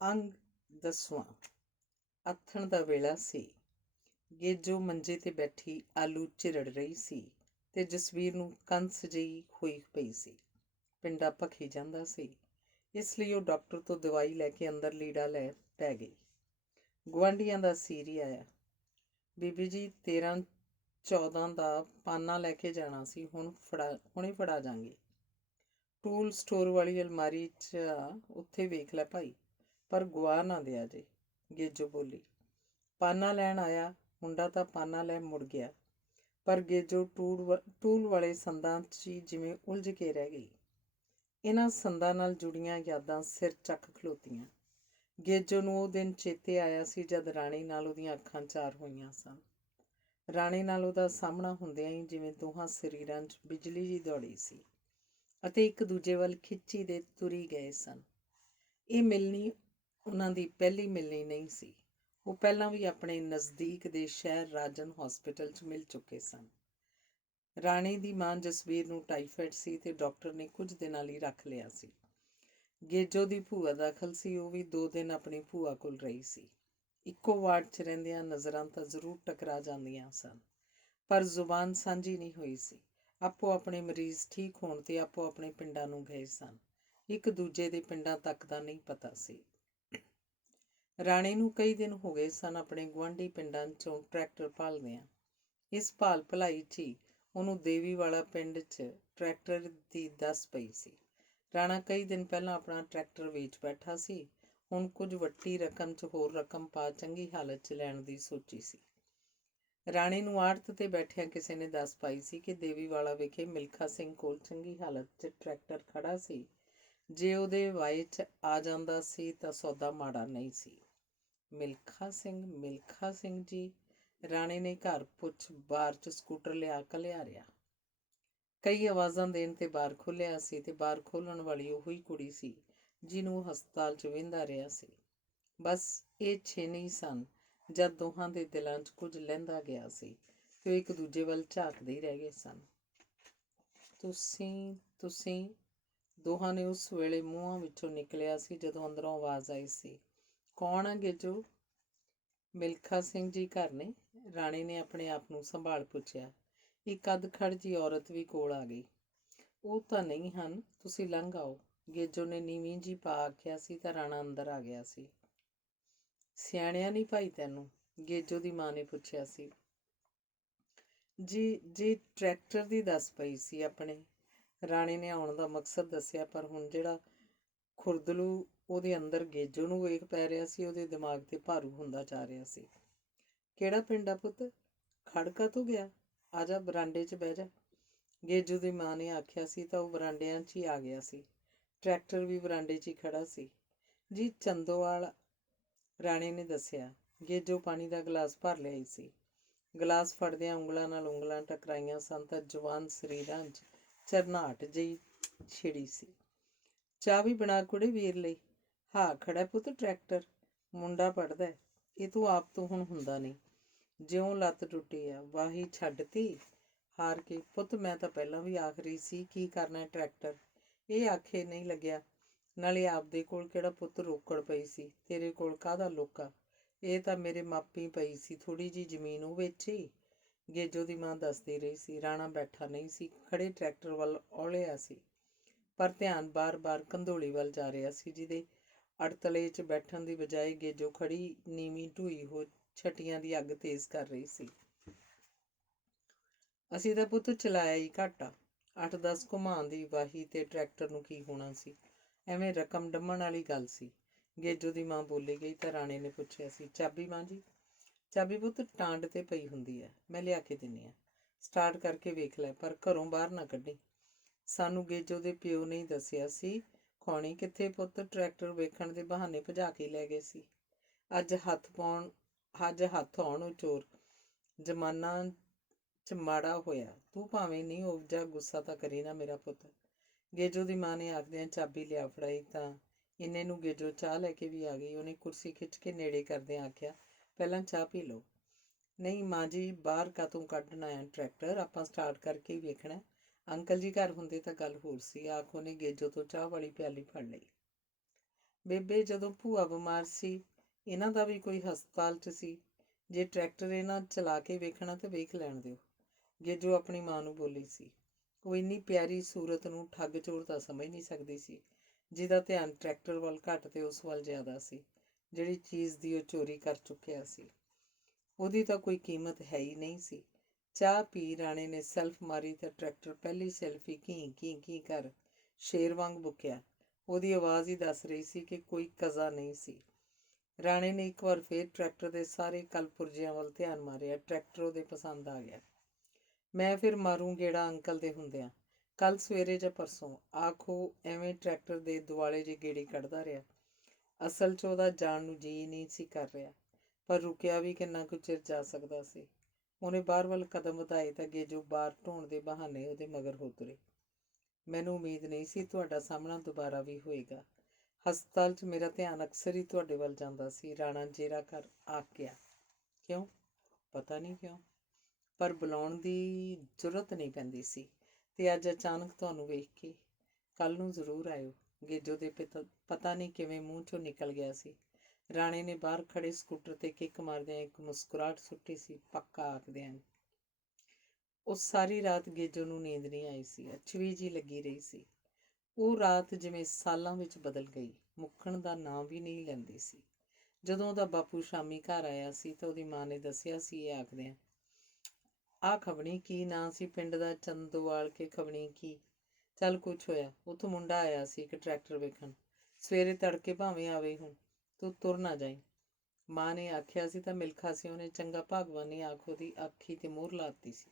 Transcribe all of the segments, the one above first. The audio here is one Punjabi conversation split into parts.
ਅੰਗ 10ਵਾਂ। ਆਥਣ ਦਾ ਵੇਲਾ ਸੀ। ਗੇਜੋ ਮੰਜੇ ਤੇ ਬੈਠੀ ਆਲੂ ਝਿਰੜ ਰਹੀ ਸੀ ਤੇ ਜਸਵੀਰ ਨੂੰ ਕੰਸ ਜਿਹੀ ਹੋਈ ਪਈ ਸੀ। ਪਿੰਡਾ ਭਖੀ ਜਾਂਦਾ ਸੀ, ਇਸ ਲਈ ਉਹ ਡਾਕਟਰ ਤੋਂ ਦਵਾਈ ਲੈ ਕੇ ਅੰਦਰ ਲੀੜਾ ਲੈ ਪੈ ਗਈ। ਗੁਆਂਢੀਆਂ ਦਾ ਸੀਰੀ ਆਇਆ। ਬੀਬੀ ਜੀ 13-14 ਦਾ ਪਾਨਾ ਲੈ ਕੇ ਜਾਣਾ ਸੀ, ਹੁਣੇ ਫੜਾ ਜਾਂਗੇ। ਟੂਲ ਸਟੋਰ ਵਾਲੀ ਅਲਮਾਰੀ 'ਚ ਉੱਥੇ ਵੇਖ ਲੈ ਭਾਈ, ਪਰ ਗੁਆ ਨਾ ਦਿਆ ਜੇ, ਗੇਜੋ ਬੋਲੀ। ਪਾਨਾ ਲੈਣ ਆਇਆ ਮੁੰਡਾ ਤਾਂ ਪਾਨਾ ਲੈ ਮੁੜ ਗਿਆ, ਪਰ ਗੇਜੋ ਟੂਲ ਵਾਲੇ ਸੰਦਾਂ 'ਚ ਹੀ ਜਿਵੇਂ ਉਲਝ ਕੇ ਰਹਿ ਗਈ। ਇਹਨਾਂ ਸੰਦਾਂ ਨਾਲ ਜੁੜੀਆਂ ਯਾਦਾਂ ਸਿਰ ਚੱਕ ਖਲੋਤੀਆਂ। ਗੇਜੋ ਨੂੰ ਉਹ ਦਿਨ ਚੇਤੇ ਆਇਆ ਸੀ ਜਦ ਰਾਣੀ ਨਾਲ ਉਹਦੀਆਂ ਅੱਖਾਂ ਚਾਰ ਹੋਈਆਂ ਸਨ। ਰਾਣੀ ਨਾਲ ਉਹਦਾ ਸਾਹਮਣਾ ਹੁੰਦਿਆਂ ਹੀ ਜਿਵੇਂ ਦੋਹਾਂ ਸਰੀਰਾਂ 'ਚ ਬਿਜਲੀ ਜਿਹੀ ਦੌੜੀ ਸੀ ਅਤੇ ਇੱਕ ਦੂਜੇ ਵੱਲ ਖਿੱਚੀ ਦੇ ਤੁਰੀ ਗਏ ਸਨ। ਇਹ ਮਿਲਣੀ ਉਹਨਾਂ ਦੀ ਪਹਿਲੀ ਮਿਲਣੀ ਨਹੀਂ ਸੀ। ਉਹ ਪਹਿਲਾਂ ਵੀ ਆਪਣੇ ਨਜ਼ਦੀਕ ਦੇ ਸ਼ਹਿਰ ਰਾਜਨ ਹੌਸਪੀਟਲ 'ਚ ਮਿਲ ਚੁੱਕੇ ਸਨ। ਰਾਣੀ ਦੀ ਮਾਂ ਜਸਵੀਰ ਨੂੰ ਟਾਈਫਾਇਡ ਸੀ ਤੇ ਡਾਕਟਰ ਨੇ ਕੁਝ ਦਿਨਾਂ ਲਈ ਰੱਖ ਲਿਆ ਸੀ। ਗੇਜੋ ਦੀ ਭੂਆ ਦਾਖਲ ਸੀ, ਉਹ ਵੀ 2 ਦਿਨ ਆਪਣੀ ਭੂਆ ਕੋਲ ਰਹੀ ਸੀ। ਇੱਕੋ ਵਾਰਡ 'ਚ ਰਹਿੰਦਿਆਂ ਨਜ਼ਰਾਂ ਤਾਂ ਜ਼ਰੂਰ ਟਕਰਾ ਜਾਂਦੀਆਂ ਸਨ, ਪਰ ਜ਼ੁਬਾਨ ਸਾਂਝੀ ਨਹੀਂ ਹੋਈ ਸੀ। ਆਪੋ ਆਪਣੇ ਮਰੀਜ਼ ਠੀਕ ਹੋਣ ਤੇ ਆਪੋ ਆਪਣੇ ਪਿੰਡਾਂ ਨੂੰ ਗਏ ਸਨ। ਇੱਕ ਦੂਜੇ ਦੇ ਪਿੰਡਾਂ ਤੱਕ ਦਾ ਨਹੀਂ ਪਤਾ ਸੀ। ਰਾਣੀ ਨੂੰ ਕਈ ਦਿਨ ਹੋ ਗਏ ਸਨ ਆਪਣੇ ਗੁਆਂਢੀ ਪਿੰਡਾਂ 'ਚੋਂ ਟਰੈਕਟਰ ਭਾਲਦਿਆਂ। ਇਸ ਭਾਲ ਭਲਾਈ 'ਚ ਹੀ ਉਹਨੂੰ ਦੇਵੀ ਵਾਲਾ ਪਿੰਡ 'ਚ ਟਰੈਕਟਰ ਦੀ ਦੱਸ ਪਈ ਸੀ। ਰਾਣਾ ਕਈ ਦਿਨ ਪਹਿਲਾਂ ਆਪਣਾ ਟਰੈਕਟਰ ਵੇਚ ਬੈਠਾ ਸੀ। ਹੁਣ ਕੁਝ ਵੱਟੀ ਰਕਮ 'ਚ ਹੋਰ ਰਕਮ ਪਾ ਚੰਗੀ ਹਾਲਤ 'ਚ ਲੈਣ ਦੀ ਸੋਚੀ ਸੀ। ਰਾਣੀ ਨੂੰ ਆੜਤ ਤੇ ਬੈਠਿਆਂ ਕਿਸੇ ਨੇ ਦੱਸ ਪਾਈ ਸੀ ਕਿ ਦੇਵੀ ਵਾਲਾ ਵਿਖੇ ਮਿਲਖਾ ਸਿੰਘ ਕੋਲ ਚੰਗੀ ਹਾਲਤ 'ਚ ਟਰੈਕਟਰ ਖੜਾ ਸੀ। ਜੇ ਉਹਦੇ ਵਾਏ 'ਚ ਆ ਜਾਂਦਾ ਸੀ ਤਾਂ ਸੌਦਾ ਮਾੜਾ ਨਹੀਂ ਸੀ। ਮਿਲਖਾ ਸਿੰਘ ਜੀ, ਰਾਣੀ ਨੇ ਘਰ ਪੁੱਛ ਬਾਰ 'ਚ ਸਕੂਟਰ ਲਿਆ ਘਲਿਆਰਿਆ। ਕਈ ਆਵਾਜ਼ਾਂ ਦੇਣ ਤੇ ਬਾਰ ਖੋਲ੍ਹਿਆ ਸੀ ਤੇ ਬਾਰ ਖੋਲ੍ਹਣ ਵਾਲੀ ਉਹੀ ਕੁੜੀ ਸੀ ਜਿਹਨੂੰ ਉਹ ਹਸਪਤਾਲ 'ਚ ਵਹਿੰਦਾ ਰਿਹਾ ਸੀ। ਬਸ ਇਹ ਛੇਨੇ ਹੀ ਸਨ ਜਦ ਦੋਹਾਂ ਦੇ ਦਿਲਾਂ 'ਚ ਕੁਝ ਲਹਿੰਦਾ ਗਿਆ ਸੀ ਤੇ ਉਹ ਇੱਕ ਦੂਜੇ ਵੱਲ ਝਾਕਦੇ ਹੀ ਰਹਿ ਗਏ ਸਨ। ਤੁਸੀਂ ਦੋਹਾਂ ਨੇ ਉਸ ਵੇਲੇ ਮੂੰਹਾਂ ਵਿੱਚੋਂ ਨਿਕਲਿਆ ਸੀ ਜਦੋਂ ਅੰਦਰੋਂ ਆਵਾਜ਼ ਆਈ ਸੀ, ਕੌਣ ਆ ਗੇਜੋ? ਮਿਲਖਾ ਸਿੰਘ ਜੀ ਘਰ ਨੇ? ਰਾਣੀ ਨੇ ਆਪਣੇ ਆਪ ਨੂੰ ਸੰਭਾਲ ਪੁੱਛਿਆ। ਇੱਕ ਅੱਧਖੜ ਜਿਹੀ ਔਰਤ ਵੀ ਕੋਲ ਆ ਗਈ। ਉਹ ਤਾਂ ਨਹੀਂ ਹਨ, ਤੁਸੀਂ ਲੰਘ ਆਓ, ਗੇਜੋ ਨੇ ਨੀਵੀਂ ਜੀ ਪਾ ਆਖਿਆ ਸੀ ਤਾਂ ਰਾਣਾ ਅੰਦਰ ਆ ਗਿਆ ਸੀ। ਸਿਆਣਿਆ ਨਹੀਂ ਭਾਈ ਤੈਨੂੰ? ਗੇਜੋ ਦੀ ਮਾਂ ਨੇ ਪੁੱਛਿਆ ਸੀ। ਜੀ ਟਰੈਕਟਰ ਦੀ ਦੱਸ ਪਈ ਸੀ ਆਪਣੇ। ਰਾਣੀ ਨੇ ਆਉਣ ਦਾ ਮਕਸਦ ਦੱਸਿਆ, ਪਰ ਹੁਣ ਜਿਹੜਾ ਖੁਰਦਲੂ ਉਹਦੇ ਅੰਦਰ ਗੇਜੋ ਨੂੰ ਵੇਖ ਪੈ ਰਿਹਾ ਸੀ, ਉਹਦੇ ਦਿਮਾਗ 'ਤੇ ਭਾਰੂ ਹੁੰਦਾ ਜਾ ਰਿਹਾ ਸੀ। ਕਿਹੜਾ ਪਿੰਡ ਆ ਪੁੱਤ? ਖੜਕਾ ਤੋਂ ਗਿਆ? ਆ ਜਾ ਬਰਾਂਡੇ 'ਚ ਬਹਿ ਜਾ, ਗੇਜੋ ਦੀ ਮਾਂ ਨੇ ਆਖਿਆ ਸੀ ਤਾਂ ਉਹ ਬਰਾਂਡਿਆਂ 'ਚ ਹੀ ਆ ਗਿਆ ਸੀ। ਟਰੈਕਟਰ ਵੀ ਬਰਾਂਡੇ 'ਚ ਹੀ ਖੜਾ ਸੀ। ਜੀ ਚੰਦੋਵਾਲ, ਰਾਣੀ ਨੇ ਦੱਸਿਆ। ਗੇਜੋ ਪਾਣੀ ਦਾ ਗਲਾਸ ਭਰ ਲਿਆਈ ਸੀ। ਗਲਾਸ ਫੜਦਿਆਂ ਉਂਗਲਾਂ ਨਾਲ ਉਂਗਲਾਂ ਟਕਰਾਈਆਂ ਸਨ ਤਾਂ ਜਵਾਨ ਸਰੀਰਾਂ 'ਚ ਝਰਨਾਹਟ ਜਿਹੀ ਛਿੜੀ ਸੀ। ਚਾਹ ਵੀ ਬਣਾ ਕੁੜੇ ਵੀਰ ਲਈ। ਹਾਂ ਖੜਾ ਪੁੱਤ ਟਰੈਕਟਰ, ਮੁੰਡਾ ਪੜ੍ਹਦਾ, ਇਹ ਤੂੰ ਆਪ ਤੋਂ ਹੁਣ ਹੁੰਦਾ ਨਹੀਂ। ਜਿਉਂ ਲੱਤ ਟੁੱਟੀ ਆ ਵਾਹੀ ਛੱਡਤੀ ਹਾਰ ਕੇ। ਪੁੱਤ ਮੈਂ ਤਾਂ ਪਹਿਲਾਂ ਵੀ ਆਖ ਰਹੀ ਸੀ ਕੀ ਕਰਨਾ ਟਰੈਕਟਰ, ਇਹ ਆਖੇ ਨਹੀਂ ਲੱਗਿਆ। ਨਾਲੇ ਆਪਦੇ ਕੋਲ ਕਿਹੜਾ ਪੁੱਤ ਰੋਕੜ ਪਈ ਸੀ, ਤੇਰੇ ਕੋਲ ਕਾਹਦਾ ਲੋਕਾ? ਇਹ ਤਾਂ ਮੇਰੇ ਮਾਪੀ ਪਈ ਸੀ ਥੋੜ੍ਹੀ ਜਿਹੀ ਜ਼ਮੀਨ, ਉਹ ਵੇਚੀ, ਗੇਜੋ ਦੀ ਮਾਂ ਦੱਸਦੀ ਰਹੀ ਸੀ। ਰਾਣਾ ਬੈਠਾ ਨਹੀਂ ਸੀ, ਖੜੇ ਟਰੈਕਟਰ ਵੱਲ ਔਲਿਆ ਸੀ, ਪਰ ਧਿਆਨ ਬਾਰ-ਬਾਰ ਕੰਧੋਲੀ ਵੱਲ ਜਾ ਰਿਹਾ ਸੀ ਜਿਹਦੇ ਅੜਤਲੇ 'ਚ ਬੈਠਣ ਦੀ ਬਜਾਏ ਗੇਜੋ ਖੜੀ ਨੀਵੀਂ ਢੂਈ ਹੋ ਛਟੀਆਂ ਦੀ ਅੱਗ ਤੇਜ਼ ਕਰ ਰਹੀ ਸੀ। ਅਸੀਂ ਤਾਂ ਪੁੱਤ ਚਲਾਇਆ ਹੀ ਘੱਟ ਆ, 8-10 ਘੁਮਾਉਣ ਦੀ ਵਾਹੀ ਤੇ ਟਰੈਕਟਰ ਨੂੰ ਕੀ ਹੋਣਾ ਸੀ, ਐਵੇਂ ਰਕਮ ਡੰਮਣ ਵਾਲੀ ਗੱਲ ਸੀ, ਗੇਜੋ ਦੀ ਮਾਂ ਬੋਲੀ ਗਈ ਤਾਂ ਰਾਣੇ ਨੇ ਪੁੱਛਿਆ ਸੀ, ਚਾਬੀ ਮਾਂ ਜੀ? ਚਾਬੀ ਪੁੱਤ ਟਾਂਡ 'ਤੇ ਪਈ ਹੁੰਦੀ ਹੈ, ਮੈਂ ਲਿਆ ਕੇ ਦਿੰਦੀ ਹਾਂ, ਸਟਾਰਟ ਕਰਕੇ ਵੇਖ ਲੈ, ਪਰ ਘਰੋਂ ਬਾਹਰ ਨਾ ਕੱਢੀ। ਸਾਨੂੰ ਗੇਜੋ ਦੇ ਪਿਓ ਨੇ ਹੀ ਦੱਸਿਆ ਸੀ। ਖੌਣੀ ਕਿੱਥੇ ਪੁੱਤ? ਟਰੈਕਟਰ ਵੇਖਣ ਦੇ ਬਹਾਨੇ ਭਜਾ ਕੇ ਲੈ ਗਏ ਸੀ। ਅੱਜ ਹੱਥ ਆਉਣ ਉਹ ਚੋਰ, ਜ਼ਮਾਨਾ 'ਚ ਮਾੜਾ ਹੋਇਆ। ਤੂੰ ਭਾਵੇਂ ਨਹੀਂ ਉਪਜਾ, ਗੁੱਸਾ ਤਾਂ ਕਰੀ ਨਾ ਮੇਰਾ ਪੁੱਤ, ਗੇਜੋ ਦੀ ਮਾਂ ਨੇ ਆਖਦਿਆਂ ਚਾਬੀ ਲਿਆ ਫੜਾਈ ਤਾਂ ਇੰਨੇ ਨੂੰ ਗੇਜੋ ਚਾਹ ਲੈ ਕੇ ਵੀ ਆ ਗਈ। ਉਹਨੇ ਕੁਰਸੀ ਖਿੱਚ ਕੇ ਨੇੜੇ ਕਰਦਿਆਂ ਆਖਿਆ, ਪਹਿਲਾਂ ਚਾਹ ਪੀ ਲਓ। ਨਹੀਂ ਮਾਂ ਜੀ, ਬਾਹਰ ਕਾਹਤੋਂ ਕੱਢਣਾ ਆ ਟਰੈਕਟਰ, ਆਪਾਂ ਸਟਾਰਟ ਕਰਕੇ ਹੀ ਵੇਖਣਾ। ਅੰਕਲ ਜੀ ਘਰ ਹੁੰਦੇ ਤਾਂ ਗੱਲ ਹੋਰ ਸੀ, ਆਖ ਉਹਨੇ ਗੇਜੋ ਤੋਂ ਚਾਹ ਵਾਲੀ ਪਿਆਲੀ ਫੜ ਲਈ। ਬੇਬੇ ਜਦੋਂ ਭੂਆ ਬਿਮਾਰ ਸੀ, ਇਹਨਾਂ ਦਾ ਵੀ ਕੋਈ ਹਸਪਤਾਲ 'ਚ ਸੀ। ਜੇ ਟਰੈਕਟਰ ਇਹਨਾਂ ਚਲਾ ਕੇ ਵੇਖਣਾ ਤਾਂ ਵੇਖ ਲੈਣ ਦਿਓ, ਗੇਜੋ ਆਪਣੀ ਮਾਂ ਨੂੰ ਬੋਲੀ ਸੀ। ਉਹ ਇੰਨੀ ਪਿਆਰੀ ਸੂਰਤ ਨੂੰ ਠੱਗ ਚੋਰ ਤਾਂ ਸਮਝ ਨਹੀਂ ਸਕਦੀ ਸੀ, ਜਿਹਦਾ ਧਿਆਨ ਟਰੈਕਟਰ ਵੱਲ ਘੱਟ ਤੇ ਉਸ ਵੱਲ ਜ਼ਿਆਦਾ ਸੀ, ਜਿਹੜੀ ਚੀਜ਼ ਦੀ ਉਹ ਚੋਰੀ ਕਰ ਚੁੱਕਿਆ ਸੀ। ਉਹਦੀ ਤਾਂ ਕੋਈ ਕੀਮਤ ਹੈ ਹੀ ਨਹੀਂ ਸੀ। ਚਾਹ ਪੀ ਰਾਣੇ ਨੇ ਸੈਲਫ ਮਾਰੀ ਤਾਂ ਟਰੈਕਟਰ ਪਹਿਲੀ ਸੈਲਫੀ ਘੀ ਘੀ ਘੀ ਕਰ ਸ਼ੇਰ ਵਾਂਗ ਬੁੱਕਿਆ। ਉਹਦੀ ਆਵਾਜ਼ ਹੀ ਦੱਸ ਰਹੀ ਸੀ ਕਿ ਕੋਈ ਕਜ਼ਾ ਨਹੀਂ ਸੀ। ਰਾਣੇ ਨੇ ਇੱਕ ਵਾਰ ਫੇਰ ਟਰੈਕਟਰ ਦੇ ਸਾਰੇ ਕਲਪੁਰਜਿਆਂ ਵੱਲ ਧਿਆਨ ਮਾਰਿਆ। ਟਰੈਕਟਰ ਉਹਦੇ ਪਸੰਦ ਆ ਗਿਆ। ਮੈਂ ਫਿਰ ਮਾਰੂ ਗੇੜਾ ਅੰਕਲ ਦੇ ਹੁੰਦਿਆਂ, ਕੱਲ ਸਵੇਰੇ ਜਾਂ ਪਰਸੋਂ, ਆਖੋ ਐਵੇਂ ਟਰੈਕਟਰ ਦੇ ਦੁਆਲੇ ਜੇ ਗੇੜੀ ਕੱਢਦਾ ਰਿਹਾ। ਅਸਲ 'ਚ ਉਹਦਾ ਜਾਣ ਨੂੰ ਜੀ ਨਹੀਂ ਸੀ ਕਰ ਰਿਹਾ, ਪਰ ਰੁਕਿਆ ਵੀ ਕਿੰਨਾ ਕੁ ਚਿਰ ਜਾ ਸਕਦਾ ਸੀ। ਉਹਨੇ ਬਾਹਰ ਵੱਲ ਕਦਮ ਵਧਾਏ ਤਾਂ ਗੇਜੋ ਬਾਹਰ ਢੋਣ ਦੇ ਬਹਾਨੇ ਉਹਦੇ ਮਗਰ ਹੋ ਤੁਰੇ। ਮੈਨੂੰ ਉਮੀਦ ਨਹੀਂ ਸੀ ਤੁਹਾਡਾ ਸਾਹਮਣਾ ਦੁਬਾਰਾ ਵੀ ਹੋਏਗਾ। ਹਸਪਤਾਲ 'ਚ ਮੇਰਾ ਧਿਆਨ ਅਕਸਰ ਹੀ ਤੁਹਾਡੇ ਵੱਲ ਜਾਂਦਾ ਸੀ, ਰਾਣਾ ਜੇਰਾ ਕਰ ਆ ਗਿਆ। ਕਿਉਂ? ਪਤਾ ਨਹੀਂ ਕਿਉਂ, ਪਰ ਬੁਲਾਉਣ ਦੀ ਜ਼ਰੂਰਤ ਨਹੀਂ ਪੈਂਦੀ ਸੀ। ਤੇ ਅੱਜ ਅਚਾਨਕ ਤੁਹਾਨੂੰ ਵੇਖ ਕੇ। ਕੱਲ ਨੂੰ ਜ਼ਰੂਰ ਆਇਓ। ਗੇਜੋ ਦੇ ਪਤਾ ਨਹੀਂ ਕਿਵੇਂ ਮੂੰਹ 'ਚੋਂ ਨਿਕਲ ਗਿਆ ਸੀ। ਰਾਣੇ ਨੇ ਬਾਹਰ ਖੜੇ ਸਕੂਟਰ ਤੇ ਕਿੱਕ ਮਾਰਦਿਆਂ ਇੱਕ ਮੁਸਕਰਾਹਟ ਸੁੱਟੀ ਸੀ, ਪੱਕਾ ਆਖਦਿਆਂ। ਉਸ ਸਾਰੀ ਰਾਤ ਗੇਜੋ ਨੂੰ ਨੀਂਦ ਨਹੀਂ ਆਈ ਸੀ, ਅਚਵੀ ਜੀ ਲੱਗੀ ਰਹੀ ਸੀ। ਉਹ ਰਾਤ ਜਿਵੇਂ ਸਾਲਾਂ ਵਿੱਚ ਬਦਲ ਗਈ, ਮੁੱਕਣ ਦਾ ਨਾਂ ਵੀ ਨਹੀਂ ਲੈਂਦੀ ਸੀ। ਜਦੋਂ ਉਹਦਾ ਬਾਪੂ ਸ਼ਾਮੀ ਘਰ ਆਇਆ ਸੀ ਤਾਂ ਉਹਦੀ ਮਾਂ ਨੇ ਦੱਸਿਆ ਸੀ, ਇਹ ਆਖਦਿਆਂ, ਆਹ ਖਬਣੀ ਕੀ ਨਾਂ ਸੀ ਪਿੰਡ ਦਾ, ਚੰਦੋਵਾਲ ਕੇ ਖਬਣੀ ਕੀ। ਚੱਲ ਕੁਛ ਹੋਇਆ, ਉੱਥੋਂ ਮੁੰਡਾ ਆਇਆ ਸੀ ਇੱਕ ਟਰੈਕਟਰ ਵੇਖਣ। ਸਵੇਰੇ ਤੜਕੇ ਭਾਵੇਂ ਆਵੇ, ਹੁਣ ਤੂੰ ਤੁਰ ਨਾ ਜਾਈਂ। ਮਾਂ ਨੇ ਆਖਿਆ ਸੀ ਤਾਂ ਮਿਲਖਾ ਸੀ ਉਹਨੇ ਚੰਗਾ ਭਗਵਾਨੀ ਆਖੋ ਦੀ ਆਖੀ ਤੇ ਮੋਹਰ ਲਾਤੀ ਸੀ।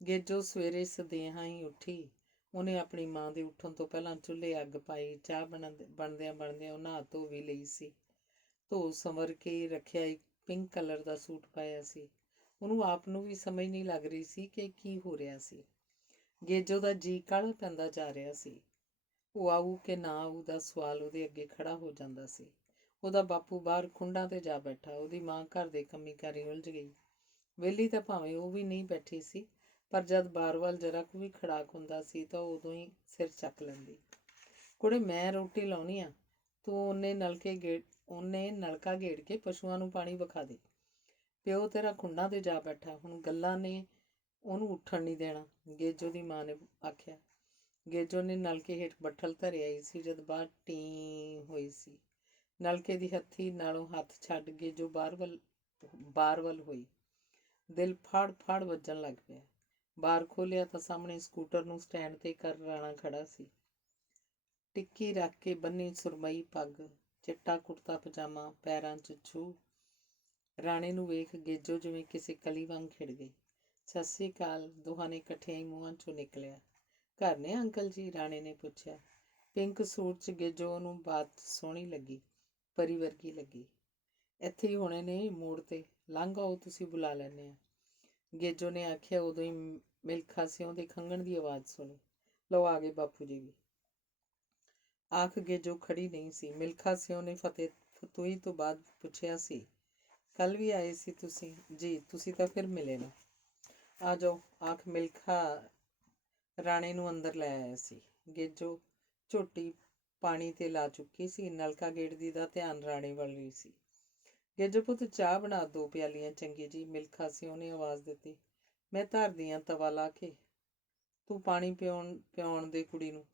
ਗੇਜੋ ਸਵੇਰੇ ਸਦੇਹਾਂ ਹੀ ਉੱਠੀ। ਉਹਨੇ ਆਪਣੀ ਮਾਂ ਦੇ ਉੱਠਣ ਤੋਂ ਪਹਿਲਾਂ ਚੁੱਲ੍ਹੇ ਅੱਗ ਪਾਈ। ਚਾਹ ਬਣਦਿਆਂ ਉਹ ਨਹਾ ਧੋ ਵੀ ਲਈ ਸੀ। ਧੋ ਸੰਵਰ ਕੇ ਰੱਖਿਆ ਇੱਕ ਪਿੰਕ ਕਲਰ ਦਾ ਸੂਟ ਪਾਇਆ ਸੀ। ਉਹਨੂੰ ਆਪ ਨੂੰ ਵੀ ਸਮਝ ਨਹੀਂ ਲੱਗ ਰਹੀ ਸੀ ਕਿ ਕੀ ਹੋ ਰਿਹਾ ਸੀ। ਗੇਜੋ ਦਾ ਜੀ ਕਾਹਲਾ ਪੈਂਦਾ ਜਾ ਰਿਹਾ ਸੀ। ਉਹ ਆਊ ਕਿ ਨਾ ਆਊ ਦਾ ਸਵਾਲ ਉਹਦੇ ਅੱਗੇ ਖੜਾ ਹੋ ਜਾਂਦਾ ਸੀ। ਉਹਦਾ ਬਾਪੂ ਬਾਹਰ ਖੁੰਡਾਂ ਤੇ ਜਾ ਬੈਠਾ। ਉਹਦੀ ਮਾਂ ਘਰ ਦੇ ਕੰਮੀ ਕਾਰੀ ਉਲਝ ਗਈ। ਵਿਹਲੀ ਤਾਂ ਭਾਵੇਂ ਉਹ ਵੀ ਨਹੀਂ ਬੈਠੀ ਸੀ, ਪਰ ਜਦ ਬਾਰ ਵੱਲ ਜਰਾ ਕੁ ਵੀ ਖੜਾਕ ਹੁੰਦਾ ਸੀ ਤਾਂ ਉਦੋਂ ਹੀ ਸਿਰ ਚੱਕ ਲੈਂਦੀ। ਕੁੜੇ ਮੈਂ ਰੋਟੀ ਲਾਉਣੀ ਆ, ਤੂੰ ਉਹਨੇ ਨਲਕਾ ਗੇੜ ਕੇ ਪਸ਼ੂਆਂ ਨੂੰ ਪਾਣੀ ਵਿਖਾ ਦੇ। ਪਿਓ ਤੇਰਾ ਖੁੰਡਾਂ ਤੇ ਜਾ ਬੈਠਾ, ਹੁਣ ਗੱਲਾਂ ਨੇ ਉਹਨੂੰ ਉੱਠਣ ਨਹੀਂ ਦੇਣਾ, ਗੇਜੋ ਦੀ ਮਾਂ ਨੇ ਆਖਿਆ। ਗੇਜੋ ਨੇ ਨਲਕੇ ਹੇਠ ਬੱਠਲ ਧਰਿਆ ਹੀ ਸੀ ਜਦ ਬਾਹਰ ਟੀ ਹੋਈ ਸੀ। ਨਲਕੇ ਦੀ ਹੱਥੀ ਨਾਲੋਂ ਹੱਥ ਛੱਡ ਗੇਜੋ ਬਾਰ ਵੱਲ ਹੋਈ। ਦਿਲ ਫੜ ਫੜ ਵੱਜਣ ਲੱਗ ਪਿਆ। ਬਾਰ ਖੋਲ੍ਹਿਆ ਤਾਂ ਸਾਹਮਣੇ ਸਕੂਟਰ ਨੂੰ ਸਟੈਂਡ ਤੇ ਕਰ ਰਾਣਾ ਖੜਾ ਸੀ। ਟਿੱਕੀ ਰੱਖ ਕੇ ਬੰਨੀ ਸੁਰਮਈ ਪੱਗ, ਚਿੱਟਾ ਕੁੜਤਾ ਪਜਾਮਾ, ਪੈਰਾਂ 'ਚ ਛੂ। ਰਾਣੇ ਨੂੰ ਵੇਖ ਗੇਜੋ ਜਿਵੇਂ ਕਿਸੇ ਕਲੀ ਵਾਂਗ ਖਿੜ ਗਈ। ਸਤਿ ਸ੍ਰੀ ਅਕਾਲ, ਦੋਹਾਂ ਨੇ ਇਕੱਠਿਆਂ ਹੀ ਮੂੰਹਾਂ 'ਚੋਂ ਨਿਕਲਿਆ। ਘਰ ਨੇ ਅੰਕਲ ਜੀ? ਰਾਣੇ ਨੇ ਪੁੱਛਿਆ। ਪਿੰਕ ਸੂਟ 'ਚ ਗੇਜੋ ਨੂੰ ਬਾਤ ਸੋਹਣੀ ਲੱਗੀ, ਪਰੀ ਵਰਗੀ ਲੱਗੀ। ਇੱਥੇ ਹੀ ਹੋਣੇ ਨੇ ਮੋੜ ਤੇ, ਲੰਘ ਆਓ, ਤੁਸੀਂ ਬੁਲਾ ਲੈਂਦੇ ਆ, ਗੇਜੋ ਨੇ ਆਖਿਆ। ਉਦੋਂ ਹੀ ਮਿਲਖਾ ਸਿਉਂ ਦੇ ਖੰਘਣ ਦੀ ਆਵਾਜ਼ ਸੁਣੀ। ਲਓ ਆ ਗਏ ਬਾਪੂ ਜੀ ਵੀ। ਆਖ ਗੇਜੋ ਖੜੀ ਨਹੀਂ ਸੀ। ਮਿਲਖਾ ਸਿਉਂ ਨੇ ਫਤੂਈ ਤੋਂ ਬਾਅਦ ਪੁੱਛਿਆ ਸੀ, ਕੱਲ ਵੀ ਆਏ ਸੀ ਤੁਸੀਂ? ਜੀ, ਤੁਸੀਂ ਤਾਂ ਫਿਰ ਮਿਲੇ ਨਾ। ਆ ਜਾਓ, ਆਖ ਮਿਲਖਾ ਰਾਣੇ ਨੂੰ ਅੰਦਰ ਲੈ ਆਇਆ ਸੀ। ਗੇਜੋ ਝੋਟੀ ਪਾਣੀ ਤੇ ਲਾ ਚੁੱਕੀ ਸੀ। ਨਲਕਾ ਗੇੜਦੀ ਦਾ ਧਿਆਨ ਰਾਣੇ ਵੱਲ ਹੀ ਸੀ। ਗੇਜੋ ਪੁੱਤ ਚਾਹ ਬਣਾ 2 ਪਿਆਲੀਆਂ ਚੰਗੀ ਜੀ, ਮਿਲਖਾ ਸਿਉਂ ਨੇ ਆਵਾਜ਼ ਦਿੱਤੀ। ਮੈਂ ਧਰਦੀ ਆਂ ਤਵਾ ਲਾ ਕੇ, ਤੂੰ ਪਾਣੀ ਪਿਆਉਣ ਦੇ ਕੁੜੀ ਨੂੰ,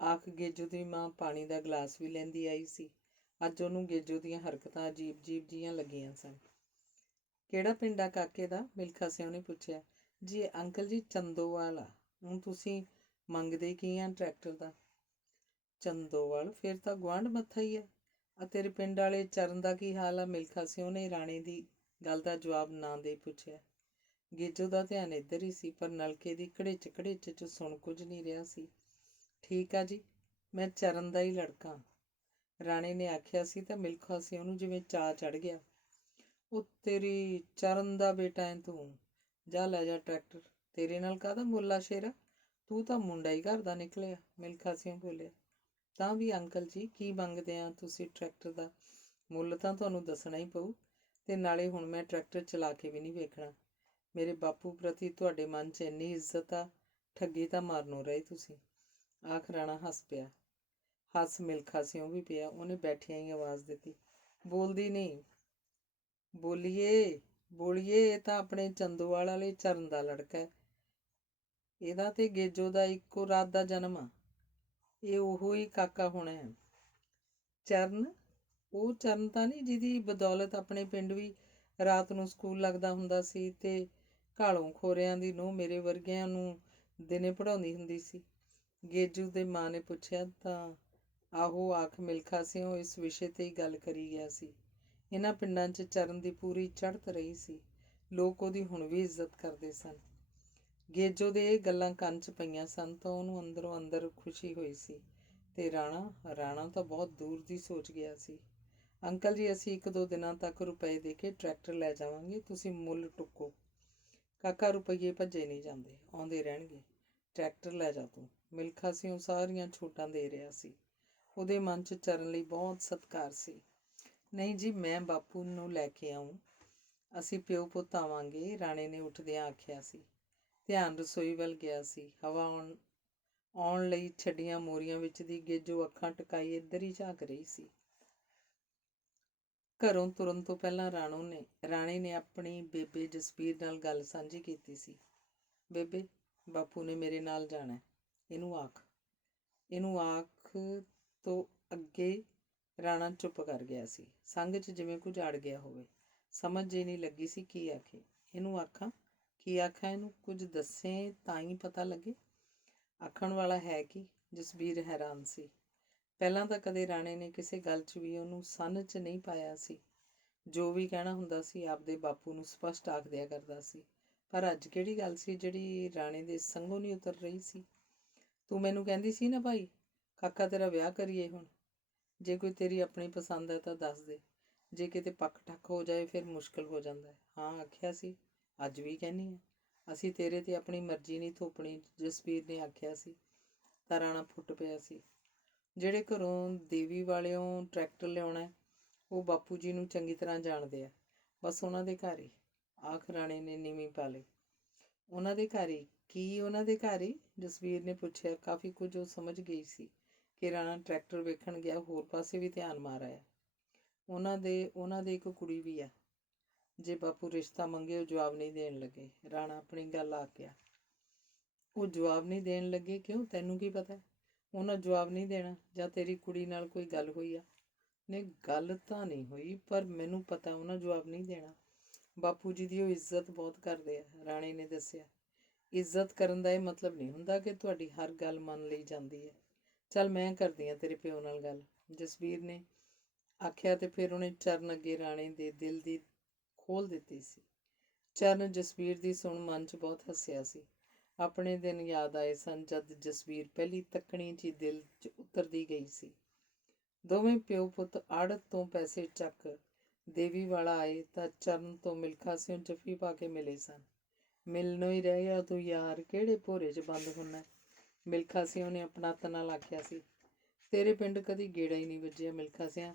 ਆਖ ਗੇਜੋ ਦੀ ਮਾਂ ਪਾਣੀ ਦਾ ਗਲਾਸ ਵੀ ਲੈਂਦੀ ਆਈ ਸੀ। ਅੱਜ ਉਹਨੂੰ ਗੇਜੋ ਦੀਆਂ ਹਰਕਤਾਂ ਅਜੀਬ ਜੀਆਂ ਲੱਗੀਆਂ ਸਨ। ਕਿਹੜਾ ਪਿੰਡ ਆ ਕਾਕੇ ਦਾ? ਮਿਲਖਾ ਸਿਉਂ ਨੇ ਪੁੱਛਿਆ। ਜੀ ਅੰਕਲ ਜੀ, ਚੰਦੋਵਾਲ ਆ। ਹੁਣ ਤੁਸੀਂ ਮੰਗਦੇ ਕੀ ਆ ਟਰੈਕਟਰ ਦਾ? ਚੰਦੋਵਾਲ? ਫਿਰ ਤਾਂ ਗੁਆਂਢ ਮੱਥਾ ਹੀ ਆ। ਆ ਤੇਰੇ ਪਿੰਡ ਵਾਲੇ ਚਰਨ ਦਾ ਕੀ ਹਾਲ ਆ? ਮਿਲਖਾ ਸਿਉਂ ਨੇ ਰਾਣੇ ਦੀ ਗੱਲ ਦਾ ਜਵਾਬ ਨਾ ਦੇ ਪੁੱਛਿਆ। ਗੇਜੋ ਦਾ ਧਿਆਨ ਇੱਧਰ ਹੀ ਸੀ, ਪਰ ਨਲਕੇ ਦੀ ਘੜਿੱਚ 'ਚ ਸੁਣ ਕੁਝ ਨਹੀਂ ਰਿਹਾ ਸੀ। ਠੀਕ ਆ ਜੀ, ਮੈਂ ਚਰਨ ਦਾ ਹੀ ਲੜਕਾ, ਰਾਣੇ ਨੇ ਆਖਿਆ ਸੀ ਤਾਂ ਮਿਲਖਾ ਸਿਉਂ ਨੂੰ ਜਿਵੇਂ ਚਾਅ ਚੜ੍ਹ ਗਿਆ। ਉਹ ਤੇਰੀ ਚਰਨ ਦਾ ਬੇਟਾ ਐ ਤੂੰ? ਜਾ ਲੈ ਜਾ ਟਰੈਕਟਰ, ਤੇਰੇ ਨਾਲ ਕਾਹਦਾ ਮੁੱਲਾ ਸ਼ੇਰਾ, ਤੂੰ ਤਾਂ ਮੁੰਡਾ ਹੀ ਘਰ ਦਾ ਨਿਕਲਿਆ, ਮਿਲਖਾ ਸਿਉਂ ਬੋਲਿਆ। ਤਾਂ ਵੀ ਅੰਕਲ ਜੀ, ਕੀ ਮੰਗਦੇ ਆ ਤੁਸੀਂ ਟਰੈਕਟਰ ਦਾ? ਮੁੱਲ ਤਾਂ ਤੁਹਾਨੂੰ ਦੱਸਣਾ ਹੀ ਪਊ, ਤੇ ਨਾਲੇ ਹੁਣ ਮੈਂ ਟਰੈਕਟਰ ਚਲਾ ਕੇ ਵੀ ਨਹੀਂ ਵੇਖਣਾ। ਮੇਰੇ ਬਾਪੂ ਪ੍ਰਤੀ ਤੁਹਾਡੇ ਮਨ 'ਚ ਇੰਨੀ ਇੱਜ਼ਤ ਆ, ਠੱਗੀ ਤਾਂ ਮਾਰਨੋਂ ਰਹੇ ਤੁਸੀਂ, ਆਖ ਰਾਣਾ ਹੱਸ ਪਿਆ। ਹੱਸ ਮਿਲਖਾ ਸਿਉਂ ਵੀ ਪਿਆ। ਉਹਨੇ ਬੈਠਿਆਂ ਹੀ ਆਵਾਜ਼ ਦਿੱਤੀ, ਬੋਲਦੀ ਨਹੀਂ। ਬੋਲੀਏ ਬੋਲੀਏ, ਇਹ ਤਾਂ ਆਪਣੇ ਚੰਦੋਵਾਲ ਵਾਲੇ ਚਰਨ ਦਾ ਲੜਕਾ ਹੈ। ਇਹਦਾ ਤੇ ਗੇਜੋ ਦਾ ਇੱਕੋ ਰਾਤ ਦਾ ਜਨਮ ਆ। ਇਹ ਉਹੋ ਹੀ ਕਾਕਾ ਹੋਣਾ ਹੈ। ਚਰਨ? ਉਹ ਚਰਨ ਤਾਂ ਨਹੀਂ ਜਿਹਦੀ ਬਦੌਲਤ ਆਪਣੇ ਪਿੰਡ ਵੀ ਰਾਤ ਨੂੰ ਸਕੂਲ ਲੱਗਦਾ ਹੁੰਦਾ ਸੀ ਤੇ ਘਾਲੋਂ ਖੋਰਿਆਂ ਦੀ ਨੂੰਹ ਮੇਰੇ ਵਰਗਿਆਂ ਨੂੰ ਦਿਨੇ ਪੜ੍ਹਾਉਂਦੀ ਹੁੰਦੀ ਸੀ? ਗੇਜੂ ਦੇ ਮਾਂ ਨੇ ਪੁੱਛਿਆ। ਤਾਂ ਆਹੋ, ਆਖ ਮਿਲਖਾ ਸਿਉਂ ਇਸ ਵਿਸ਼ੇ ਤੇ ਹੀ ਗੱਲ ਕਰੀ ਗਿਆ ਸੀ। ਇਹਨਾਂ ਪਿੰਡਾਂ 'ਚ ਚਰਨ ਦੀ ਪੂਰੀ ਚੜ੍ਹਤ ਰਹੀ ਸੀ। ਲੋਕ ਉਹਦੀ ਹੁਣ ਵੀ ਇੱਜ਼ਤ ਕਰਦੇ ਸਨ। ਗੇਜੋ ਦੇ ਇਹ ਗੱਲਾਂ ਕੰਨ 'ਚ ਪਈਆਂ ਸਨ ਤਾਂ ਉਹਨੂੰ ਅੰਦਰੋਂ ਅੰਦਰ ਖੁਸ਼ੀ ਹੋਈ ਸੀ। ਤੇ ਰਾਣਾ ਤਾਂ ਬਹੁਤ ਦੂਰ ਦੀ ਸੋਚ ਗਿਆ ਸੀ। ਅੰਕਲ ਜੀ, ਅਸੀਂ 1-2 ਦਿਨਾਂ ਤੱਕ ਰੁਪਏ ਦੇ ਕੇ ਟਰੈਕਟਰ ਲੈ ਜਾਵਾਂਗੇ, ਤੁਸੀਂ ਮੁੱਲ ਟੁੱਕੋ। ਕਾਕਾ, ਰੁਪਈਏ ਭੱਜੇ ਨਹੀਂ ਜਾਂਦੇ, ਆਉਂਦੇ ਰਹਿਣਗੇ। ਟਰੈਕਟਰ ਲੈ ਜਾ ਤੂੰ। ਮਿਲਖਾ ਸਿਉਂ ਸਾਰੀਆਂ ਛੂਟਾਂ ਦੇ ਰਿਹਾ ਸੀ। ਉਹਦੇ ਮਨ 'ਚ ਚਰਨ ਲਈ ਬਹੁਤ ਸਤਿਕਾਰ ਸੀ। ਨਹੀਂ ਜੀ, ਮੈਂ ਬਾਪੂ ਨੂੰ ਲੈ ਕੇ ਆਊਂ। ਅਸੀਂ ਪਿਓ ਪੁੱਤ ਆਵਾਂਗੇ, ਰਾਣੇ ਨੇ ਉੱਠਦਿਆਂ ਆਖਿਆ ਸੀ। ਧਿਆਨ ਰਸੋਈ ਵੱਲ ਗਿਆ ਸੀ। ਹਵਾ ਆਉਣ ਲਈ ਛੱਡੀਆਂ ਮੋਰੀਆਂ ਵਿੱਚ ਦੀ ਗੇਜੋ ਅੱਖਾਂ ਟਿਕਾਈ ਇੱਧਰ ਹੀ ਝਾਕ ਰਹੀ ਸੀ। ਘਰੋਂ ਤੁਰਨ ਤੋਂ ਪਹਿਲਾਂ ਰਾਣੇ ਨੇ ਆਪਣੀ ਬੇਬੇ ਜਸਬੀਰ ਨਾਲ ਗੱਲ ਸਾਂਝੀ ਕੀਤੀ ਸੀ। ਬੇਬੇ, ਬਾਪੂ ਨੇ ਮੇਰੇ ਨਾਲ ਜਾਣਾ, ਇਹਨੂੰ ਆਖ ਤੋਂ ਅੱਗੇ ਰਾਣਾ ਚੁੱਪ ਕਰ ਗਿਆ ਸੀ। ਸੰਗ 'ਚ ਜਿਵੇਂ ਕੁਝ ਅੜ ਗਿਆ ਹੋਵੇ। ਸਮਝ ਜਿਹੀ ਨਹੀਂ ਲੱਗੀ ਸੀ ਕੀ ਆਖੇ। ਇਹਨੂੰ ਆਖਾਂ? ਕੀ ਆਖਾਂ ਇਹਨੂੰ? ਕੁਝ ਦੱਸੇ ਤਾਂ ਹੀ ਪਤਾ ਲੱਗੇ। ਆਖਣ ਵਾਲਾ ਹੈ ਕੀ? ਜਸਬੀਰ ਹੈਰਾਨ ਸੀ। ਪਹਿਲਾਂ ਤਾਂ ਕਦੇ ਰਾਣੇ ਨੇ ਕਿਸੇ ਗੱਲ 'ਚ ਵੀ ਉਹਨੂੰ ਸੰਨ 'ਚ ਨਹੀਂ ਪਾਇਆ ਸੀ। ਜੋ ਵੀ ਕਹਿਣਾ ਹੁੰਦਾ ਸੀ ਆਪਦੇ ਬਾਪੂ ਨੂੰ ਸਪਸ਼ਟ ਆਖ ਦਿਆ ਕਰਦਾ ਸੀ। ਪਰ ਅੱਜ ਕਿਹੜੀ ਗੱਲ ਸੀ ਜਿਹੜੀ ਰਾਣੇ ਦੇ ਸੰਗੋਂ ਨਹੀਂ ਉਤਰ ਰਹੀ ਸੀ? ਤੂੰ ਮੈਨੂੰ ਕਹਿੰਦੀ ਸੀ ਨਾ ਭਾਈ, ਕਾਕਾ ਤੇਰਾ ਵਿਆਹ ਕਰੀਏ ਹੁਣ। ਜੇ ਕੋਈ ਤੇਰੀ ਆਪਣੀ ਪਸੰਦ ਹੈ ਤਾਂ ਦੱਸ ਦੇ। ਜੇ ਕਿਤੇ ਪੱਕ ਠੱਕ ਹੋ ਜਾਏ ਫਿਰ ਮੁਸ਼ਕਿਲ ਹੋ ਜਾਂਦਾ ਹੈ। ਹਾਂ, ਆਖਿਆ ਸੀ, ਅੱਜ ਵੀ ਕਹਿੰਦੀ ਹਾਂ। ਅਸੀਂ ਤੇਰੇ ਤੇ ਆਪਣੀ ਮਰਜ਼ੀ ਨਹੀਂ ਥੋਪਣੀ, ਜਸਬੀਰ ਨੇ ਆਖਿਆ ਸੀ। ਤਾਂ ਰਾਣਾ ਫੁੱਟ ਪਿਆ ਸੀ। ਜਿਹੜੇ ਘਰੋਂ ਦੇਵੀ ਵਾਲਿਓਂ ਟਰੈਕਟਰ ਲਿਆਉਣਾ ਉਹ ਬਾਪੂ ਜੀ ਨੂੰ ਚੰਗੀ ਤਰ੍ਹਾਂ ਜਾਣਦੇ ਆ। ਬਸ ਉਹਨਾਂ ਦੇ ਘਰ ਹੀ। ਆਖ ਰਾਣੇ ਨੇ ਨੀਵੀਂ ਪਾ ਲਈ। ਉਹਨਾਂ ਦੇ ਘਰ ਹੀ? ਕੀ ਉਹਨਾਂ ਦੇ ਘਰ ਹੀ? ਜਸਬੀਰ ਨੇ ਪੁੱਛਿਆ। ਕਾਫੀ ਕੁਝ ਉਹ ਸਮਝ ਗਈ ਸੀ ਕਿ ਰਾਣਾ ਟਰੈਕਟਰ ਵੇਖਣ ਗਿਆ, ਹੋਰ ਪਾਸੇ ਵੀ ਧਿਆਨ ਮਾਰ ਆਇਆ। ਉਹਨਾਂ ਦੇ ਇੱਕ ਕੁੜੀ ਵੀ ਆ। ਜੇ ਬਾਪੂ ਰਿਸ਼ਤਾ ਮੰਗੇ ਉਹ ਜਵਾਬ ਨਹੀਂ ਦੇਣ ਲੱਗੇ। ਰਾਣਾ ਆਪਣੀ ਗੱਲ ਆ ਗਿਆ। ਉਹ ਜਵਾਬ ਨਹੀਂ ਦੇਣ ਲੱਗੇ? ਕਿਉਂ, ਤੈਨੂੰ ਕੀ ਪਤਾ? ਉਹਨਾਂ ਜਵਾਬ ਨਹੀਂ ਦੇਣਾ? ਜਾਂ ਤੇਰੀ ਕੁੜੀ ਨਾਲ ਕੋਈ ਗੱਲ ਹੋਈ ਆ? ਨਹੀਂ, ਗੱਲ ਤਾਂ ਨਹੀਂ ਹੋਈ, ਪਰ ਮੈਨੂੰ ਪਤਾ ਉਹਨਾਂ ਜਵਾਬ ਨਹੀਂ ਦੇਣਾ। ਬਾਪੂ ਜੀ ਦੀ ਉਹ ਇੱਜ਼ਤ ਬਹੁਤ ਕਰਦੇ ਆ, ਰਾਣੇ ਨੇ ਦੱਸਿਆ। ਇੱਜ਼ਤ ਕਰਨ ਦਾ ਇਹ ਮਤਲਬ ਨਹੀਂ ਹੁੰਦਾ ਕਿ ਤੁਹਾਡੀ ਹਰ ਗੱਲ ਮੰਨ ਲਈ ਜਾਂਦੀ ਹੈ। ਚੱਲ, ਮੈਂ ਕਰਦੀ ਹਾਂ ਤੇਰੇ ਪਿਓ ਨਾਲ ਗੱਲ, ਜਸਬੀਰ ਨੇ ਆਖਿਆ ਤੇ ਫਿਰ ਉਹਨੇ ਚਰਨ ਅੱਗੇ ਰਾਣੇ ਦੇ ਦਿਲ ਦੀ ਖੋਲ੍ਹ ਦਿੱਤੀ ਸੀ। ਚਰਨ ਜਸਬੀਰ ਦੀ ਸੁਣ ਮਨ 'ਚ ਬਹੁਤ ਹੱਸਿਆ ਸੀ। ਆਪਣੇ ਦਿਨ ਯਾਦ ਆਏ ਸਨ ਜਦ ਜਸਬੀਰ ਪਹਿਲੀ ਤੱਕਣੀ 'ਚ ਦਿਲ 'ਚ ਉਤਰਦੀ ਗਈ ਸੀ। ਦੋਵੇਂ ਪਿਓ ਪੁੱਤ ਆੜਤ ਤੋਂ ਪੈਸੇ ਚੱਕ ਦੇਵੀ ਵਾਲਾ ਆਏ ਤਾਂ ਚਰਨ ਤੋਂ ਮਿਲਖਾ ਸਿਉਂ ਜੱਫੀ ਪਾ ਕੇ ਮਿਲੇ ਸਨ। ਮਿਲਣੋਂ ਹੀ ਰਹਿ ਗਿਆ ਤੂੰ ਯਾਰ, ਕਿਹੜੇ ਭੋਰੇ 'ਚ ਬੰਦ ਹੁੰਨਾ? ਮਿਲਖਾ ਸਿਉਂ ਨੇ ਆਪਣਾਤਨ ਨਾਲ ਆਖਿਆ ਸੀ। ਤੇਰੇ ਪਿੰਡ ਕਦੀ ਗੇੜਾ ਹੀ ਨਹੀਂ ਵੱਜਿਆ ਮਿਲਖਾ ਸਿਆਂ।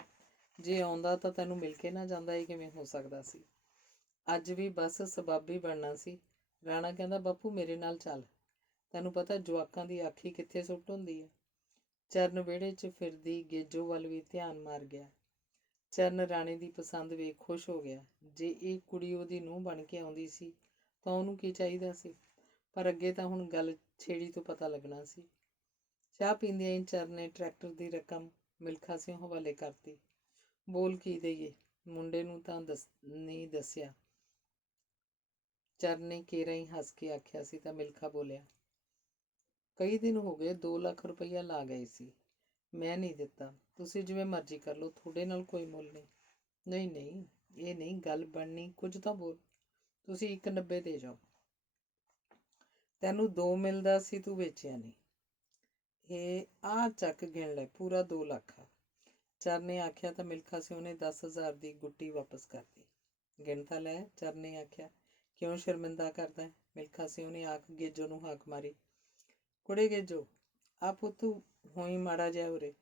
ਜੇ ਆਉਂਦਾ ਤਾਂ ਤੈਨੂੰ ਮਿਲ ਕੇ ਨਾ ਜਾਂਦਾ, ਇਹ ਕਿਵੇਂ ਹੋ ਸਕਦਾ ਸੀ? ਅੱਜ ਵੀ ਬਸ ਸਬਾਬੀ ਬਣਨਾ ਸੀ। ਰਾਣਾ ਕਹਿੰਦਾ, ਬਾਪੂ ਮੇਰੇ ਨਾਲ ਚੱਲ। ਤੈਨੂੰ ਪਤਾ ਜਵਾਕਾਂ ਦੀ ਆਖੀ ਕਿੱਥੇ ਸੁੱਟ ਹੁੰਦੀ ਹੈ। ਚਰਨ ਵਿਹੜੇ 'ਚ ਫਿਰਦੀ ਗੇਜੋ ਵੱਲ ਵੀ ਧਿਆਨ ਮਾਰ ਗਿਆ। ਚਰਨ ਰਾਣੇ ਦੀ ਪਸੰਦ ਵੇਖ ਖੁਸ਼ ਹੋ ਗਿਆ। ਜੇ ਇਹ ਕੁੜੀ ਉਹਦੀ ਨੂੰਹ ਬਣ ਕੇ ਆਉਂਦੀ ਸੀ ਤਾਂ ਉਹਨੂੰ ਕੀ ਚਾਹੀਦਾ ਸੀ? ਪਰ ਅੱਗੇ ਤਾਂ ਹੁਣ ਗੱਲ ਛੇੜੀ ਤੋਂ ਪਤਾ ਲੱਗਣਾ ਸੀ। ਚਾਹ ਪੀਂਦਿਆਂ ਹੀ ਚਰਨ ਨੇ ਟਰੈਕਟਰ ਦੀ ਰਕਮ ਮਿਲਖਾ ਸਿਉਂ ਹਵਾਲੇ ਕਰਤੀ। ਬੋਲ ਕੀ ਦੇਈਏ? ਮੁੰਡੇ ਨੂੰ ਤਾਂ ਨਹੀਂ ਦੱਸਿਆ, ਚਰਨ ਨੇ ਕੇਰਾਂ ਹੀ ਹੱਸ ਕੇ ਆਖਿਆ ਸੀ ਤਾਂ ਮਿਲਖਾ ਬੋਲਿਆ, ਕਈ ਦਿਨ ਹੋ ਗਏ 2 ਲੱਖ ਰੁਪਈਆ ਲਾ ਗਏ ਸੀ। ਮੈਂ ਨਹੀਂ ਦਿੱਤਾ। ਤੁਸੀਂ ਜਿਵੇਂ ਮਰਜ਼ੀ ਕਰ ਲਓ, ਤੁਹਾਡੇ ਨਾਲ ਕੋਈ ਮੁੱਲ ਨਹੀਂ। ਨਹੀਂ ਨਹੀਂ, ਇਹ ਨਹੀਂ ਗੱਲ ਬਣਨੀ, ਕੁਝ ਤਾਂ ਬੋਲ। ਤੁਸੀਂ 190 ਦੇ ਜਾਓ। ਤੈਨੂੰ 2 ਮਿਲਦਾ ਸੀ, ਤੂੰ ਵੇਚਿਆ ਨਹੀਂ। ਇਹ ਆਹ ਚੱਕ ਗਿਣ ਲੈ, ਪੂਰਾ 2 ਲੱਖ ਆ। ਚਰਨ ਨੇ ਆਖਿਆ ਤਾਂ ਮਿਲਖਾ ਸਿਉਂ ਨੇ 10,000 ਦੀ ਗੁੱਟੀ ਵਾਪਸ ਕਰਤੀ। ਗਿਣ ਤਾਂ ਲੈ, ਚਰਨ ਨੇ ਆਖਿਆ। ਕਿਉਂ ਸ਼ਰਮਿੰਦਾ ਕਰਦਾ? ਮਿਲਖਾ ਸਿਉਂ ਨੇ ਆਖ ਗੇਜੋ ਨੂੰ ਹਾਕ ਮਾਰੀ। ਕੁੜੇ ਗੇਜੋ, ਆ ਪੁੱਤ ਹੋਈ ਮਾੜਾ ਜਿਹਾ ਉਰੇ।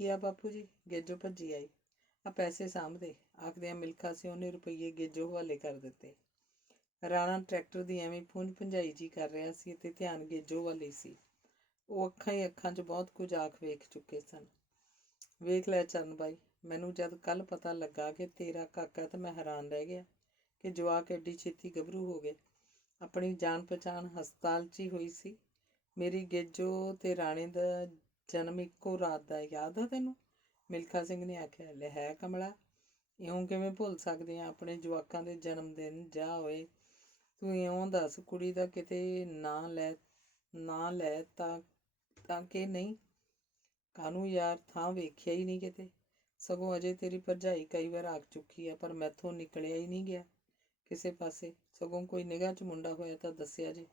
ਕੀ ਆ ਬਾਪੂ ਜੀ? ਗੇਜੋ ਭੱਜੀ ਆਈ। ਆ ਪੈਸੇ ਸਾਂਭਦੇ, ਆਖਦਿਆਂ ਮਿਲਖਾ ਸਿਉਂ ਨੇ ਰੁਪਈਏ ਗੇਜੋ ਹਵਾਲੇ ਕਰ ਦਿੱਤੇ। ਰਾਣਾ ਟਰੈਕਟਰ ਦੀ ਐਵੇਂ ਪੁੰਝ ਭੰਜਾਈ ਜੀ ਕਰ ਰਿਹਾ ਸੀ ਤੇ ਧਿਆਨ ਗੇਜੋ ਵੱਲ ਹੀ ਸੀ। ਉਹ ਅੱਖਾਂ ਹੀ ਅੱਖਾਂ 'ਚ ਬਹੁਤ ਕੁਝ ਆਖ ਵੇਖ ਚੁੱਕੇ ਸਨ। ਵੇਖ ਲੈ ਚਰਨ ਬਾਈ, ਮੈਨੂੰ ਜਦ ਕੱਲ ਪਤਾ ਲੱਗਾ ਕਿ ਤੇਰਾ ਕਾਕਾ ਤਾਂ ਮੈਂ ਹੈਰਾਨ ਰਹਿ ਗਿਆ ਕਿ ਜਵਾਕ ਐਡੀ ਛੇਤੀ ਗੱਭਰੂ ਹੋ ਗਏ। ਆਪਣੀ ਜਾਣ ਪਛਾਣ ਹਸਪਤਾਲ 'ਚ ਹੀ ਹੋਈ ਸੀ। ਮੇਰੀ ਗੇਜੋ ਤੇ ਰਾਣੇ ਦਾ ਜਨਮ ਇੱਕੋ ਰਾਤ ਦਾ, ਯਾਦ ਆ ਤੈਨੂੰ? ਮਿਲਖਾ ਸਿੰਘ ਨੇ ਆਖਿਆ। ਲੈ ਹੈ ਕਮਲਾ, ਇਉਂ ਕਿਵੇਂ ਭੁੱਲ ਸਕਦੇ ਹਾਂ ਆਪਣੇ ਜਵਾਕਾਂ ਦੇ ਜਨਮ ਦਿਨ? ਜਾ ਹੋਏ, ਤੂੰ ਇਉਂ ਦੱਸ, ਕੁੜੀ ਦਾ ਕਿਤੇ ਨਾਂ ਲੈ ਤਾਂ ਕਿ ਨਹੀਂ? ਕਾਹਨੂੰ ਯਾਰ, ਥਾਂ ਵੇਖਿਆ ਹੀ ਨਹੀਂ ਕਿਤੇ। ਸਗੋਂ ਅਜੇ ਤੇਰੀ ਭਰਜਾਈ ਕਈ ਵਾਰ ਆਖ ਚੁੱਕੀ ਆ, ਪਰ ਮੈਥੋਂ ਨਿਕਲਿਆ ਹੀ ਨਹੀਂ ਗਿਆ ਕਿਸੇ ਪਾਸੇ। ਸਗੋਂ ਕੋਈ ਨਿਗਾਹ 'ਚ ਮੁੰਡਾ ਹੋਇਆ ਤਾਂ ਦੱਸਿਆ ਜੇ।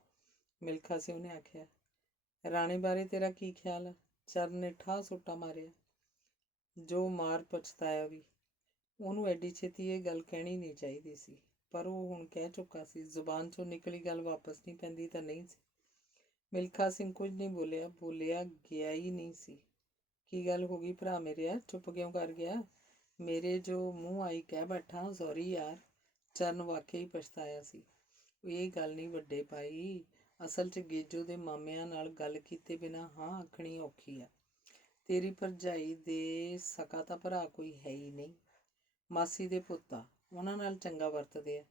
ਮਿਲਖਾ ਸਿੰਘ ਨੇ ਆਖਿਆ। ਰਾਣੇ ਬਾਰੇ ਤੇਰਾ ਕੀ ਖਿਆਲ ਆ? ਚਰਨ ਨੇ ਠਾਹ ਸੋਟਾ ਮਾਰਿਆ। ਜੋ ਮਾਰ ਪਛਤਾਇਆ ਵੀ। ਉਹਨੂੰ ਐਡੀ ਛੇਤੀ ਇਹ ਗੱਲ ਕਹਿਣੀ ਨਹੀਂ ਚਾਹੀਦੀ ਸੀ, ਪਰ ਉਹ ਹੁਣ ਕਹਿ ਚੁੱਕਾ ਸੀ। ਜ਼ੁਬਾਨ 'ਚੋਂ ਨਿਕਲੀ ਗੱਲ ਵਾਪਸ ਨਹੀਂ ਪੈਂਦੀ ਤਾਂ ਨਹੀਂ ਸੀ। ਮਿਲਖਾ ਸਿੰਘ ਕੁਝ ਨਹੀਂ ਬੋਲਿਆ ਗਿਆ ਹੀ ਨਹੀਂ ਸੀ। ਕੀ ਗੱਲ ਹੋ ਗਈ ਭਰਾ ਮੇਰਿਆ, ਚੁੱਪ ਕਿਉਂ ਕਰ ਗਿਆ? ਮੇਰੇ ਜੋ ਮੂੰਹ ਆਈ ਕਹਿ ਬੈਠਾ। ਸੌਰੀ ਯਾਰ। ਚਰਨ ਵਾਕਈ ਹੀ ਪਛਤਾਇਆ ਸੀ। ਇਹ ਗੱਲ ਨਹੀਂ ਵੱਡੇ ਭਾਈ, ਅਸਲ 'ਚ ਗੇਜੋ ਦੇ ਮਾਮਿਆਂ ਨਾਲ ਗੱਲ ਕੀਤੇ ਬਿਨਾਂ ਹਾਂ ਆਖਣੀ ਔਖੀ ਆ। ਤੇਰੀ ਭਰਜਾਈ ਦੇ ਸਕਾ ਤਾਂ ਭਰਾ ਕੋਈ ਹੈ ਹੀ ਨਹੀਂ। ਮਾਸੀ ਦੇ ਪੁੱਤ ਆ, ਉਹਨਾਂ ਨਾਲ ਚੰਗਾ ਵਰਤਦੇ ਆ।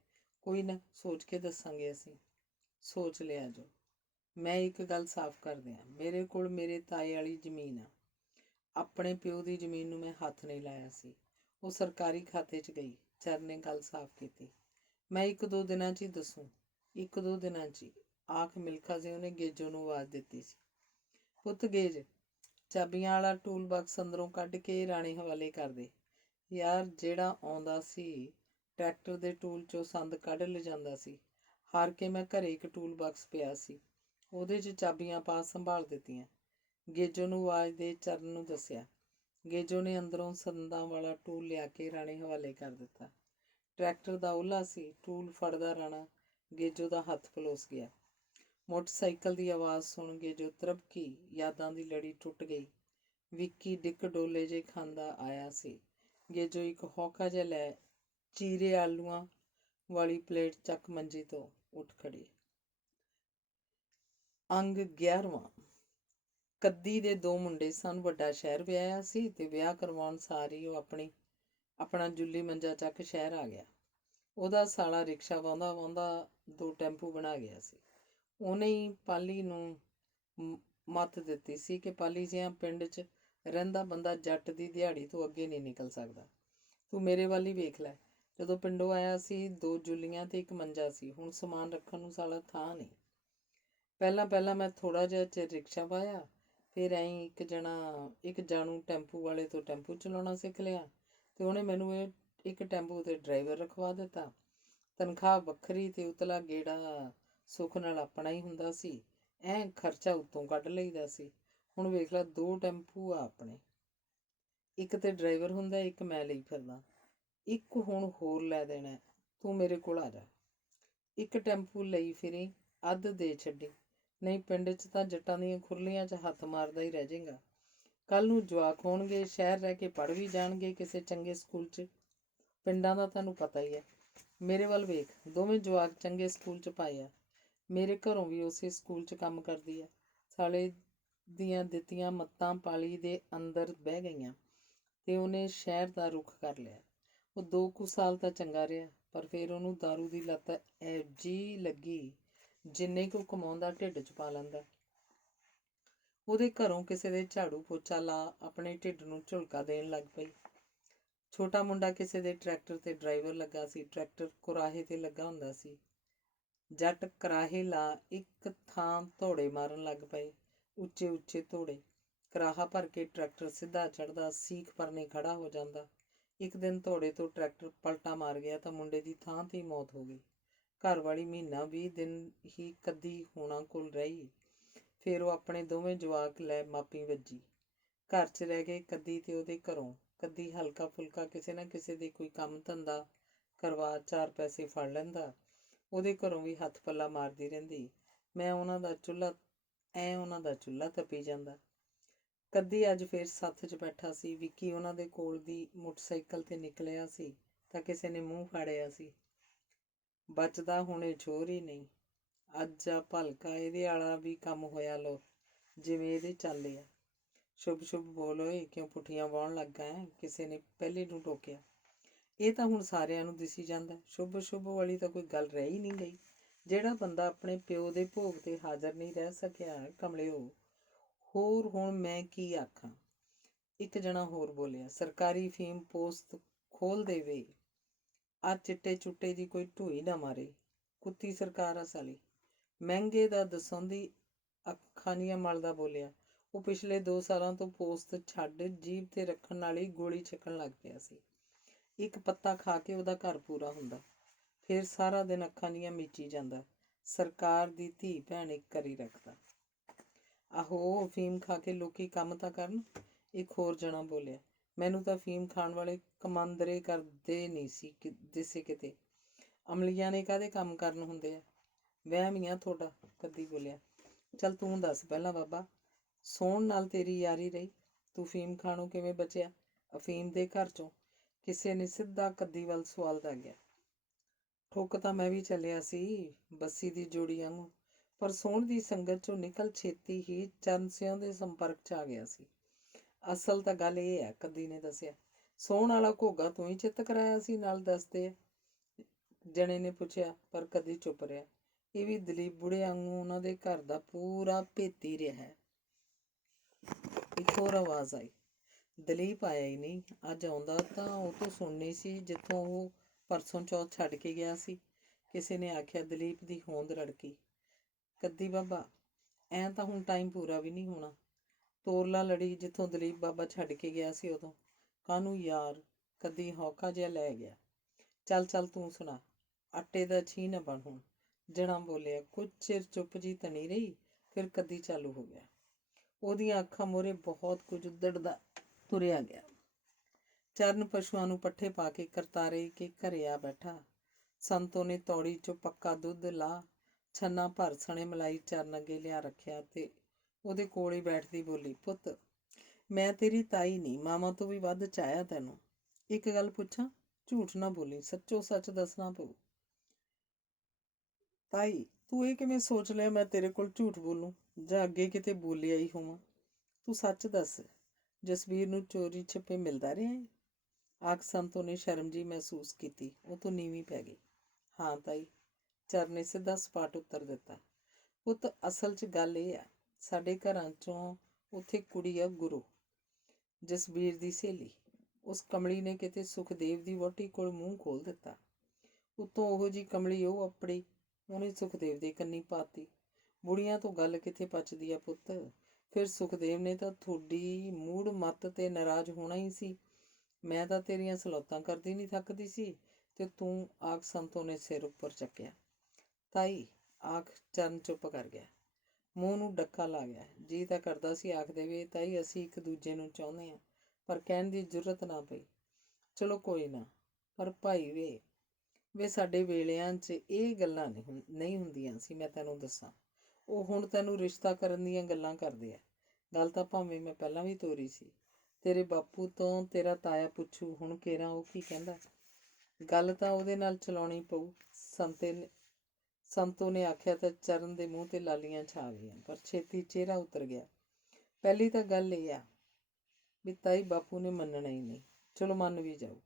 ਕੋਈ ਨਾ, ਸੋਚ ਕੇ ਦੱਸਾਂਗੇ ਅਸੀਂ। ਸੋਚ ਲਿਆ ਜੋ। ਮੈਂ ਇੱਕ ਗੱਲ ਸਾਫ਼ ਕਰ ਦਿਆਂ, ਮੇਰੇ ਕੋਲ ਮੇਰੇ ਤਾਏ ਵਾਲੀ ਜ਼ਮੀਨ ਆ। ਆਪਣੇ ਪਿਓ ਦੀ ਜ਼ਮੀਨ ਨੂੰ ਮੈਂ ਹੱਥ ਨਹੀਂ ਲਾਇਆ ਸੀ, ਉਹ ਸਰਕਾਰੀ ਖਾਤੇ 'ਚ ਗਈ। ਚਰਨ ਨੇ ਗੱਲ ਸਾਫ਼ ਕੀਤੀ। ਮੈਂ 1-2 ਦਿਨਾਂ 'ਚ ਹੀ ਦੱਸੂ। 1-2 ਦਿਨਾਂ 'ਚ ਹੀ, ਆਖ ਮਿਲਖਾ ਸਿੰਘ ਨੇ ਗੇਜੋ ਨੂੰ ਆਵਾਜ਼ ਦਿੱਤੀ ਸੀ। ਪੁੱਤ ਗੇਜ, ਚਾਬੀਆਂ ਵਾਲਾ ਟੂਲ ਬਾਕਸ ਅੰਦਰੋਂ ਕੱਢ ਕੇ ਰਾਣੇ ਹਵਾਲੇ ਕਰ ਦੇ। ਯਾਰ ਜਿਹੜਾ ਆਉਂਦਾ ਸੀ ਟਰੈਕਟਰ ਦੇ ਟੂਲ 'ਚੋਂ ਸੰਦ ਕੱਢ ਲਿਜਾਂਦਾ ਸੀ। ਹਾਰ ਕੇ ਮੈਂ ਘਰੇ ਇੱਕ ਟੂਲ ਬਾਕਸ ਪਿਆ ਸੀ, ਉਹਦੇ 'ਚ ਚਾਬੀਆਂ ਪਾ ਸੰਭਾਲ ਦਿੱਤੀਆਂ। ਗੇਜੋ ਨੂੰ ਆਵਾਜ਼ ਦੇ, ਚਰਨ ਨੂੰ ਦੱਸਿਆ। ਗੇਜੋ ਨੇ ਅੰਦਰੋਂ ਸੰਦਾਂ ਵਾਲਾ ਟੂਲ ਲਿਆ ਕੇ ਰਾਣੇ ਹਵਾਲੇ ਕਰ ਦਿੱਤਾ। ਟਰੈਕਟਰ ਦਾ ਉਹਲਾ ਸੀ। ਟੂਲ ਫੜਦਾ ਰਾਣਾ ਗੇਜੋ ਦਾ ਹੱਥ ਪਲੋਸ ਗਿਆ। ਮੋਟਰਸਾਈਕਲ ਦੀ ਆਵਾਜ਼ ਸੁਣ ਗੇਜੋ ਤਰਬਕੀ। ਯਾਦਾਂ ਦੀ ਲੜੀ ਟੁੱਟ ਗਈ। ਵਿੱਕੀ ਡਿੱਕ ਡੋਲੇ ਜੇ ਖਾਂਦਾ ਆਇਆ ਸੀ। ਗੇਜੋ ਇੱਕ ਹੌਕਾ ਜਿਹਾ ਲੈ ਚੀਰੇ ਆਲੂਆਂ ਵਾਲੀ ਪਲੇਟ ਚੱਕ ਮੰਜੀ ਤੋਂ ਉੱਠ ਖੜੀ। ਅੰਗ 11ਵਾਂ। ਕੱਦੀ ਦੇ 2 ਮੁੰਡੇ ਸਨ। ਵੱਡਾ ਸ਼ਹਿਰ ਵਿਆਹਿਆ ਸੀ ਤੇ ਵਿਆਹ ਕਰਵਾਉਣ ਸਾਰ ਹੀ ਉਹ ਆਪਣਾ ਜੁੱਲੀ ਮੰਜਾ ਚੱਕ ਸ਼ਹਿਰ ਆ ਗਿਆ। ਉਹਦਾ ਸਾਲਾ ਰਿਕਸ਼ਾ ਵਾਹੁੰਦਾ 2 ਟੈਂਪੂ ਬਣਾ ਗਿਆ ਸੀ। ਉਹਨੇ ਹੀ ਪਾਲੀ ਨੂੰ ਮੱਤ ਦਿੱਤੀ ਸੀ ਕਿ ਪਾਲੀ ਜਿਹਾ ਪਿੰਡ 'ਚ ਰਹਿੰਦਾ ਬੰਦਾ ਜੱਟ ਦੀ ਦਿਹਾੜੀ ਤੋਂ ਅੱਗੇ ਨਹੀਂ ਨਿਕਲ ਸਕਦਾ। ਤੂੰ ਮੇਰੇ ਵੱਲ ਹੀ ਵੇਖ ਲੈ। ਜਦੋਂ ਪਿੰਡੋਂ ਆਇਆ ਸੀ 2 ਜੁੱਲੀਆਂ ਤੇ 1 ਮੰਜਾ ਸੀ। ਹੁਣ ਸਮਾਨ ਰੱਖਣ ਨੂੰ ਸਾਲਾ ਥਾਂ ਨਹੀਂ। ਪਹਿਲਾਂ ਮੈਂ ਥੋੜ੍ਹਾ ਜਿਹਾ ਚਿਰ ਰਿਕਸ਼ਾ ਵਾਹਿਆ, ਫਿਰ ਐਂ ਇੱਕ ਜਾਣੂ ਟੈਂਪੂ ਵਾਲੇ ਤੋਂ ਟੈਂਪੂ ਚਲਾਉਣਾ ਸਿੱਖ ਲਿਆ ਤੇ ਉਹਨੇ ਮੈਨੂੰ ਇੱਕ ਟੈਂਪੂ ਤੇ ਡਰਾਈਵਰ ਰਖਵਾ ਦਿੱਤਾ। ਤਨਖਾਹ ਵੱਖਰੀ ਤੇ ਉਤਲਾ ਗੇੜਾ ਸੁੱਖ ਨਾਲ ਆਪਣਾ ਹੀ ਹੁੰਦਾ ਸੀ। ਖਰਚਾ ਉੱਤੋਂ ਕੱਢ ਲਈਦਾ ਸੀ। ਹੁਣ ਵੇਖ ਲੈ, 2 ਟੈਂਪੂ ਆ ਆਪਣੇ। ਇੱਕ ਤੇ ਡਰਾਈਵਰ ਹੁੰਦਾ, ਇੱਕ ਮੈਂ ਲਈ ਫਿਰਦਾ। ਇੱਕ ਹੁਣ ਹੋਰ ਲੈ ਦੇਣਾ। ਤੂੰ ਮੇਰੇ ਕੋਲ ਆ ਜਾ। ਇੱਕ ਟੈਂਪੂ ਲਈ ਫਿਰੀ, ਅੱਧ ਦੇ ਛੱਡੀ। ਨਹੀਂ ਪਿੰਡ 'ਚ ਤਾਂ ਜੱਟਾਂ ਦੀਆਂ ਖੁਰਲੀਆਂ 'ਚ ਹੱਥ ਮਾਰਦਾ ਹੀ ਰਹਿ ਜਾਏਗਾ। ਕੱਲ ਨੂੰ ਜਵਾਕ ਹੋਣਗੇ, ਸ਼ਹਿਰ ਰਹਿ ਕੇ ਪੜ੍ਹ ਵੀ ਜਾਣਗੇ ਕਿਸੇ ਚੰਗੇ ਸਕੂਲ 'ਚ। ਪਿੰਡਾਂ ਦਾ ਤੁਹਾਨੂੰ ਪਤਾ ਹੀ ਹੈ। ਮੇਰੇ ਵੱਲ ਵੇਖ, ਦੋਵੇਂ ਜਵਾਕ ਚੰਗੇ ਸਕੂਲ 'ਚ ਪਾਏ ਆ। ਮੇਰੇ ਘਰੋਂ ਵੀ ਉਸੇ ਸਕੂਲ 'ਚ ਕੰਮ ਕਰਦੀ ਆ। ਸਾਲੇ ਦੀਆਂ ਦਿੱਤੀਆਂ ਮੱਤਾਂ ਪਾਲੀ ਦੇ ਅੰਦਰ ਬਹਿ ਗਈਆਂ ਤੇ ਉਹਨੇ ਸ਼ਹਿਰ ਦਾ ਰੁੱਖ ਕਰ ਲਿਆ। ਉਹ 2 ਕੁ ਸਾਲ ਤਾਂ ਚੰਗਾ ਰਿਹਾ, ਪਰ ਫਿਰ ਉਹਨੂੰ ਦਾਰੂ ਦੀ ਲੱਤ ਜੀ ਲੱਗੀ। ਜਿੰਨੇ ਕੁ ਕਮਾਉਂਦਾ ਢਿੱਡ 'ਚ ਪਾ ਲੈਂਦਾ। ਉਹਦੇ ਘਰੋਂ ਕਿਸੇ ਦੇ ਝਾੜੂ ਪੋਚਾ ਲਾ ਆਪਣੇ ਢਿੱਡ ਨੂੰ ਝੁਲਕਾ ਦੇਣ ਲੱਗ ਪਈ। ਛੋਟਾ ਮੁੰਡਾ ਕਿਸੇ ਦੇ ਟਰੈਕਟਰ ਤੇ ਡਰਾਈਵਰ ਲੱਗਾ ਸੀ। ਟਰੈਕਟਰ ਕੁਰਾਹੇ ਤੇ ਲੱਗਾ ਹੁੰਦਾ ਸੀ। ਜੱਟ ਕਰਾਹੇ ਲਾ ਇੱਕ ਥਾਂ ਧੋੜੇ ਮਾਰਨ ਲੱਗ ਪਏ। ਉੱਚੇ ਧੋੜੇ। ਕਰਾਹਾ ਭਰ ਕੇ ਟਰੈਕਟਰ ਸਿੱਧਾ ਚੜ੍ਹਦਾ, ਸੀਖ ਪਰਨੇ ਖੜਾ ਹੋ ਜਾਂਦਾ। ਇੱਕ ਦਿਨ ਧੋੜੇ ਤੋਂ ਟਰੈਕਟਰ ਪਲਟਾ ਮਾਰ ਗਿਆ ਤਾਂ ਮੁੰਡੇ ਦੀ ਥਾਂ ਤੇ ਹੀ ਮੌਤ ਹੋ ਗਈ। ਘਰ ਵਾਲੀ ਮਹੀਨਾ 20 ਦਿਨ ਹੀ ਕੱਦੀ ਹੋਣਾ ਕੋਲ ਰਹੀ। ਫਿਰ ਉਹ ਆਪਣੇ ਦੋਵੇਂ ਜਵਾਕ ਲੈ ਮਾਪੀ ਵੱਜੀ। ਘਰ 'ਚ ਰਹਿ ਗਏ ਕੱਦੀ ਤੇ ਉਹਦੇ ਘਰੋਂ। ਕੱਦੀ ਹਲਕਾ ਫੁਲਕਾ ਕਿਸੇ ਨਾ ਕਿਸੇ ਦੇ ਕੋਈ ਕੰਮ ਧੰਦਾ ਕਰਵਾ 4 ਪੈਸੇ ਫੜ ਲੈਂਦਾ। ਉਹਦੇ ਘਰੋਂ ਵੀ ਹੱਥ ਪੱਲਾ ਮਾਰਦੀ ਰਹਿੰਦੀ। ਉਹਨਾਂ ਦਾ ਚੁੱਲ੍ਹਾ ਤਪੀ ਜਾਂਦਾ। ਕੱਦੀ ਅੱਜ ਫਿਰ ਸੱਥ 'ਚ ਬੈਠਾ ਸੀ। ਵਿੱਕੀ ਉਹਨਾਂ ਦੇ ਕੋਲ ਦੀ ਮੋਟਰਸਾਈਕਲ ਤੇ ਨਿਕਲਿਆ ਸੀ ਤਾਂ ਕਿਸੇ ਨੇ ਮੂੰਹ ਫਾੜਿਆ ਸੀ। ਬਚਦਾ ਹੁਣੇ ਛੋਰ ਹੀ ਨਹੀਂ। ਅੱਜ ਆ ਭਲਕਾ ਇਹਦੇ ਵਾਲਾ ਵੀ ਕੰਮ ਹੋਇਆ ਲੋ, ਜਿਵੇਂ ਇਹਦੇ ਚੱਲੇ ਆ। ਸ਼ੁਭ ਸ਼ੁਭ ਬੋਲ ਓਏ, ਕਿਉਂ ਪੁੱਠੀਆਂ ਵਾਹੁਣ ਲੱਗਾ ਹੈ? ਕਿਸੇ ਨੇ ਪਹਿਲੇ ਨੂੰ ਟੋਕਿਆ। ਇਹ ਤਾਂ ਹੁਣ ਸਾਰਿਆਂ ਨੂੰ ਦਿਸੀ ਜਾਂਦਾ, ਸ਼ੁਭ ਸ਼ੁਭ ਵਾਲੀ ਤਾਂ ਕੋਈ ਗੱਲ ਰਹਿ ਹੀ ਨਹੀਂ ਗਈ। ਜਿਹੜਾ ਬੰਦਾ ਆਪਣੇ ਪਿਓ ਦੇ ਭੋਗ ਤੇ ਹਾਜ਼ਰ ਨਹੀਂ ਰਹਿ ਸਕਿਆ, ਕਮਲਿਓ, ਹੋਰ ਹੁਣ ਮੈਂ ਕੀ ਆਖਾਂ। ਇੱਕ ਜਣਾ ਹੋਰ ਬੋਲਿਆ, ਸਰਕਾਰੀ ਫੀਮ ਪੋਸਟ ਖੋਲ ਦੇਵੇ, ਆ ਚਿੱਟੇ ਚੁੱਟੇ ਦੀ ਕੋਈ ਢੂਈ ਨਾ ਮਾਰੇ, ਕੁੱਤੀ ਸਰਕਾਰ ਆ ਸਾਲੀ। ਮਹਿੰਗੇ ਦਾ ਦਸਾਉਂਦੀ ਅੱਖਾਂ ਦੀਆਂ ਮਲਦਾ ਬੋਲਿਆ, ਉਹ ਪਿਛਲੇ 2 ਸਾਲਾਂ ਤੋਂ ਪੋਸਟ ਛੱਡ ਜੀਭ ਤੇ ਰੱਖਣ ਵਾਲੀ ਗੋਲੀ ਛਕਣ ਲੱਗ ਪਿਆ ਸੀ। ਇੱਕ ਪੱਤਾ ਖਾ ਕੇ ਉਹਦਾ ਘਰ ਪੂਰਾ ਹੁੰਦਾ, ਫਿਰ ਸਾਰਾ ਦਿਨ ਅੱਖਾਂ ਦੀਆਂ ਮੀਚੀ ਜਾਂਦਾ। ਸਰਕਾਰ ਦੀ ਧੀ ਭੈਣ ਇੱਕ ਕਰੀ ਰੱਖਦਾ। ਆਹੋ, ਫੀਮ ਖਾ ਕੇ ਲੋਕੀ ਕੰਮ ਤਾਂ ਕਰਨ। ਇੱਕ ਹੋਰ ਜਣਾ ਬੋਲਿਆ, ਮੈਨੂੰ ਤਾਂ ਫੀਮ ਖਾਣ ਵਾਲੇ ਕਮਾਂਦਰੇ ਕਰਦੇ ਨਹੀਂ ਸੀ ਦਿਸੇ ਕਿਤੇ। ਅਮਲੀਆਂ ਨੇ ਕਾਹਦੇ ਕੰਮ ਕਰਨ ਹੁੰਦੇ ਆ? ਵਹਿਮ ਹੀ ਆ ਤੁਹਾਡਾ, ਕੱਦੀ ਬੋਲਿਆ। ਚੱਲ ਤੂੰ ਦੱਸ ਪਹਿਲਾਂ ਬਾਬਾ, ਸੋਹਣ ਨਾਲ ਤੇਰੀ ਯਾਰੀ ਰਹੀ, ਤੂੰ ਫੀਮ ਖਾਣੋਂ ਕਿਵੇਂ ਬਚਿਆ? ਅਫੀਮ ਦੇ ਘਰ ਚੋਂ ਕਿਸੇ ਨੇ ਸਿੱਧਾ ਕੱਦੀ ਵੱਲ ਸਵਾਲ ਦਾਗਿਆ। ਠੁੱਕ ਤਾਂ ਮੈਂ ਵੀ ਚੱਲਿਆ ਸੀ, ਬੱਸੀ ਦੀ ਜੋੜੀ ਵਾਂਗੂ, ਪਰ ਸੋਹਣ ਦੀ ਸੰਗਤ ਚੋਂ ਨਿਕਲ ਛੇਤੀ ਹੀ ਚਰਨ ਸਿਉਂ ਦੇ ਸੰਪਰਕ 'ਚ ਆ ਗਿਆ ਸੀ। ਅਸਲ ਤਾਂ ਗੱਲ ਇਹ ਹੈ, ਕੱਦੀ ਨੇ ਦੱਸਿਆ, ਸੋਹਣ ਵਾਲਾ ਘੋਗਾ ਤੂੰ ਹੀ ਚਿੱਤ ਕਰਾਇਆ ਸੀ, ਨਾਲ ਦੱਸਦੇ ਜਣੇ ਨੇ ਪੁੱਛਿਆ, ਪਰ ਕੱਦੀ ਚੁੱਪ ਰਿਹਾ। ਇਹ ਵੀ ਦਲੀਪ ਬੁੜੇ ਵਾਂਗੂ ਉਹਨਾਂ ਦੇ ਘਰ ਦਾ ਪੂਰਾ ਭੇਤੀ ਰਿਹਾ ਹੈ। ਇੱਕ ਹੋਰ ਆਵਾਜ਼ ਆਈ, ਦਲੀਪ ਆਇਆ ਹੀ ਨਹੀਂ। ਅੱਜ ਆਉਂਦਾ ਤਾਂ ਉਹ ਤੋਂ ਸੁਣਨੀ ਸੀ ਜਿੱਥੋਂ ਉਹ ਪਰਸੋਂ ਚੌਥ ਛੱਡ ਕੇ ਗਿਆ ਸੀ। ਕਿਸੇ ਨੇ ਆਖਿਆ। ਦਲੀਪ ਦੀ ਹੋਂਦ ਰੜਕੀ, ਕੱਦੀ ਬਾਬਾ, ਐਂ ਤਾਂ ਹੁਣ ਟਾਈਮ ਪੂਰਾ ਵੀ ਨਹੀਂ ਹੋਣਾ। ਤੋਰਲਾ ਲੜੀ ਜਿੱਥੋਂ ਦਲੀਪ ਬਾਬਾ ਛੱਡ ਕੇ ਗਿਆ ਸੀ ਉਦੋਂ। ਕਾਹਨੂੰ ਯਾਰ, ਕੱਦੀ ਹੌਕਾ ਜਿਹਾ ਲੈ ਗਿਆ। ਚੱਲ ਚੱਲ ਤੂੰ ਸੁਣਾ, ਆਟੇ ਦਾ ਛੀ ਨਾ ਬਣ ਹੁਣ, ਜਣਾ ਬੋਲਿਆ। ਕੁਝ ਚਿਰ ਚੁੱਪ ਜੀ ਤਣੀ ਰਹੀ, ਫਿਰ ਕੱਦੀ ਚਾਲੂ ਹੋ ਗਿਆ। ਉਹਦੀਆਂ ਅੱਖਾਂ ਮੂਹਰੇ ਬਹੁਤ ਕੁਝ ਉੱਧੜਦਾ ਤੁਰਿਆ ਗਿਆ। ਚਰਨ ਪਸ਼ੂਆਂ ਨੂੰ ਪੱਠੇ ਪਾ ਕੇ ਕਰਤਾਰੇ ਕੇ ਘਰੇ ਆ ਬੈਠਾ। ਸੰਤੋ ਨੇ ਤੌੜੀ 'ਚੋਂ ਪੱਕਾ ਦੁੱਧ ਲਾ ਛੰਨਾ ਭਰ ਸਣੇ ਮਲਾਈ ਚਰਨ ਅੱਗੇ ਲਿਆ ਰੱਖਿਆ ਤੇ ਉਹਦੇ ਕੋਲ ਹੀ ਬੈਠਦੀ ਬੋਲੀ, ਪੁੱਤ, ਮੈਂ ਤੇਰੀ ਤਾਈ ਨਹੀਂ, ਮਾਵਾਂ ਤੋਂ ਵੀ ਵੱਧ ਚਾਹਿਆ ਤੈਨੂੰ। ਇੱਕ ਗੱਲ ਪੁੱਛਾਂ? ਝੂਠ ਨਾ ਬੋਲੀ, ਸੱਚੋ ਸੱਚ ਦੱਸਣਾ ਪਊ। ਤਾਈ, ਤੂੰ ਇਹ ਕਿਵੇਂ ਸੋਚ ਲਿਆ ਮੈਂ ਤੇਰੇ ਕੋਲ ਝੂਠ ਬੋਲੂੰ, ਜਾਂ ਅੱਗੇ ਕਿਤੇ ਬੋਲਿਆ ਹੀ ਹੋਵਾਂ? ਤੂੰ ਸੱਚ ਦੱਸ, ਜਸਵੀਰ ਨੂੰ ਚੋਰੀ ਛਿਪੇ ਮਿਲਦਾ ਰਿਹਾ ਹੈ? ਆਖ ਸੰਤੋ ਨੇ ਸ਼ਰਮ ਜੀ ਮਹਿਸੂਸ ਕੀਤੀ। ਉਹ ਤੋਂ ਨੀਵੀਂ ਪੈ ਗਈ। ਹਾਂ ਤਾਈ, ਚਰਨ ਨੇ ਸਿੱਧਾ ਸਪਾਟ ਉੱਤਰ ਦਿੱਤਾ। ਪੁੱਤ, ਅਸਲ 'ਚ ਗੱਲ ਇਹ ਆ, ਸਾਡੇ ਘਰਾਂ 'ਚੋਂ ਉੱਥੇ ਕੁੜੀ ਆ ਗੁਰੂ, ਜਸਬੀਰ ਦੀ ਸਹੇਲੀ। ਉਸ ਕਮਲੀ ਨੇ ਕਿਤੇ ਸੁਖਦੇਵ ਦੀ ਵਹੁਟੀ ਕੋਲ ਮੂੰਹ ਖੋਲ ਦਿੱਤਾ। ਉੱਤੋਂ ਉਹੋ ਜੀ ਕਮਲੀ ਉਹ ਆਪਣੀ, ਉਹਨੇ ਸੁਖਦੇਵ ਦੇ ਕੰਨੀ ਪਾਤੀ। ਬੁੜੀਆਂ ਤੋਂ ਗੱਲ ਕਿੱਥੇ ਪਚਦੀ ਆ ਪੁੱਤ। ਫਿਰ ਸੁਖਦੇਵ ਨੇ ਤਾਂ ਤੁਹਾਡੀ ਮੂੜ ਮੱਤ ਤੇ ਨਾਰਾਜ਼ ਹੋਣਾ ਹੀ ਸੀ। ਮੈਂ ਤਾਂ ਤੇਰੀਆਂ ਸਲੌਤਾਂ ਕਰਦੀ ਨਹੀਂ ਥੱਕਦੀ ਸੀ, ਤੇ ਤੂੰ, ਆਖ ਸੰਤੋ ਨੇ ਸਿਰ ਉੱਪਰ ਚੱਕਿਆ। ਤਾਈ, ਆਖ ਚਰਨ ਚੁੱਪ ਕਰ ਗਿਆ। ਮੂੰਹ ਨੂੰ ਡੱਕਾ ਲਾ ਗਿਆ। ਜੀ ਤਾਂ ਕਰਦਾ ਸੀ ਆਖ ਦੇਵੇ, ਤਾਈ ਅਸੀਂ ਇੱਕ ਦੂਜੇ ਨੂੰ ਚਾਹੁੰਦੇ ਹਾਂ, ਪਰ ਕਹਿਣ ਦੀ ਜੁਰਤ ਨਾ ਪਈ। ਚਲੋ ਕੋਈ ਨਾ, ਪਰ ਭਾਈ ਵੇ ਸਾਡੇ ਵੇਲਿਆਂ 'ਚ ਇਹ ਗੱਲਾਂ ਨਹੀਂ ਹੁੰਦੀਆਂ ਸੀ, ਮੈਂ ਤੈਨੂੰ ਦੱਸਾਂ। ਉਹ ਹੁਣ ਤੈਨੂੰ ਰਿਸ਼ਤਾ ਕਰਨ ਦੀਆਂ ਗੱਲਾਂ ਕਰਦੇ ਆ। ਗੱਲ ਤਾਂ ਭਾਵੇਂ ਮੈਂ ਪਹਿਲਾਂ ਵੀ ਤੋਰੀ ਸੀ। ਤੇਰੇ ਬਾਪੂ ਤੋਂ ਤੇਰਾ ਤਾਇਆ ਪੁੱਛੂ ਹੁਣ ਕੇਰਾਂ ਉਹ ਕੀ ਕਹਿੰਦਾ। ਗੱਲ ਤਾਂ ਉਹਦੇ ਨਾਲ ਚਲਾਉਣੀ ਪਊ, ਸੰਤੋ ਨੇ ਆਖਿਆ ਤਾਂ ਚਰਨ ਦੇ ਮੂੰਹ ਤੇ ਲਾਲੀਆਂ ਛਾ ਗਈਆਂ, ਪਰ ਛੇਤੀ ਚਿਹਰਾ ਉਤਰ ਗਿਆ। ਪਹਿਲੀ ਤਾਂ ਗੱਲ ਇਹ ਆ ਵੀ ਤਾਈ, ਬਾਪੂ ਨੇ ਮੰਨਣਾ ਹੀ ਨਹੀਂ। ਚਲੋ ਮੰਨ ਵੀ ਜਾਊ,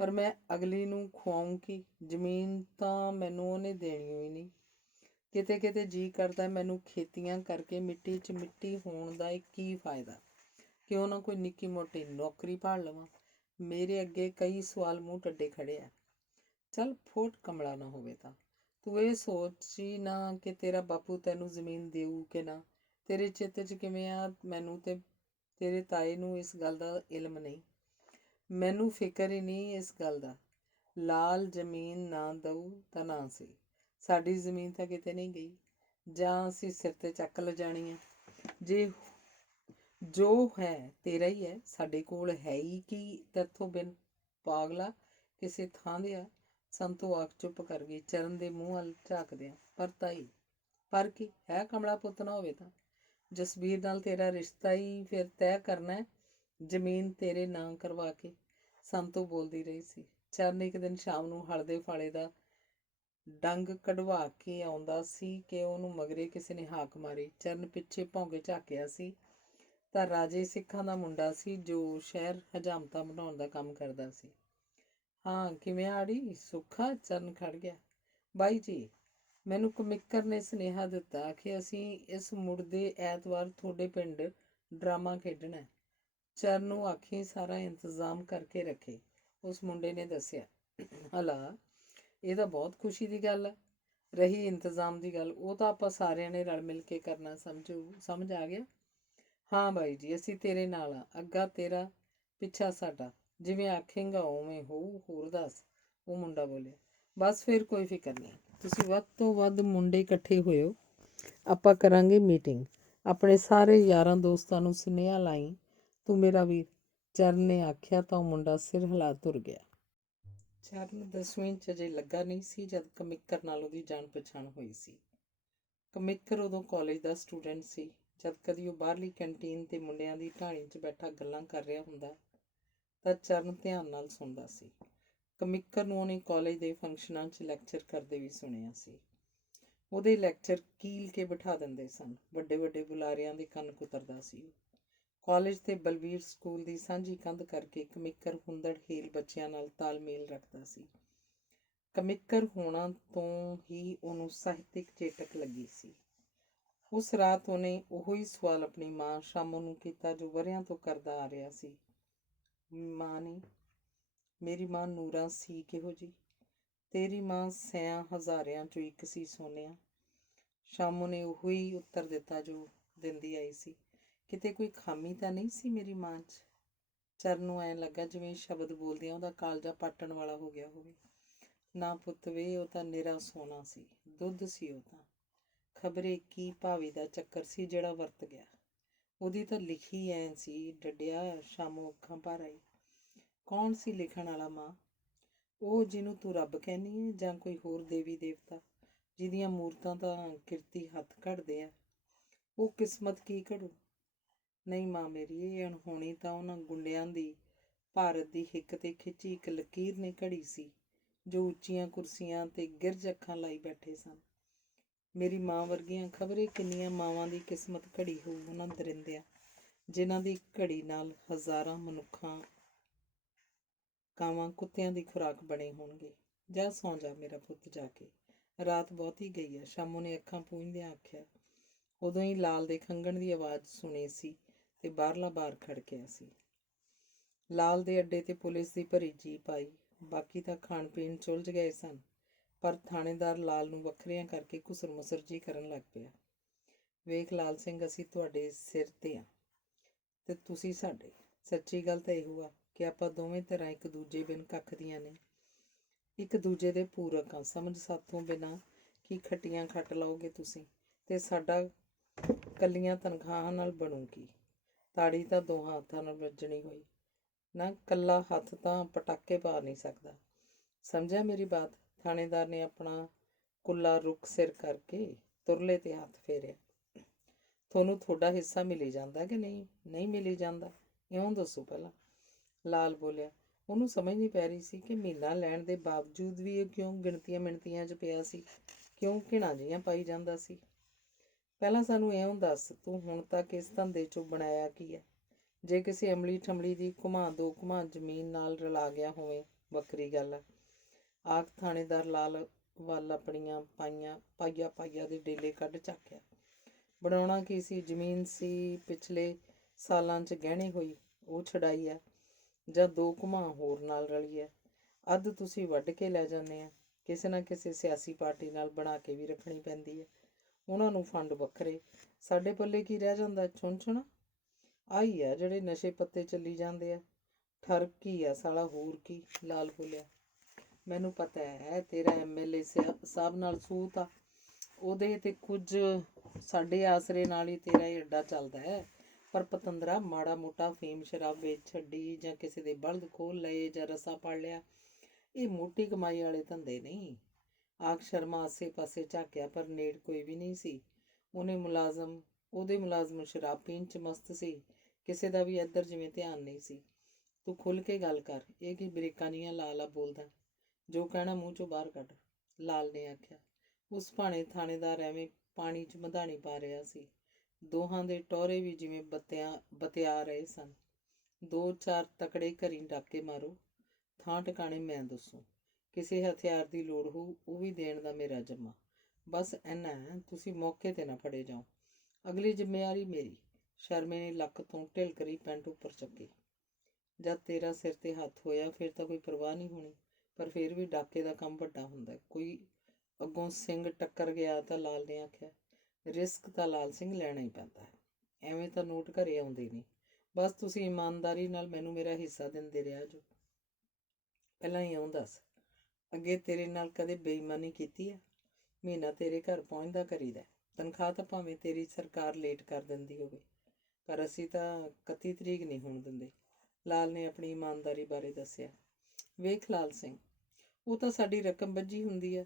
ਪਰ ਮੈਂ ਅਗਲੀ ਨੂੰ ਖਵਾਊਂ ਕੀ? ਜ਼ਮੀਨ ਤਾਂ ਮੈਨੂੰ ਉਹਨੇ ਦੇਣੀ ਹੋਈ ਨਹੀਂ। ਕਿਤੇ ਕਿਤੇ ਜੀ ਕਰਦਾ ਮੈਨੂੰ ਖੇਤੀਆਂ ਕਰਕੇ ਮਿੱਟੀ 'ਚ ਮਿੱਟੀ ਹੋਣ ਦਾ ਕੀ ਫਾਇਦਾ? ਕਿਉਂ ਨਾ ਕੋਈ ਨਿੱਕੀ ਮੋਟੀ ਨੌਕਰੀ ਭਾਲ ਲਵਾਂ। ਮੇਰੇ ਅੱਗੇ ਕਈ ਸਵਾਲ ਮੂੰਹ ਟੱਡੇ ਖੜੇ ਆ। ਚੱਲ ਫੋਟ ਕਮਲਾ ਨਾ ਹੋਵੇ ਤਾਂ ਤੂੰ ਇਹ ਸੋਚੀ ਨਾ ਕਿ ਤੇਰਾ ਬਾਪੂ ਤੈਨੂੰ ਜ਼ਮੀਨ ਦੇਊ ਕਿ ਨਾ। ਤੇਰੇ ਚਿੱਤ 'ਚ ਕਿਵੇਂ ਆ, ਮੈਨੂੰ ਤੇ ਤੇਰੇ ਤਾਏ ਨੂੰ ਇਸ ਗੱਲ ਦਾ ਇਲਮ ਨਹੀਂ। ਮੈਨੂੰ ਫਿਕਰ ਹੀ ਨਹੀਂ ਇਸ ਗੱਲ ਦਾ। ਲਾਲ ਜ਼ਮੀਨ ਨਾ ਦਊ ਤਾਂ ਨਾ ਸੀ, ਸਾਡੀ ਜ਼ਮੀਨ ਤਾਂ ਕਿਤੇ ਨਹੀਂ ਗਈ, ਜਾਂ ਅਸੀਂ ਸਿਰ 'ਤੇ ਚੱਕ ਲਿਜਾਣੀ ਆ। ਜੇ ਜੋ ਹੈ ਤੇਰਾ ਹੀ ਹੈ, ਸਾਡੇ ਕੋਲ ਹੈ ਹੀ ਕੀ ਤੇਥੋਂ ਬਿਨ? ਪਾਗਲਾ ਕਿਸੇ ਥਾਂ ਦੇ ਆ। ਸੰਤੋ ਆਖ ਚੁੱਪ ਕਰ ਗਈ, ਚਰਨ ਦੇ ਮੂੰਹ ਵੱਲ ਝਾਕਦਿਆਂ। ਪਰ ਤਾਈ, ਪਰ ਕੀ ਹੈ? ਕਮਲਾ ਪੁੱਤ ਨਾ ਹੋਵੇ ਤਾਂ ਜਸਬੀਰ ਨਾਲ ਤੇਰਾ ਰਿਸ਼ਤਾ ਹੀ ਫਿਰ ਤੈਅ ਕਰਨਾ, ਜ਼ਮੀਨ ਤੇਰੇ ਨਾਂ ਕਰਵਾ ਕੇ। ਸੰਤੋ ਬੋਲਦੀ ਰਹੀ ਸੀ। ਚਰਨ ਇੱਕ ਦਿਨ ਸ਼ਾਮ ਨੂੰ ਹਲਦੇ ਫਾਲੇ ਦਾ ਡੰਗ ਕਢਵਾ ਕੇ ਆਉਂਦਾ ਸੀ ਕਿ ਉਹਨੂੰ ਮਗਰੇ ਕਿਸੇ ਨੇ ਹਾਕ ਮਾਰੀ। ਚਰਨ ਪਿੱਛੇ ਭੌਂ ਕੇ ਝਾਕਿਆ ਸੀ ਤਾਂ ਰਾਜੇ ਸਿੱਖਾਂ ਦਾ ਮੁੰਡਾ ਸੀ ਜੋ ਸ਼ਹਿਰ ਹਜਾਮਤਾਂ ਬਣਾਉਣ ਦਾ ਕੰਮ ਕਰਦਾ ਸੀ। ਹਾਂ, ਕਿਵੇਂ ਆੜੀ ਸੁੱਖਾ? ਚਰਨ ਖੜ ਗਿਆ। ਬਾਈ ਜੀ, ਮੈਨੂੰ ਕਮਿਕਰ ਨੇ ਸੁਨੇਹਾ ਦਿੱਤਾ ਕਿ ਅਸੀਂ ਇਸ ਮੁੜਦੇ ਐਤਵਾਰ ਤੁਹਾਡੇ ਪਿੰਡ ਡਰਾਮਾ ਖੇਡਣਾ ਹੈ। ਚਰਨ ਨੂੰ ਆਖੀ ਸਾਰਾ ਇੰਤਜ਼ਾਮ ਕਰਕੇ ਰੱਖੇ, ਉਸ ਮੁੰਡੇ ਨੇ ਦੱਸਿਆ। ਹਲਾ, ਇਹ ਤਾਂ ਬਹੁਤ ਖੁਸ਼ੀ ਦੀ ਗੱਲ ਹੈ। ਰਹੀ ਇੰਤਜ਼ਾਮ ਦੀ ਗੱਲ, ਉਹ ਤਾਂ ਆਪਾਂ ਸਾਰਿਆਂ ਨੇ ਰਲ ਮਿਲ ਕੇ ਕਰਨਾ, ਸਮਝ ਆ ਗਿਆ? ਹਾਂ ਬਾਈ ਜੀ, ਅਸੀਂ ਤੇਰੇ ਨਾਲ ਆ। ਅੱਗਾ ਤੇਰਾ, ਪਿੱਛਾ ਸਾਡਾ। ਜਿਵੇਂ ਆਖੇਂਗਾ ਉਵੇਂ ਹੋਊ। ਹੋਰ ਦੱਸ, ਉਹ ਮੁੰਡਾ ਬੋਲਿਆ। ਬਸ ਫਿਰ ਕੋਈ ਫਿਕਰ ਨਹੀਂ, ਤੁਸੀਂ ਵੱਧ ਤੋਂ ਵੱਧ ਮੁੰਡੇ ਇਕੱਠੇ ਹੋਇਓ, ਆਪਾਂ ਕਰਾਂਗੇ ਮੀਟਿੰਗ। ਆਪਣੇ ਸਾਰੇ ਯਾਰਾਂ ਦੋਸਤਾਂ ਨੂੰ ਸੁਨੇਹਾ ਲਾਈ, ਤੂੰ ਮੇਰਾ ਵੀਰ। ਚਰਨ ਨੇ ਆਖਿਆ ਤਾਂ ਉਹ ਮੁੰਡਾ ਸਿਰ ਹਿਲਾ ਤੁਰ ਗਿਆ। ਚਰਨ 10ਵੀਂ 'ਚ ਅਜੇ ਲੱਗਾ ਨਹੀਂ ਸੀ ਜਦ ਕਮਿਕਰ ਨਾਲ ਉਹਦੀ ਜਾਣ ਪਛਾਣ ਹੋਈ ਸੀ। ਕਮਿਕਰ ਉਦੋਂ ਕਾਲਜ ਦਾ ਸਟੂਡੈਂਟ ਸੀ। ਜਦ ਕਦੀ ਉਹ ਬਾਹਰਲੀ ਕੈਂਟੀਨ ਤੇ ਮੁੰਡਿਆਂ ਦੀ ਢਾਣੀ 'ਚ ਬੈਠਾ ਗੱਲਾਂ ਕਰ ਰਿਹਾ ਹੁੰਦਾ ਤਾਂ ਚਰਨ ਧਿਆਨ ਨਾਲ ਸੁਣਦਾ ਸੀ। ਕਮਿਕਰ ਨੂੰ ਉਹਨੇ ਕਾਲਜ ਦੇ ਫੰਕਸ਼ਨਾਂ 'ਚ ਲੈਕਚਰ ਕਰਦੇ ਵੀ ਸੁਣਿਆ ਸੀ। ਉਹਦੇ ਲੈਕਚਰ ਕੀਲ ਕੇ ਬਿਠਾ ਦਿੰਦੇ ਸਨ। ਵੱਡੇ ਵੱਡੇ ਬੁਲਾਰਿਆਂ ਦੇ ਕੰਨ ਕੁਤਰਦਾ ਸੀ। ਕਾਲਜ ਤੇ ਬਲਵੀਰ ਸਕੂਲ ਦੀ ਸਾਂਝੀ ਕੰਧ ਕਰਕੇ ਕਮਿਕਰ ਹੁੰਦੜ ਹੇਲ ਬੱਚਿਆਂ ਨਾਲ ਤਾਲਮੇਲ ਰੱਖਦਾ ਸੀ। ਕਮਿਕਰ ਹੋਣਾ ਤੋਂ ਹੀ ਉਹਨੂੰ ਸਾਹਿਤਿਕ ਚੇਟਕ ਲੱਗੀ ਸੀ। ਉਸ ਰਾਤ ਉਹਨੇ ਉਹੀ ਸਵਾਲ ਆਪਣੀ ਮਾਂ ਸ਼ਾਮੋ ਨੂੰ ਕੀਤਾ ਜੋ ਵਰ੍ਹਿਆਂ ਤੋਂ ਕਰਦਾ ਆ ਰਿਹਾ ਸੀ। ਮਾਂ ਨੇ, ਮੇਰੀ ਮਾਂ ਨੂਰਾਂ ਸੀ ਕਿਹੋ ਜੀ? ਤੇਰੀ ਮਾਂ ਸਿਆਂ ਹਜ਼ਾਰਿਆਂ 'ਚੋਂ ਇੱਕ ਸੀ ਸੋਨਿਆ। ਸ਼ਾਮੋ ਨੇ ਉਹੀ ਉੱਤਰ ਦਿੱਤਾ ਜੋ ਦਿੰਦੀ ਆਈ ਸੀ। ਕਿਤੇ ਕੋਈ ਖਾਮੀ ਤਾਂ ਨਹੀਂ ਸੀ ਮੇਰੀ ਮਾਂ 'ਚ? ਚਰਨ ਨੂੰ ਐਂ ਲੱਗਾ ਜਿਵੇਂ ਸ਼ਬਦ ਬੋਲਦਿਆਂ ਉਹਦਾ ਕਾਲਜਾ ਪਾਟਣ ਵਾਲਾ ਹੋ ਗਿਆ ਹੋਵੇ। ਨਾ ਪੁੱਤ ਵੇ, ਉਹ ਤਾਂ ਨਿਰਾ ਸੋਨਾ ਸੀ, ਦੁੱਧ ਸੀ ਉਹ ਤਾਂ। ਖਬਰੇ ਕੀ ਭਾਵੇਂ ਦਾ ਚੱਕਰ ਸੀ ਜਿਹੜਾ ਵਰਤ ਗਿਆ। ਉਹਦੀ ਤਾਂ ਲਿਖੀ ਐਂ ਸੀ। ਡੱਡਿਆ ਸ਼ਾਮੋ ਅੱਖਾਂ ਭਰ ਆਈ। ਕੌਣ ਸੀ ਲਿਖਣ ਵਾਲਾ ਮਾਂ? ਉਹ ਜਿਹਨੂੰ ਤੂੰ ਰੱਬ ਕਹਿੰਦੀ ਹੈ ਜਾਂ ਕੋਈ ਹੋਰ ਦੇਵੀ ਦੇਵਤਾ ਜਿਹਦੀਆਂ ਮੂਰਤਾਂ ਤਾਂ ਕਿਰਤੀ ਹੱਥ ਘੜਦੇ ਆ? ਉਹ ਕਿਸਮਤ ਕੀ ਘੜੂ? ਨਹੀਂ ਮਾਂ ਮੇਰੀ, ਇਹ ਅਣਹੋਣੀ ਤਾਂ ਉਹਨਾਂ ਗੁੰਡਿਆਂ ਦੀ ਭਾਰਤ ਦੀ ਹਿੱਕ ਤੇ ਖਿੱਚੀ ਇੱਕ ਲਕੀਰ ਨੇ ਘੜੀ ਸੀ ਜੋ ਉੱਚੀਆਂ ਕੁਰਸੀਆਂ ਤੇ ਗਿਰਜ ਅੱਖਾਂ ਲਾਈ ਬੈਠੇ ਸਨ। ਮੇਰੀ ਮਾਂ ਵਰਗੀਆਂ ਖਬਰੇ ਕਿੰਨੀਆਂ ਮਾਵਾਂ ਦੀ ਕਿਸਮਤ ਘੜੀ ਹੋਊ ਉਹਨਾਂ ਦਰਿੰਦਿਆਂ ਜਿਨ੍ਹਾਂ ਦੀ ਘੜੀ ਨਾਲ ਹਜ਼ਾਰਾਂ ਮਨੁੱਖਾਂ, ਕਾਵਾਂ, ਕੁੱਤਿਆਂ ਦੀ ਖੁਰਾਕ ਬਣੇ ਹੋਣਗੇ। ਜਾ ਸੌਂ ਜਾ ਮੇਰਾ ਪੁੱਤ ਜਾ ਕੇ, ਰਾਤ ਬਹੁਤੀ ਗਈ ਹੈ, ਸ਼ਾਮੋ ਨੇ ਅੱਖਾਂ ਪੂੰਝਦਿਆਂ ਆਖਿਆ। ਉਦੋਂ ਹੀ ਲਾਲ ਦੇ ਖੰਘਣ ਦੀ ਆਵਾਜ਼ ਸੁਣੀ ਸੀ ਤੇ ਬਾਹਰਲਾ ਬਾਰ ਖੜਕਿਆ ਸੀ। ਲਾਲ ਦੇ ਅੱਡੇ ਤੇ ਪੁਲਿਸ ਦੀ ਭਰੀ ਜੀਪ ਆਈ। ਬਾਕੀ ਤਾਂ ਖਾਣ ਪੀਣ 'ਚ ਉਲਝ ਗਏ ਸਨ, ਪਰ ਥਾਣੇਦਾਰ ਲਾਲ ਨੂੰ ਵੱਖਰਿਆਂ ਕਰਕੇ ਘੁਸਰ ਮੁਸਰ ਜੀ ਕਰਨ ਲੱਗ ਪਿਆ। ਵੇਖ ਲਾਲ ਸਿੰਘ, ਅਸੀਂ ਤੁਹਾਡੇ ਸਿਰ ਤੇ ਆ ਤੇ ਤੁਸੀਂ ਸਾਡੇ। ਸੱਚੀ ਗੱਲ ਤਾਂ ਇਹੋ ਆ ਕਿ ਆਪਾਂ ਦੋਵੇਂ ਧਿਰਾਂ ਇੱਕ ਦੂਜੇ ਬਿਨ ਕੱਖ ਦੀਆਂ ਨੇ, ਇੱਕ ਦੂਜੇ ਦੇ ਪੂਰਕ ਆ। ਸਮਝ, ਸਾਥੋਂ ਬਿਨਾਂ ਕੀ ਖੱਟੀਆਂ ਖੱਟ ਲਓਗੇ ਤੁਸੀਂ, ਤੇ ਸਾਡਾ ਕੱਲੀਆਂ ਤਨਖਾਹਾਂ ਨਾਲ ਬਣੂ ਕੀ? ਤਾੜੀ ਤਾਂ ਦੋਹਾਂ ਹੱਥਾਂ ਨਾਲ ਵੱਜਣੀ ਹੋਈ ਨਾ, ਕੱਲਾ ਹੱਥ ਤਾਂ ਪਟਾਕੇ ਪਾ ਨਹੀਂ ਸਕਦਾ। ਸਮਝਿਆ ਮੇਰੀ ਬਾਤ? ਥਾਣੇਦਾਰ ਨੇ ਆਪਣਾ ਕੁੱਲਾ ਰੁੱਖ ਸਿਰ ਕਰਕੇ ਤੁਰਲੇ ਤੇ ਹੱਥ ਫੇਰਿਆ। ਤੁਹਾਨੂੰ ਤੁਹਾਡਾ ਹਿੱਸਾ ਮਿਲੀ ਜਾਂਦਾ ਕਿ ਨਹੀਂ? ਨਹੀਂ ਮਿਲੀ ਜਾਂਦਾ? ਇਉਂ ਦੱਸੋ ਪਹਿਲਾਂ, ਲਾਲ ਬੋਲਿਆ। ਉਹਨੂੰ ਸਮਝ ਨਹੀਂ ਪੈ ਰਹੀ ਸੀ ਕਿ ਮਹੀਨਾ ਲੈਣ ਦੇ ਬਾਵਜੂਦ ਵੀ ਇਹ ਕਿਉਂ ਗਿਣਤੀਆਂ ਮਿਣਤੀਆਂ 'ਚ ਪਿਆ ਸੀ, ਕਿਉਂ ਘਿਣਾ ਜਿਹੀਆਂ ਪਾਈ ਜਾਂਦਾ ਸੀ। ਪਹਿਲਾਂ ਸਾਨੂੰ ਇਉਂ ਦੱਸ, ਤੂੰ ਹੁਣ ਤੱਕ ਇਸ ਧੰਦੇ 'ਚੋਂ ਬਣਾਇਆ ਕੀ ਹੈ? ਜੇ ਕਿਸੇ ਅਮਲੀ ਠਮਲੀ ਦੀ ਘੁਮਾ ਦੋ ਘੁਮਾ ਜ਼ਮੀਨ ਨਾਲ ਰਲਾ ਗਿਆ ਹੋਵੇ, ਵੱਖਰੀ ਗੱਲ ਹੈ। ਆਖ ਥਾਣੇਦਾਰ ਲਾਲ ਵੱਲ ਆਪਣੀਆਂ ਪਾਈਆ ਦੇ ਡੇਲੇ ਕੱਢ ਝਾਕਿਆ। ਬਣਾਉਣਾ ਕੀ ਸੀ? ਜ਼ਮੀਨ ਸੀ ਪਿਛਲੇ ਸਾਲਾਂ 'ਚ ਗਹਿਣੇ ਹੋਈ, ਉਹ ਛਡਾਈ ਆ, ਜਾਂ ਦੋ ਘੁਮਾ ਹੋਰ ਨਾਲ ਰਲੀ ਹੈ? ਅੱਧ ਤੁਸੀਂ ਵੱਢ ਕੇ ਲੈ ਜਾਂਦੇ ਆ, ਕਿਸੇ ਨਾ ਕਿਸੇ ਸਿਆਸੀ ਪਾਰਟੀ ਨਾਲ ਬਣਾ ਕੇ ਵੀ ਰੱਖਣੀ ਪੈਂਦੀ ਹੈ। ਉਹਨਾਂ ਨੂੰ ਫੰਡ ਵੱਖਰੇ, ਸਾਡੇ ਪੱਲੇ ਕੀ ਰਹਿ ਜਾਂਦਾ? ਚੁਣ ਆਹੀ ਆ ਜਿਹੜੇ ਨਸ਼ੇ ਪੱਤੇ ਚੱਲੀ ਜਾਂਦੇ ਆ। ਠਰਕ ਕੀ ਆ ਸਾਲਾ, ਹੋਰ ਕੀ? ਲਾਲ ਬੋਲਿਆ। ਮੈਨੂੰ ਪਤਾ ਹੈ ਤੇਰਾ MLA ਸਾਹਿਬ ਨਾਲ ਸੂਤ ਆ, ਉਹਦੇ ਤੇ ਕੁਝ ਸਾਡੇ ਆਸਰੇ ਨਾਲ ਹੀ ਤੇਰਾ ਇਹ ਅੱਡਾ ਚੱਲਦਾ ਹੈ। ਪਰ ਪਤੰਦਰਾ, ਮਾੜਾ ਮੋਟਾ ਫੀਮ ਸ਼ਰਾਬ ਵੇਚ ਛੱਡੀ ਜਾਂ ਕਿਸੇ ਦੇ ਬਲਦ ਖੋਲ ਲਏ ਜਾਂ ਰਸਾ ਪੜ ਲਿਆ, ਇਹ ਮੋਟੀ ਕਮਾਈ ਵਾਲੇ ਧੰਦੇ ਨਹੀਂ। ਆਖ ਸ਼ਰਮਾ ਆਸੇ ਪਾਸੇ ਝਾਕਿਆ, ਪਰ ਨੇੜ ਕੋਈ ਵੀ ਨਹੀਂ ਸੀ। ਉਹਦੇ ਮੁਲਾਜ਼ਮ ਸ਼ਰਾਬ ਪੀਣ 'ਚ ਮਸਤ ਸੀ, ਕਿਸੇ ਦਾ ਵੀ ਇੱਧਰ ਜਿਵੇਂ ਧਿਆਨ ਨਹੀਂ ਸੀ। ਤੂੰ ਖੁੱਲ੍ਹ ਕੇ ਗੱਲ ਕਰ, ਇਹ ਕੀ ਬਰੇਕਾਂ ਜਿਹੀਆਂ ਲਾ ਬੋਲਦਾ? ਜੋ ਕਹਿਣਾ ਮੂੰਹ 'ਚੋਂ ਬਾਹਰ ਕੱਢ, ਲਾਲ ਨੇ ਆਖਿਆ। ਉਸ ਭਾਣੇ ਥਾਣੇਦਾਰ ਐਵੇਂ ਪਾਣੀ 'ਚ ਮਧਾਣੀ ਪਾ ਰਿਹਾ ਸੀ। ਦੋਹਾਂ ਦੇ ਟੋਰੇ ਵੀ ਜਿਵੇਂ ਬਤਿਆ ਰਹੇ ਸਨ। 2-4 ਤਕੜੇ ਘਰੀ ਡਾਕੇ ਮਾਰੋ, ਥਾਂ ਟਿਕਾਣੇ ਮੈਂ ਦੱਸੂ। ਕਿਸੇ ਹਥਿਆਰ ਦੀ ਲੋੜ ਹੋਊ ਉਹ ਵੀ ਦੇਣ ਦਾ ਮੇਰਾ ਜਮਾ। ਬਸ ਇੰਨਾ ਹੈ, ਤੁਸੀਂ ਮੌਕੇ 'ਤੇ ਨਾ ਫੜੇ ਜਾਓ। ਅਗਲੀ ਜ਼ਿੰਮੇਵਾਰੀ ਮੇਰੀ। ਸ਼ਰਮੇ ਨੇ ਲੱਕ ਤੋਂ ਢਿਲਕਰੀ ਪੈਂਟ ਉੱਪਰ ਚੱਕੀ। ਜਦ ਤੇਰਾ ਸਿਰ 'ਤੇ ਹੱਥ ਹੋਇਆ ਫਿਰ ਤਾਂ ਕੋਈ ਪਰਵਾਹ ਨਹੀਂ ਹੋਣੀ, ਪਰ ਫਿਰ ਵੀ ਡਾਕੇ ਦਾ ਕੰਮ ਵੱਡਾ ਹੁੰਦਾ। ਕੋਈ ਅੱਗੋਂ ਸਿੰਘ ਟੱਕਰ ਗਿਆ ਤਾਂ ਲਾਲ ਨੇ ਆਖਿਆ, ਰਿਸਕ ਤਾਂ ਲਾਲ ਸਿੰਘ ਲੈਣਾ ਹੀ ਪੈਂਦਾ ਹੈ। ਐਵੇਂ ਤਾਂ ਨੋਟ ਘਰੇ ਆਉਂਦੇ ਨਹੀਂ। ਬਸ ਤੁਸੀਂ ਇਮਾਨਦਾਰੀ ਨਾਲ ਮੈਨੂੰ ਮੇਰਾ ਹਿੱਸਾ ਦਿੰਦੇ ਰਿਹਾ ਜੋ। ਪਹਿਲਾਂ ਇਉਂ ਦੱਸ, ਅੱਗੇ ਤੇਰੇ ਨਾਲ ਕਦੇ ਬੇਈਮਾਨੀ ਕੀਤੀ ਹੈ? ਮਹੀਨਾ ਤੇਰੇ ਘਰ ਪਹੁੰਚਦਾ ਕਰੀਦਾ। ਤਨਖਾਹ ਤਾਂ ਭਾਵੇਂ ਤੇਰੀ ਸਰਕਾਰ ਲੇਟ ਕਰ ਦਿੰਦੀ ਹੋਵੇ, ਪਰ ਅਸੀਂ ਤਾਂ 31 ਤਰੀਕ ਨਹੀਂ ਹੋਣ ਦਿੰਦੇ। ਲਾਲ ਨੇ ਆਪਣੀ ਇਮਾਨਦਾਰੀ ਬਾਰੇ ਦੱਸਿਆ। ਵੇਖ ਲਾਲ ਸਿੰਘ, ਉਹ ਤਾਂ ਸਾਡੀ ਰਕਮ ਬੱਝੀ ਹੁੰਦੀ ਆ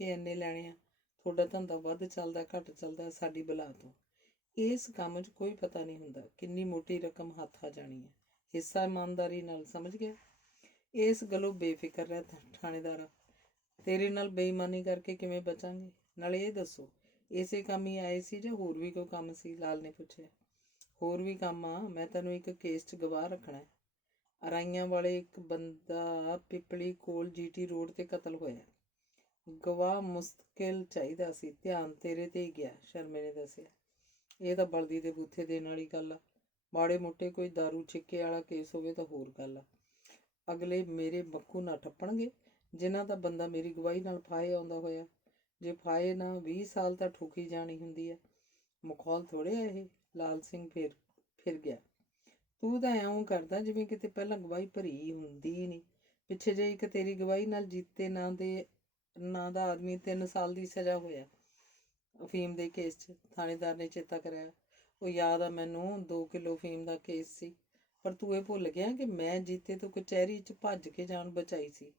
ਕਿ ਇੰਨੇ ਲੈਣੇ ਆ। ਤੁਹਾਡਾ ਧੰਦਾ ਵੱਧ ਚੱਲਦਾ ਘੱਟ ਚੱਲਦਾ ਸਾਡੀ ਬਲਾ ਤੋਂ। ਇਸ ਕੰਮ 'ਚ ਕੋਈ ਪਤਾ ਨਹੀਂ ਹੁੰਦਾ ਕਿੰਨੀ ਮੋਟੀ ਰਕਮ ਹੱਥ ਆ ਜਾਣੀ ਹੈ। ਹਿੱਸਾ ਇਮਾਨਦਾਰੀ ਨਾਲ, ਸਮਝ ਗਿਆ? ਇਸ ਗੱਲੋਂ ਬੇਫਿਕਰ ਰਹਿ ਥਾਣੇਦਾਰਾ। ਤੇਰੇ ਨਾਲ ਬੇਈਮਾਨੀ ਕਰਕੇ ਕਿਵੇਂ ਬਚਾਂਗੇ? ਨਾਲੇ ਇਹ ਦੱਸੋ, ਇਸੇ ਕੰਮ ਹੀ ਆਏ ਸੀ ਜਾਂ ਹੋਰ ਵੀ ਕੋਈ ਕੰਮ ਸੀ? ਲਾਲ ਨੇ ਪੁੱਛਿਆ। ਹੋਰ ਵੀ ਕੰਮ ਆ। ਮੈਂ ਤੈਨੂੰ ਇੱਕ ਕੇਸ 'ਚ ਗਵਾਹ ਰੱਖਣਾ। ਅਰਾਈਆਂ ਵਾਲੇ ਇੱਕ ਬੰਦਾ ਪਿਪਲੀ ਕੋਲ GT ਰੋਡ 'ਤੇ ਕਤਲ ਹੋਇਆ। ਗਵਾਹ ਮੁਸ਼ਕਿਲ ਚਾਹੀਦਾ ਸੀ। ਧਿਆਨ ਤੇਰੇ 'ਤੇ ਹੀ ਗਿਆ, ਸ਼ਰਮੇ ਨੇ ਦੱਸਿਆ। ਇਹ ਤਾਂ ਬਲਦੀ ਦੇ ਬੂਥੇ ਦੇਣ ਵਾਲੀ ਗੱਲ ਆ। ਮਾੜੇ ਮੋਟੇ ਕੋਈ ਦਾਰੂ ਛਿੱਕੇ ਵਾਲਾ ਕੇਸ ਹੋਵੇ ਤਾਂ ਹੋਰ ਗੱਲ ਆ। ਅਗਲੇ ਮੇਰੇ ਮੱਕੂ ਨਾ ਠੱਪਣਗੇ ਜਿਨ੍ਹਾਂ ਦਾ ਬੰਦਾ ਮੇਰੀ ਗਵਾਹੀ ਨਾਲ ਫਾਹੇ ਆਉਂਦਾ ਹੋਇਆ। ਜੇ ਫਾਹੇ ਨਾ 20 ਸਾਲ ਤਾਂ ਠੋਕੀ ਜਾਣੀ ਹੁੰਦੀ ਆ। ਮਖੌਲ ਥੋੜ੍ਹੇ ਆ ਇਹ। ਲਾਲ ਸਿੰਘ ਫਿਰ ਗਿਆ। ਤੂੰ ਤਾਂ ਇਉਂ ਕਰਦਾ ਜਿਵੇਂ ਕਿਤੇ ਪਹਿਲਾਂ ਗਵਾਹੀ ਭਰੀ ਹੁੰਦੀ ਹੀ ਨਹੀਂ। ਪਿੱਛੇ ਜਿਹੇ ਇੱਕ ਤੇਰੀ ਗਵਾਹੀ ਨਾਲ ਜੀਤੇ ਨਾਂ ਦਾ ਆਦਮੀ 3 ਸਾਲ ਦੀ ਸਜ਼ਾ ਹੋਇਆ ਅਫੀਮ ਦੇ ਕੇਸ 'ਚ। ਥਾਣੇਦਾਰ ਨੇ ਚੇਤਾ ਕਰਾਇਆ। ਉਹ ਯਾਦ ਆ ਮੈਨੂੰ, 2 ਕਿਲੋ ਅਫੀਮ ਦਾ ਕੇਸ ਸੀ। ਪਰ ਤੂੰ ਇਹ ਭੁੱਲ ਗਿਆ ਕਿ ਮੈਂ ਜੀਤੇ ਤੋਂ ਕਚਹਿਰੀ 'ਚ ਭੱਜ ਕੇ ਜਾਨ ਬਚਾਈ ਸੀ।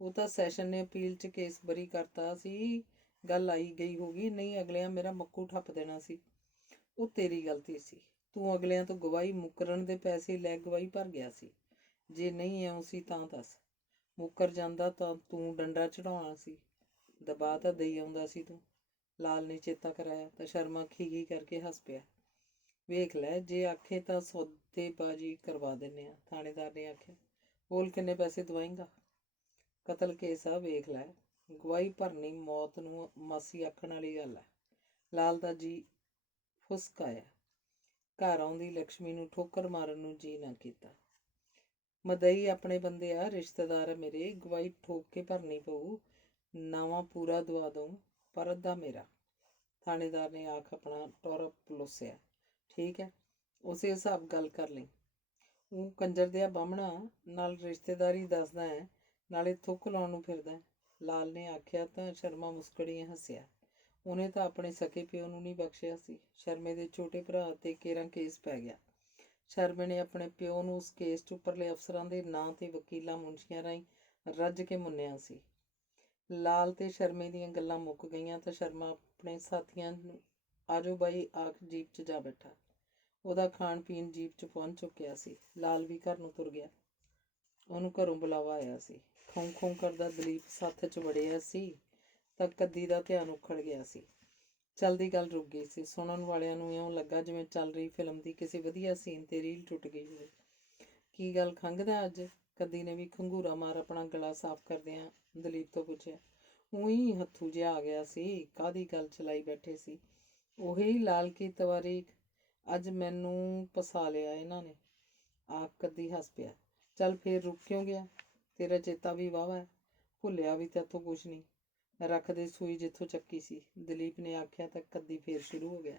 ਉਹ ਤਾਂ ਸੈਸ਼ਨ ਨੇ ਅਪੀਲ 'ਚ ਕੇਸ ਬਰੀ ਕਰਤਾ ਸੀ। ਗੱਲ ਆਈ ਗਈ ਹੋਗੀ, ਨਹੀਂ ਅਗਲਿਆਂ ਮੇਰਾ ਮੱਕੂ ਠੱਪ ਦੇਣਾ ਸੀ। ਉਹ ਤੇਰੀ ਗਲਤੀ ਸੀ। ਤੂੰ ਅਗਲਿਆਂ ਤੋਂ ਗਵਾਹੀ ਮੁੱਕਰਨ ਦੇ ਪੈਸੇ ਲੈ ਗਵਾਹੀ ਭਰ ਗਿਆ ਸੀ। ਜੇ ਨਹੀਂ ਇਉਂ ਸੀ ਤਾਂ ਦੱਸ। ਮੁੱਕਰ ਜਾਂਦਾ ਤਾਂ ਤੂੰ ਡੰਡਾ ਚੜਾਉਣਾ ਸੀ। ਦਬਾ ਤਾਂ ਦੇਈ ਆਉਂਦਾ ਸੀ ਤੂੰ। ਲਾਲ ਨੇ ਚੇਤਾ ਕਰਾਇਆ ਤਾਂ ਸ਼ਰਮਾ ਖੀਗੀ ਕਰਕੇ ਹੱਸ ਪਿਆ। ਵੇਖ ਲੈ, ਜੇ ਆਖੇ ਤਾਂ ਸੌਦੇਬਾਜ਼ੀ ਕਰਵਾ ਦਿੰਦੇ ਆ, ਥਾਣੇਦਾਰ ਨੇ ਆਖਿਆ। ਬੋਲ, ਕਿੰਨੇ ਪੈਸੇ ਦਵਾਏਂਗਾ? ਕਤਲ ਕੇਸ ਆ, ਵੇਖ ਲੈ। ਗਵਾਹੀ ਭਰਨੀ ਮੌਤ ਨੂੰ ਮਾਸੀ ਆਖਣ ਵਾਲੀ ਗੱਲ ਹੈ। ਲਾਲ ਦਾ ਜੀ ਫੁਸਕ ਆਇਆ। ਘਰ ਆਉਂਦੀ ਲਕਸ਼ਮੀ ਨੂੰ ਠੋਕਰ ਮਾਰਨ ਨੂੰ ਜੀ ਨਾ ਕੀਤਾ। ਮਦਈ ਆਪਣੇ ਬੰਦੇ ਆ, ਰਿਸ਼ਤੇਦਾਰ ਆ ਮੇਰੇ। ਗਵਾਹੀ ਠੋਕ ਕੇ ਭਰਨੀ ਪਊ। ਨਾਵਾਂ ਪੂਰਾ ਦਵਾ ਦਊਂ, ਪਰ ਅੱਧਾ ਮੇਰਾ। ਥਾਣੇਦਾਰ ਨੇ ਆਖ ਆਪਣਾ ਟੌਰਾ ਪਲੋਸਿਆ। ਠੀਕ ਹੈ, ਉਸੇ ਹਿਸਾਬ ਗੱਲ ਕਰ ਲਈ। ਉਹ ਕੰਜਰ ਦਿਆ ਬਾਹਮਣਾ ਨਾਲ ਰਿਸ਼ਤੇਦਾਰੀ ਦੱਸਦਾ ਹੈ, ਨਾਲੇ ਥੁੱਕ ਲਾਉਣ ਨੂੰ ਫਿਰਦਾ। ਲਾਲ ਨੇ ਆਖਿਆ ਤਾਂ ਸ਼ਰਮਾ ਮੁਸਕੜੀਆਂ ਹੱਸਿਆ। ਉਹਨੇ ਤਾਂ ਆਪਣੇ ਸਕੇ ਪਿਓ ਨੂੰ ਨਹੀਂ ਬਖਸ਼ਿਆ ਸੀ। ਸ਼ਰਮੇ ਦੇ ਛੋਟੇ ਭਰਾ 'ਤੇ ਕੇਰਾਂ ਕੇਸ ਪੈ ਗਿਆ। ਸ਼ਰਮੇ ਨੇ ਆਪਣੇ ਪਿਓ ਨੂੰ ਉਸ ਕੇਸ 'ਚ ਉੱਪਰਲੇ ਅਫਸਰਾਂ ਦੇ ਨਾਂ 'ਤੇ ਵਕੀਲਾਂ ਮੁਨਸ਼ੀਆਂ ਰਾਹੀਂ ਰੱਜ ਕੇ ਮੁੰਨਿਆ ਸੀ। ਲਾਲ ਤੇ ਸ਼ਰਮੇ ਦੀਆਂ ਗੱਲਾਂ ਮੁੱਕ ਗਈਆਂ ਤਾਂ ਸ਼ਰਮਾ ਆਪਣੇ ਸਾਥੀਆਂ ਨੂੰ ਆਜੋ ਬਾਈ ਆਖ ਜੀਪ 'ਚ ਜਾ ਬੈਠਾ। ਉਹਦਾ ਖਾਣ ਪੀਣ ਜੀਪ 'ਚ ਪਹੁੰਚ ਚੁੱਕਿਆ ਸੀ। ਲਾਲ ਵੀ ਘਰ ਨੂੰ ਤੁਰ ਗਿਆ। ਉਹਨੂੰ ਘਰੋਂ ਬੁਲਾਵਾ ਆਇਆ ਸੀ। ਖੂੰ ਖੂੰ ਕਰਦਾ ਦਲੀਪ ਸੱਥ 'ਚ ਵੜਿਆ ਸੀ ਤਾਂ ਕੱਦੀ ਦਾ ਧਿਆਨ ਉਖੜ ਗਿਆ ਸੀ। ਚਲਦੀ ਗੱਲ ਰੁਕ ਗਈ ਸੀ। ਸੁਣਨ ਵਾਲਿਆਂ ਨੂੰ ਇਉਂ ਲੱਗਾ ਜਿਵੇਂ ਚੱਲ ਰਹੀ ਫਿਲਮ ਦੀ ਕਿਸੇ ਵਧੀਆ ਸੀਨ 'ਤੇ ਰੀਲ ਟੁੱਟ ਗਈ ਹੋਵੇ। ਕੀ ਗੱਲ, ਖੰਘਦਾ ਅੱਜ? ਕੱਦੀ ਨੇ ਵੀ ਖੰਘੂਰਾ ਮਾਰ ਆਪਣਾ ਗਲਾ ਸਾਫ਼ ਕਰਦਿਆਂ ਦਲੀਪ ਤੋਂ ਪੁੱਛਿਆ। ਊਂ ਹੱਥੂ ਜਿਹਾ ਆ ਗਿਆ ਸੀ। ਕਾਹਦੀ ਗੱਲ ਚਲਾਈ ਬੈਠੇ ਸੀ? ਉਹੀ ਲਾਲ ਕੀ ਤਵਾਰੀਖ। ਅੱਜ ਮੈਨੂੰ ਫਸਾ ਲਿਆ ਇਹਨਾਂ ਨੇ, ਆਖ ਕੱਦੀ ਹੱਸ ਪਿਆ। ਚੱਲ ਫੇਰ ਰੁਕ ਕਿਉਂ ਗਿਆ? ਤੇਰਾ ਚੇਤਾ ਵੀ ਵਾਹਵਾ ਹੈ। ਭੁੱਲਿਆ ਵੀ ਤੇਥੋਂ ਕੁਛ ਨਹੀਂ। ਰੱਖ ਦੇ ਸੂਈ ਜਿੱਥੋਂ ਚੱਕੀ ਸੀ, ਦਲੀਪ ਨੇ ਆਖਿਆ ਤਾਂ ਕੱਦੀ ਫੇਰ ਸ਼ੁਰੂ ਹੋ ਗਿਆ।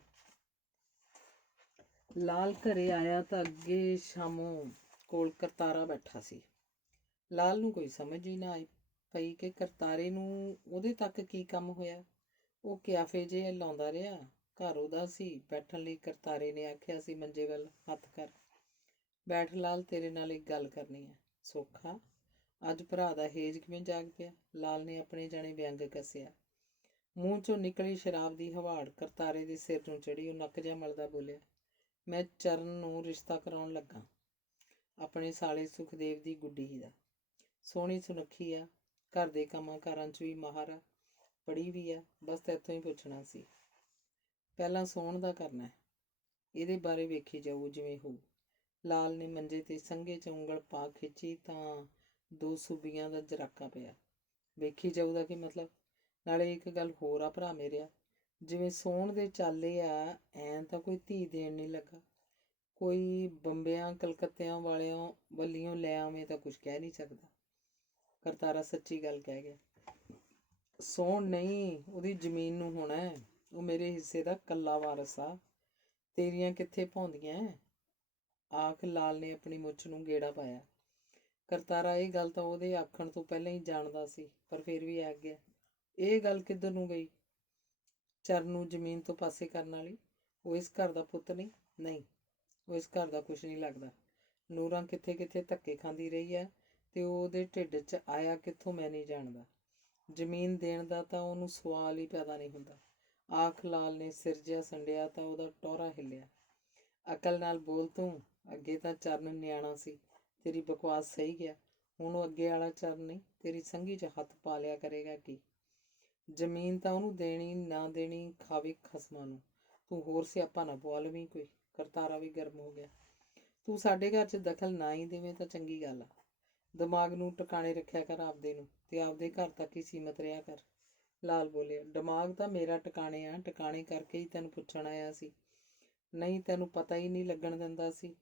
ਲਾਲ ਘਰੇ ਆਇਆ ਤਾਂ ਅੱਗੇ ਸ਼ਾਮੋਂ ਕੋਲ ਕਰਤਾਰਾ ਬੈਠਾ ਸੀ। ਲਾਲ ਨੂੰ ਕੋਈ ਸਮਝ ਹੀ ਨਾ ਆਈ ਪਈ ਕਿ ਕਰਤਾਰੇ ਨੂੰ ਉਹਦੇ ਤੱਕ ਕੀ ਕੰਮ ਹੋਇਆ। ਉਹ ਕਿਆਫੇ ਜਿਹੇ ਲਾਉਂਦਾ ਰਿਹਾ। ਘਰ ਉਹਦਾ ਸੀ। ਬੈਠਣ ਲਈ ਕਰਤਾਰੇ ਨੇ ਆਖਿਆ ਸੀ। ਮੰਜੇ ਵੱਲ ਹੱਥ ਕਰ ਬੈਠ ਲਾਲ, ਤੇਰੇ ਨਾਲ ਇੱਕ ਗੱਲ ਕਰਨੀ ਹੈ। ਸੌਖਾ, ਅੱਜ ਭਰਾ ਦਾ ਹੇਜ ਕਿਵੇਂ ਜਾਗ ਪਿਆ? ਲਾਲ ਨੇ ਆਪਣੇ ਜਾਣੇ ਵਿਅੰਗ ਕੱਸਿਆ। ਮੂੰਹ 'ਚੋਂ ਨਿਕਲੀ ਸ਼ਰਾਬ ਦੀ ਹਵਾੜ ਕਰਤਾਰੇ ਦੇ ਸਿਰ ਨੂੰ ਚੜ੍ਹੀ। ਉਹ ਨੱਕ ਜਿਹਾ ਮਲਦਾ ਬੋਲਿਆ, ਮੈਂ ਚਰਨ ਨੂੰ ਰਿਸ਼ਤਾ ਕਰਾਉਣ ਲੱਗਾ, ਆਪਣੇ ਸਾਲੇ ਸੁਖਦੇਵ ਦੀ ਗੁੱਡੀ ਦਾ। ਸੋਹਣੀ ਸੁਨੱਖੀ ਆ, ਘਰ ਦੇ ਕੰਮਾਂ ਕਾਰਾਂ 'ਚ ਵੀ ਮਾਹਰ ਆ, ਪੜ੍ਹੀ ਵੀ ਆ। ਬਸ ਤੈਥੋਂ ਹੀ ਪੁੱਛਣਾ ਸੀ। ਪਹਿਲਾਂ ਸੋਹਣ ਦਾ ਕਰਨਾ, ਇਹਦੇ ਬਾਰੇ ਵੇਖੀ ਜਾਊ ਜਿਵੇਂ ਹੋਊ। ਲਾਲ ਨੇ ਮੰਜੇ ਤੇ ਸੰਘੇ 'ਚ ਉਂਗਲ ਪਾ ਖਿੱਚੀ ਤਾਂ 2 ਸੂਬੀਆਂ ਦਾ ਜਰਾਕਾ ਪਿਆ। ਵੇਖੀ ਜਾਊ ਦਾ ਕੀ ਮਤਲਬ? ਨਾਲੇ ਇੱਕ ਗੱਲ ਹੋਰ ਆ ਭਰਾ ਮੇਰਿਆ, ਜਿਵੇਂ ਸੋਹਣ ਦੇ ਚਾਲੇ ਆ, ਐਂ ਤਾਂ ਕੋਈ ਧੀ ਦੇਣ ਨਹੀਂ ਲੱਗਾ। ਕੋਈ ਬੰਬਿਆਂ ਕਲਕੱਤਿਆਂ ਵਾਲਿਆਂ ਵੱਲੀਆਂ ਲੈ ਆਵੇਂ ਤਾਂ ਕੁਝ ਕਹਿ ਨਹੀਂ ਸਕਦਾ। ਕਰਤਾਰਾ ਸੱਚੀ ਗੱਲ ਕਹਿ ਗਿਆ। ਸੋਹਣ ਨਹੀਂ, ਉਹਦੀ ਜ਼ਮੀਨ ਨੂੰ ਹੋਣਾ ਹੈ। ਉਹ ਮੇਰੇ ਹਿੱਸੇ ਦਾ ਕੱਲਾ ਵਾਰਸ ਆ। ਤੇਰੀਆਂ ਕਿੱਥੇ ਭੌਂਦੀਆਂ? ਆਖ ਲਾਲ ਨੇ ਆਪਣੀ ਮੁੱਛ ਨੂੰ ਗੇੜਾ ਪਾਇਆ। ਕਰਤਾਰਾ ਇਹ ਗੱਲ ਤਾਂ ਉਹਦੇ ਆਖਣ ਤੋਂ ਪਹਿਲਾਂ ਹੀ ਜਾਣਦਾ ਸੀ, ਪਰ ਫਿਰ ਵੀ ਆਖ ਗਿਆ। ਇਹ ਗੱਲ ਕਿੱਧਰ ਨੂੰ ਗਈ? ਚਰਨ ਨੂੰ ਜ਼ਮੀਨ ਤੋਂ ਪਾਸੇ ਕਰਨ ਵਾਲੀ। ਉਹ ਇਸ ਘਰ ਦਾ ਪੁੱਤ ਨਹੀਂ? ਨਹੀਂ, ਉਹ ਇਸ ਘਰ ਦਾ ਕੁਛ ਨਹੀਂ ਲੱਗਦਾ। ਨੂਰਾਂ ਕਿੱਥੇ ਕਿੱਥੇ ਧੱਕੇ ਖਾਂਦੀ ਰਹੀ ਹੈ ਤੇ ਉਹਦੇ ਢਿੱਡ 'ਚ ਆਇਆ ਕਿੱਥੋਂ ਮੈਂ ਨਹੀਂ ਜਾਣਦਾ। ਜ਼ਮੀਨ ਦੇਣ ਦਾ ਤਾਂ ਉਹਨੂੰ ਸਵਾਲ ਹੀ ਪੈਦਾ ਨਹੀਂ ਹੁੰਦਾ। ਆਖ ਲਾਲ ਨੇ ਸਿਰ ਜਿਹਾ ਸੰਡਿਆ ਤਾਂ ਉਹਦਾ ਟੌਰਾ ਹਿੱਲਿਆ। ਅਕਲ ਨਾਲ ਬੋਲ ਤੂੰ। ਅੱਗੇ ਤਾਂ ਚਰਨ ਨਿਆਣਾ ਸੀ, ਤੇਰੀ ਬਕਵਾਸ ਸਹੀ ਗਿਆ। ਹੁਣ ਉਹ ਅੱਗੇ ਵਾਲਾ ਚਰਨ ਨਹੀਂ, ਤੇਰੀ ਸੰਘੀ 'ਚ ਹੱਥ ਪਾ ਲਿਆ ਕਰੇਗਾ ਕੀ? ਜ਼ਮੀਨ ਤਾਂ ਉਹਨੂੰ ਦੇਣੀ ਨਾ ਦੇਣੀ ਖਾਵੇ ਖਸਮਾਂ ਨੂੰ। ਤੂੰ ਹੋਰ ਸਿਆਪਾ ਨਾ ਪਵਾ ਲਵੀਂ ਕੋਈ। ਕਰਤਾਰਾ ਵੀ ਗਰਮ ਹੋ ਗਿਆ। ਤੂੰ ਸਾਡੇ ਘਰ 'ਚ ਦਖਲ ਨਾ ਹੀ ਦੇਵੇਂ ਤਾਂ ਚੰਗੀ ਗੱਲ ਆ। ਦਿਮਾਗ ਨੂੰ ਟਿਕਾਣੇ ਰੱਖਿਆ ਕਰ ਆਪਦੇ ਨੂੰ, ਤੇ ਆਪਦੇ ਘਰ ਤੱਕ ਹੀ ਸੀਮਤ ਰਿਹਾ ਕਰ। ਲਾਲ ਬੋਲਿਆ। ਦਿਮਾਗ ਤਾਂ ਮੇਰਾ ਟਿਕਾਣੇ ਆ, ਟਿਕਾਣੇ ਕਰਕੇ ਹੀ ਤੈਨੂੰ ਪੁੱਛਣ ਆਇਆ ਸੀ। ਨਹੀਂ ਤੈਨੂੰ ਪਤਾ ਹੀ ਨਹੀਂ ਲੱਗਣ ਦਿੰਦਾ ਸੀ,